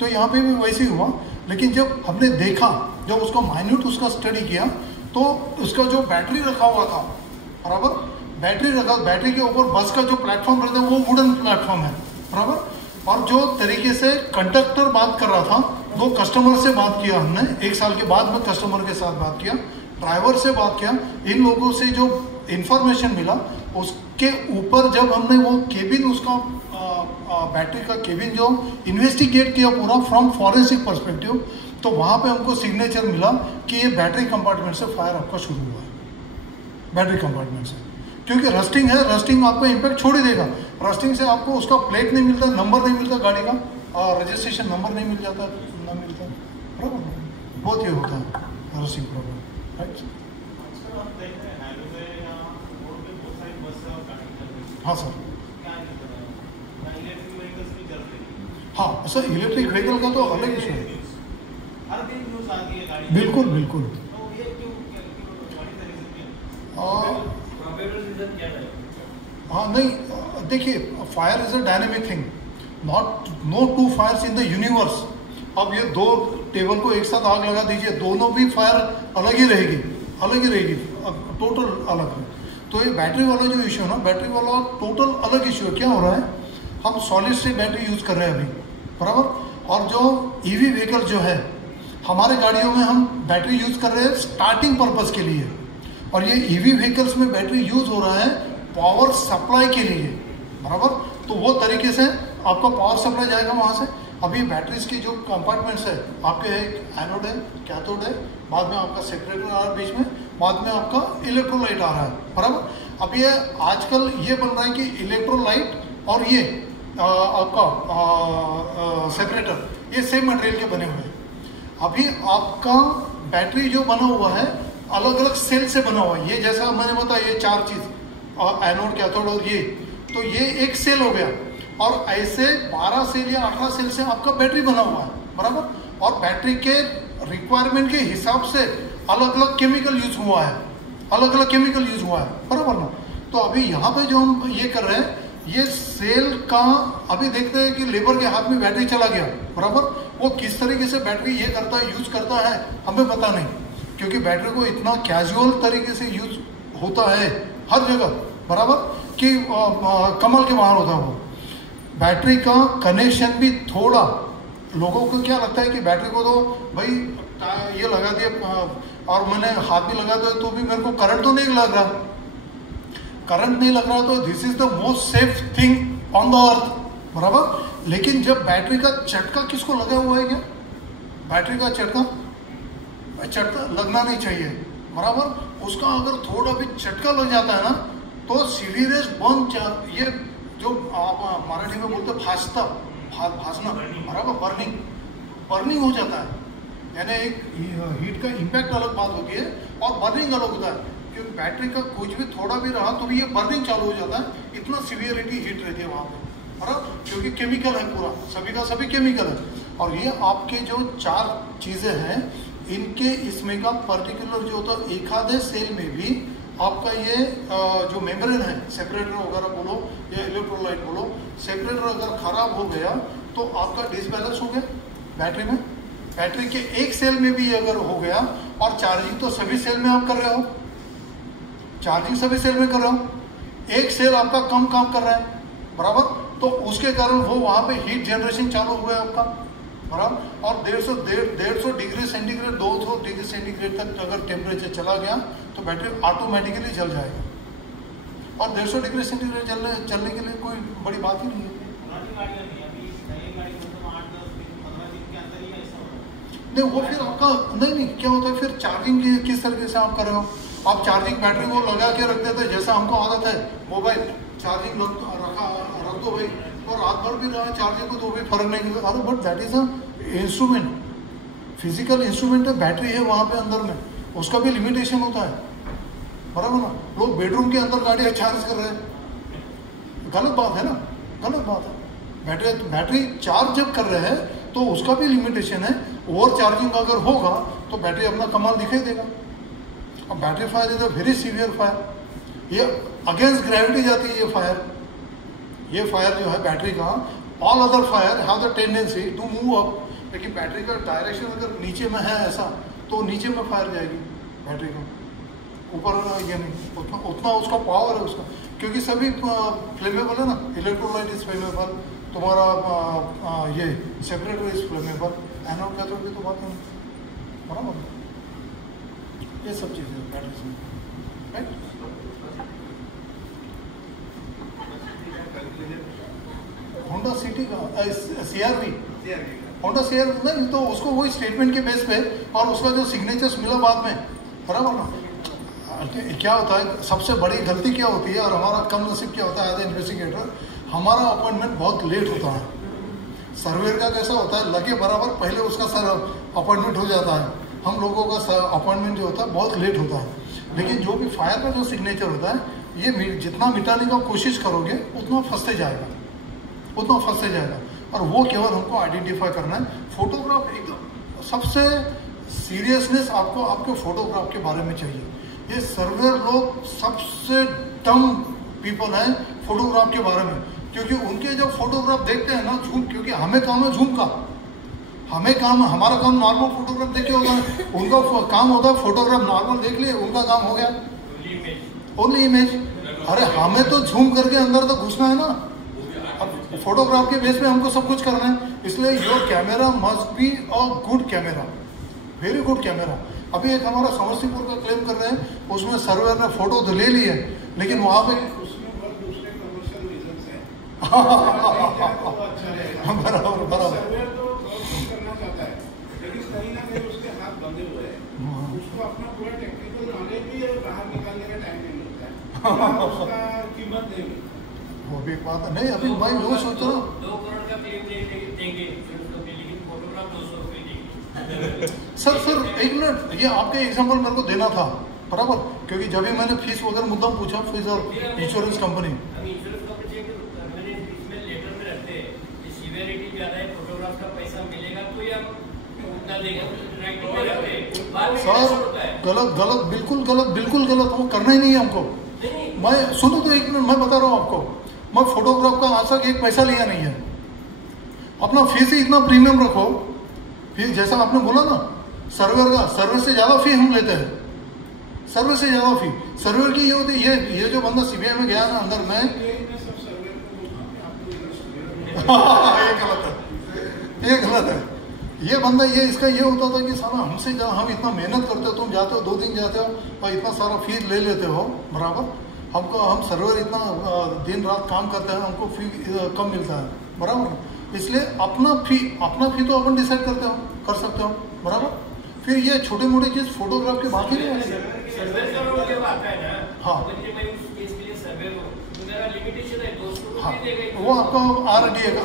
तो यहाँ पे भी वैसे ही हुआ। लेकिन जब हमने देखा, जब उसको माइन्यूट उसका स्टडी किया, तो उसका जो बैटरी रखा हुआ था, बराबर, बैटरी रखा, बैटरी के ऊपर बस का जो प्लेटफॉर्म रहता है वो वुडन प्लेटफॉर्म है, बराबर। और जो तरीके से कंडक्टर बात कर रहा था, 2 कस्टमर से बात किया हमने, 1 साल के बाद में कस्टमर के साथ बात किया, ड्राइवर से बात किया, इन लोगों से जो इंफॉर्मेशन मिला उसके ऊपर जब हमने वो केबिन, उसका बैटरी का केबिन जो इन्वेस्टिगेट किया पूरा फ्रॉम फॉरेंसिक पर्सपेक्टिव, तो वहां पे हमको सिग्नेचर मिला कि ये बैटरी कंपार्टमेंट से फायर आपका शुरू हुआ है, बैटरी कंपार्टमेंट से। क्योंकि रस्टिंग है, रस्टिंग आपको इम्पैक्ट छोड़ ही देगा। रस्टिंग से आपको उसका प्लेट नहीं मिलता, नंबर नहीं मिलता गाड़ी का, और रजिस्ट्रेशन नंबर नहीं मिल जाता, ना मिलता, बराबर। बहुत ये होता है रस्टिंग प्रॉब्लम, राइट। हाँ सर, हाँ सर, इलेक्ट्रिक व्हीकल का तो अलग इशू है, बिल्कुल बिल्कुल। हाँ नहीं, देखिए, fire is a dynamic thing, no 2 fires in the universe. अब ये 2 टेबल को एक साथ आग लगा दीजिए, दोनों भी फायर अलग ही रहेगी, अलग ही रहेगी, टोटल अलग है। तो ये बैटरी वाला जो इशू है ना, बैटरी वाला टोटल अलग इशू है। क्या हो रहा है, हम सॉलिड स्टेट बैटरी यूज कर रहे हैं अभी, बराबर। और जो ईवी व्हीकल जो है, हमारे गाड़ियों में हम बैटरी यूज कर रहे हैं स्टार्टिंग पर्पज के लिए, और ये ईवी व्हीकल्स में बैटरी यूज हो रहा है पावर सप्लाई के लिए, बराबर। तो वो तरीके से आपका पावर सप्लाई जाएगा वहां से। अभी बैटरीज की जो कंपार्टमेंट्स है आपके, एक एनोड है, कैथोड है, बाद में आपका सेपरेटर आ रहा है बीच में, बाद में आपका इलेक्ट्रोलाइट आ रहा है, बराबर। अब ये आजकल ये बन रहा है कि इलेक्ट्रोलाइट और ये आपका सेपरेटर, ये सेम मटेरियल के बने हुए हैं। अभी आपका बैटरी जो बना हुआ है अलग अलग सेल से बना हुआ है। ये जैसा मैंने बताया, ये 4 चीज, और एनोड, कैथोड और ये, तो ये एक सेल हो गया। और ऐसे 12 सेल या 18 सेल से आपका बैटरी बना हुआ है, बराबर। और बैटरी के रिक्वायरमेंट के हिसाब से अलग अलग केमिकल यूज हुआ है, अलग अलग केमिकल यूज हुआ है, बराबर ना। तो अभी यहाँ पे जो हम ये कर रहे हैं, ये सेल का अभी देखते हैं कि लेबर के हाथ में बैटरी चला गया, बराबर। वो किस तरीके से बैटरी ये करता है, यूज करता है, हमें पता नहीं, क्योंकि बैटरी को इतना कैजुअल तरीके से यूज होता है हर जगह, बराबर, कि कमाल के बाहर होता है वो। बैटरी का कनेक्शन भी थोड़ा, लोगों को क्या लगता है कि बैटरी को तो भाई ये लगा दिया और मैंने हाथ भी लगा दिया तो भी मेरे को करंट तो नहीं लग रहा, करंट नहीं लग रहा, तो this is the most safe thing on the earth, बराबर। लेकिन जब बैटरी का झटका किसको लगा हुआ है, क्या बैटरी का झटका लगना नहीं चाहिए, बराबर। उसका अगर थोड़ा भी झटका लग जाता है ना, तो सीवियरेस्ट बर्न, ये जो आप मराठी में बोलते भासता, भासना, बराबर, बर्निंग हो जाता है। यानी एक हीट का इम्पैक्ट अलग बात होती है और बर्निंग अलग होता है, क्योंकि बैटरी का कुछ भी थोड़ा भी रहा तो भी ये बर्निंग चालू हो जाता है, इतना सीवियरिटी हीट रहती है वहाँ पे, बराबर, क्योंकि केमिकल है पूरा, सभी का सभी केमिकल है। और ये आपके जो 4 चीजें हैं, इनके इसमें का पर्टिकुलर जो होता है, एक आधे सेल में भी आपका ये जो मेम्ब्रेन है, सेपरेटर वगैरह बोलो या इलेक्ट्रोलाइट बोलो, सेपरेटर अगर खराब हो गया तो आपका डिसबैलेंस हो गया बैटरी में। बैटरी के एक सेल में भी अगर हो गया, और चार्जिंग तो सभी सेल में आप कर रहे हो, चार्जिंग सभी सेल में कर रहे हो, एक सेल आपका कम काम कर रहा है, बराबर, तो उसके कारण वो वहां पे हीट जनरेशन चालू हुआ है आपका, बराबर। और 150 डिग्री सेंटीग्रेड, 200 डिग्री सेंटीग्रेड तक अगर टेम्परेचर चला गया तो बैटरी ऑटोमेटिकली जल जाएगा। और 150 डिग्री सेंटीग्रेड चलने के लिए कोई बड़ी बात ही नहीं है। नहीं, वो फिर आपका नहीं क्या होता है, फिर चार्जिंग किस तरीके से आप कर रहे हो। आप चार्जिंग बैटरी को लगा के रख देते, जैसा हमको आदत है, मोबाइल चार्जिंग रख दो भाई, और रात भर भी रहा चार्जिंग को तो भी फर्क नहीं पड़ता। अरे but that is a instrument, physical instrument है, बैटरी है वहां पे अंदर में, उसका भी लिमिटेशन होता है, बराबर ना। लोग बेडरूम के अंदर गाड़ियां चार्ज कर रहे हैं, गलत बात है ना, गलत बात है। बैटरी चार्ज जब कर रहे हैं तो उसका भी लिमिटेशन है। ओवर चार्जिंग अगर होगा तो बैटरी अपना कमाल दिखाई देगा। अब battery fire is a very severe fire, ये अगेंस्ट ग्रेविटी जाती है ये फायर। ये फायर जो है बैटरी का, all other fire have the tendency to move up, लेकिन बैटरी का डायरेक्शन अगर नीचे में है ऐसा, तो नीचे में फायर जाएगी बैटरी का, ऊपर ये नहीं, उतना उसका पावर है उसका, क्योंकि सभी फ्लेमेबल है ना, इलेक्ट्रोलाइट इज फ्लेमेबल, तुम्हारा ये separator is flammable, anode cathode की तो बात नहीं, बराबर, ये सब चीज़ें बैटरीज में, राइट। होंडा सिटी का CR-V, होंडा CR-V नहीं तो उसको वही स्टेटमेंट के बेस पे और उसका जो सिग्नेचर्स मिला बाद में, बराबर ना। क्या होता है, सबसे बड़ी गलती क्या होती है और हमारा कम नसीब क्या होता है एज ए इन्वेस्टिगेटर, हमारा अपॉइंटमेंट बहुत लेट होता है। सर्वेयर का कैसा होता है, लगे बराबर पहले उसका सर अपॉइंटमेंट हो जाता है, हम लोगों का अपॉइंटमेंट जो होता है बहुत लेट होता है। लेकिन जो भी फायर का जो सिग्नेचर होता है, ये जितना मिटाने का कोशिश करोगे उतना फंसते जाएगा, उतना फंसते जाएगा। और वो केवल हमको आइडेंटिफाई करना है। फोटोग्राफ एकदम सबसे सीरियसनेस आपको आपके फोटोग्राफ के बारे में चाहिए। ये सर्वेयर लोग सबसे डम पीपल हैं फोटोग्राफ के बारे में, क्योंकि उनके जब फोटोग्राफ देखते हैं ना झूम, क्योंकि हमें काम है झूम का, हमें काम, हमारा काम नॉर्मल फोटोग्राफ देख के होता है, उनका काम होता है फोटोग्राफ नॉर्मल देख लिए, उनका काम हो गया ओनली इमेज। अरे हमें तो झूम करके अंदर तो घुसना है ना, अब फोटोग्राफ के बेस पे हमको सब कुछ करना है। इसलिए your camera must be a good camera, very good camera. अभी एक हमारा समस्तीपुर का क्लेम कर रहे हैं, उसमें सर्वेयर ने फोटो तो ले ली है, लेकिन वहाँ पे बराबर बराबर करना चाहता है, लेकिन कहीं ना कहीं उसके हाथ बंधे हुए हैं, उसको अपना पूरा टेक्निकल नॉलेज भी बाहर निकालने का टाइम नहीं मिलता है, उसका कीमत नहीं मिलती। वो भी बात नहीं, अभी भाई वो सोच रहा हूँ 2 करोड़ का क्लेम देंगे, लेकिन फोटोग्राफ 200 रुपये देंगे। सर एक मिनट, ये आपके एग्जांपल मेरे को देना था, बराबर, क्योंकि जब भी मैंने फीस वगैरह मुद्दा पूछा, फीस और इंश्योरेंस कंपनी, सर गलत गलत बिल्कुल गलत, बिल्कुल गलत, वो करना ही नहीं है हमको। मैं सुनो तो एक मिनट, मैं बता रहा हूँ आपको, मैं फोटोग्राफ का आज तक 1 पैसा लिया नहीं है। अपना फीस ही इतना प्रीमियम रखो, फीस जैसा आपने बोला ना, सर्वेयर का सर्वे से ज़्यादा फी हम लेते हैं, सर्वे से ज़्यादा फी सर्वेयर की ये होती है। ये जो बंदा CBI में गया ना अंदर में ये गलत है, ये गलत है। ये बंदा ये इसका ये होता था कि साला हमसे हम इतना मेहनत करते हो, तुम जाते हो 2 दिन जाते हो और इतना सारा फीस ले लेते हो, बराबर, हमको हम सर्वर इतना दिन रात काम करते हैं, हमको फी कम मिलता है, बराबर। इसलिए अपना फी तो अपन डिसाइड करते हो, कर सकते हो, बराबर। फिर ये छोटे मोटे चीज़ फोटोग्राफ के बाकी नहीं है। हाँ हाँ, वो आपका RDA का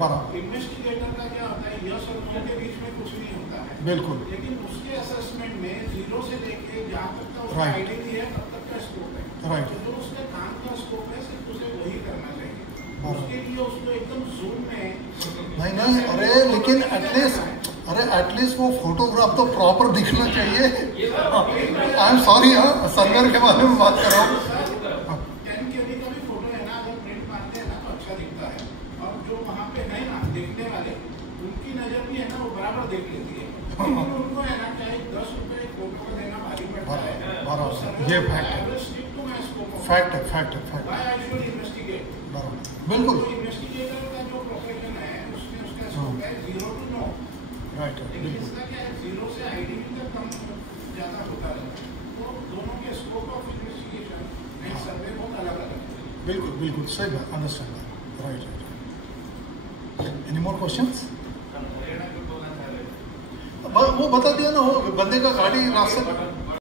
बराबर। इन्वेस्टिगेटर का क्या होता है, यस और नो के बीच में कुछ नहीं होता है, बिल्कुल, लेकिन उसके असेसमेंट में 0 से लेके जहाँ तक का उसका आइडिया है तब तक का स्कोप है, राइट। तो जो उसके काम का स्कोप है सिर्फ उसे वही करना चाहिए। उसके लिए उसको एकदम जूम में नहीं, अरे लेकिन एटलीस्ट वो फोटोग्राफ तो प्रॉपर दिखना चाहिए। आई एम सॉरी, हाँ सर्वेयर के बारे में बात कर रहा हूँ। 10 KB का भी फोटो है ना, अगर प्रिंट मारते हैं ना तो अच्छा दिखता है, और जो वहाँ पे है ना देखने वाले, उनकी नजर भी है ना वो बराबर देख लेती है, उनको है ना चाहे 10 रुपए फोटो को देना भारी पड़ता है। ये फैक्ट है, बिल्कुल इन्वेस्टिगेटर का जो प्रोफेशन है उसमें उसका स्कोप है 0 to नो, राइट, लेकिन इसका क्या है 0 से IDV तक कम ज़्यादा होता रहता है, तो दोनों के स्कोप ऑफ इन्वेस्टिगेशन एंड सर्वे बहुत अलग अलग है। बिल्कुल सही बात, understand, right. Any more questions? वो बता दिया ना, वो बंदे का गाड़ी रास्ते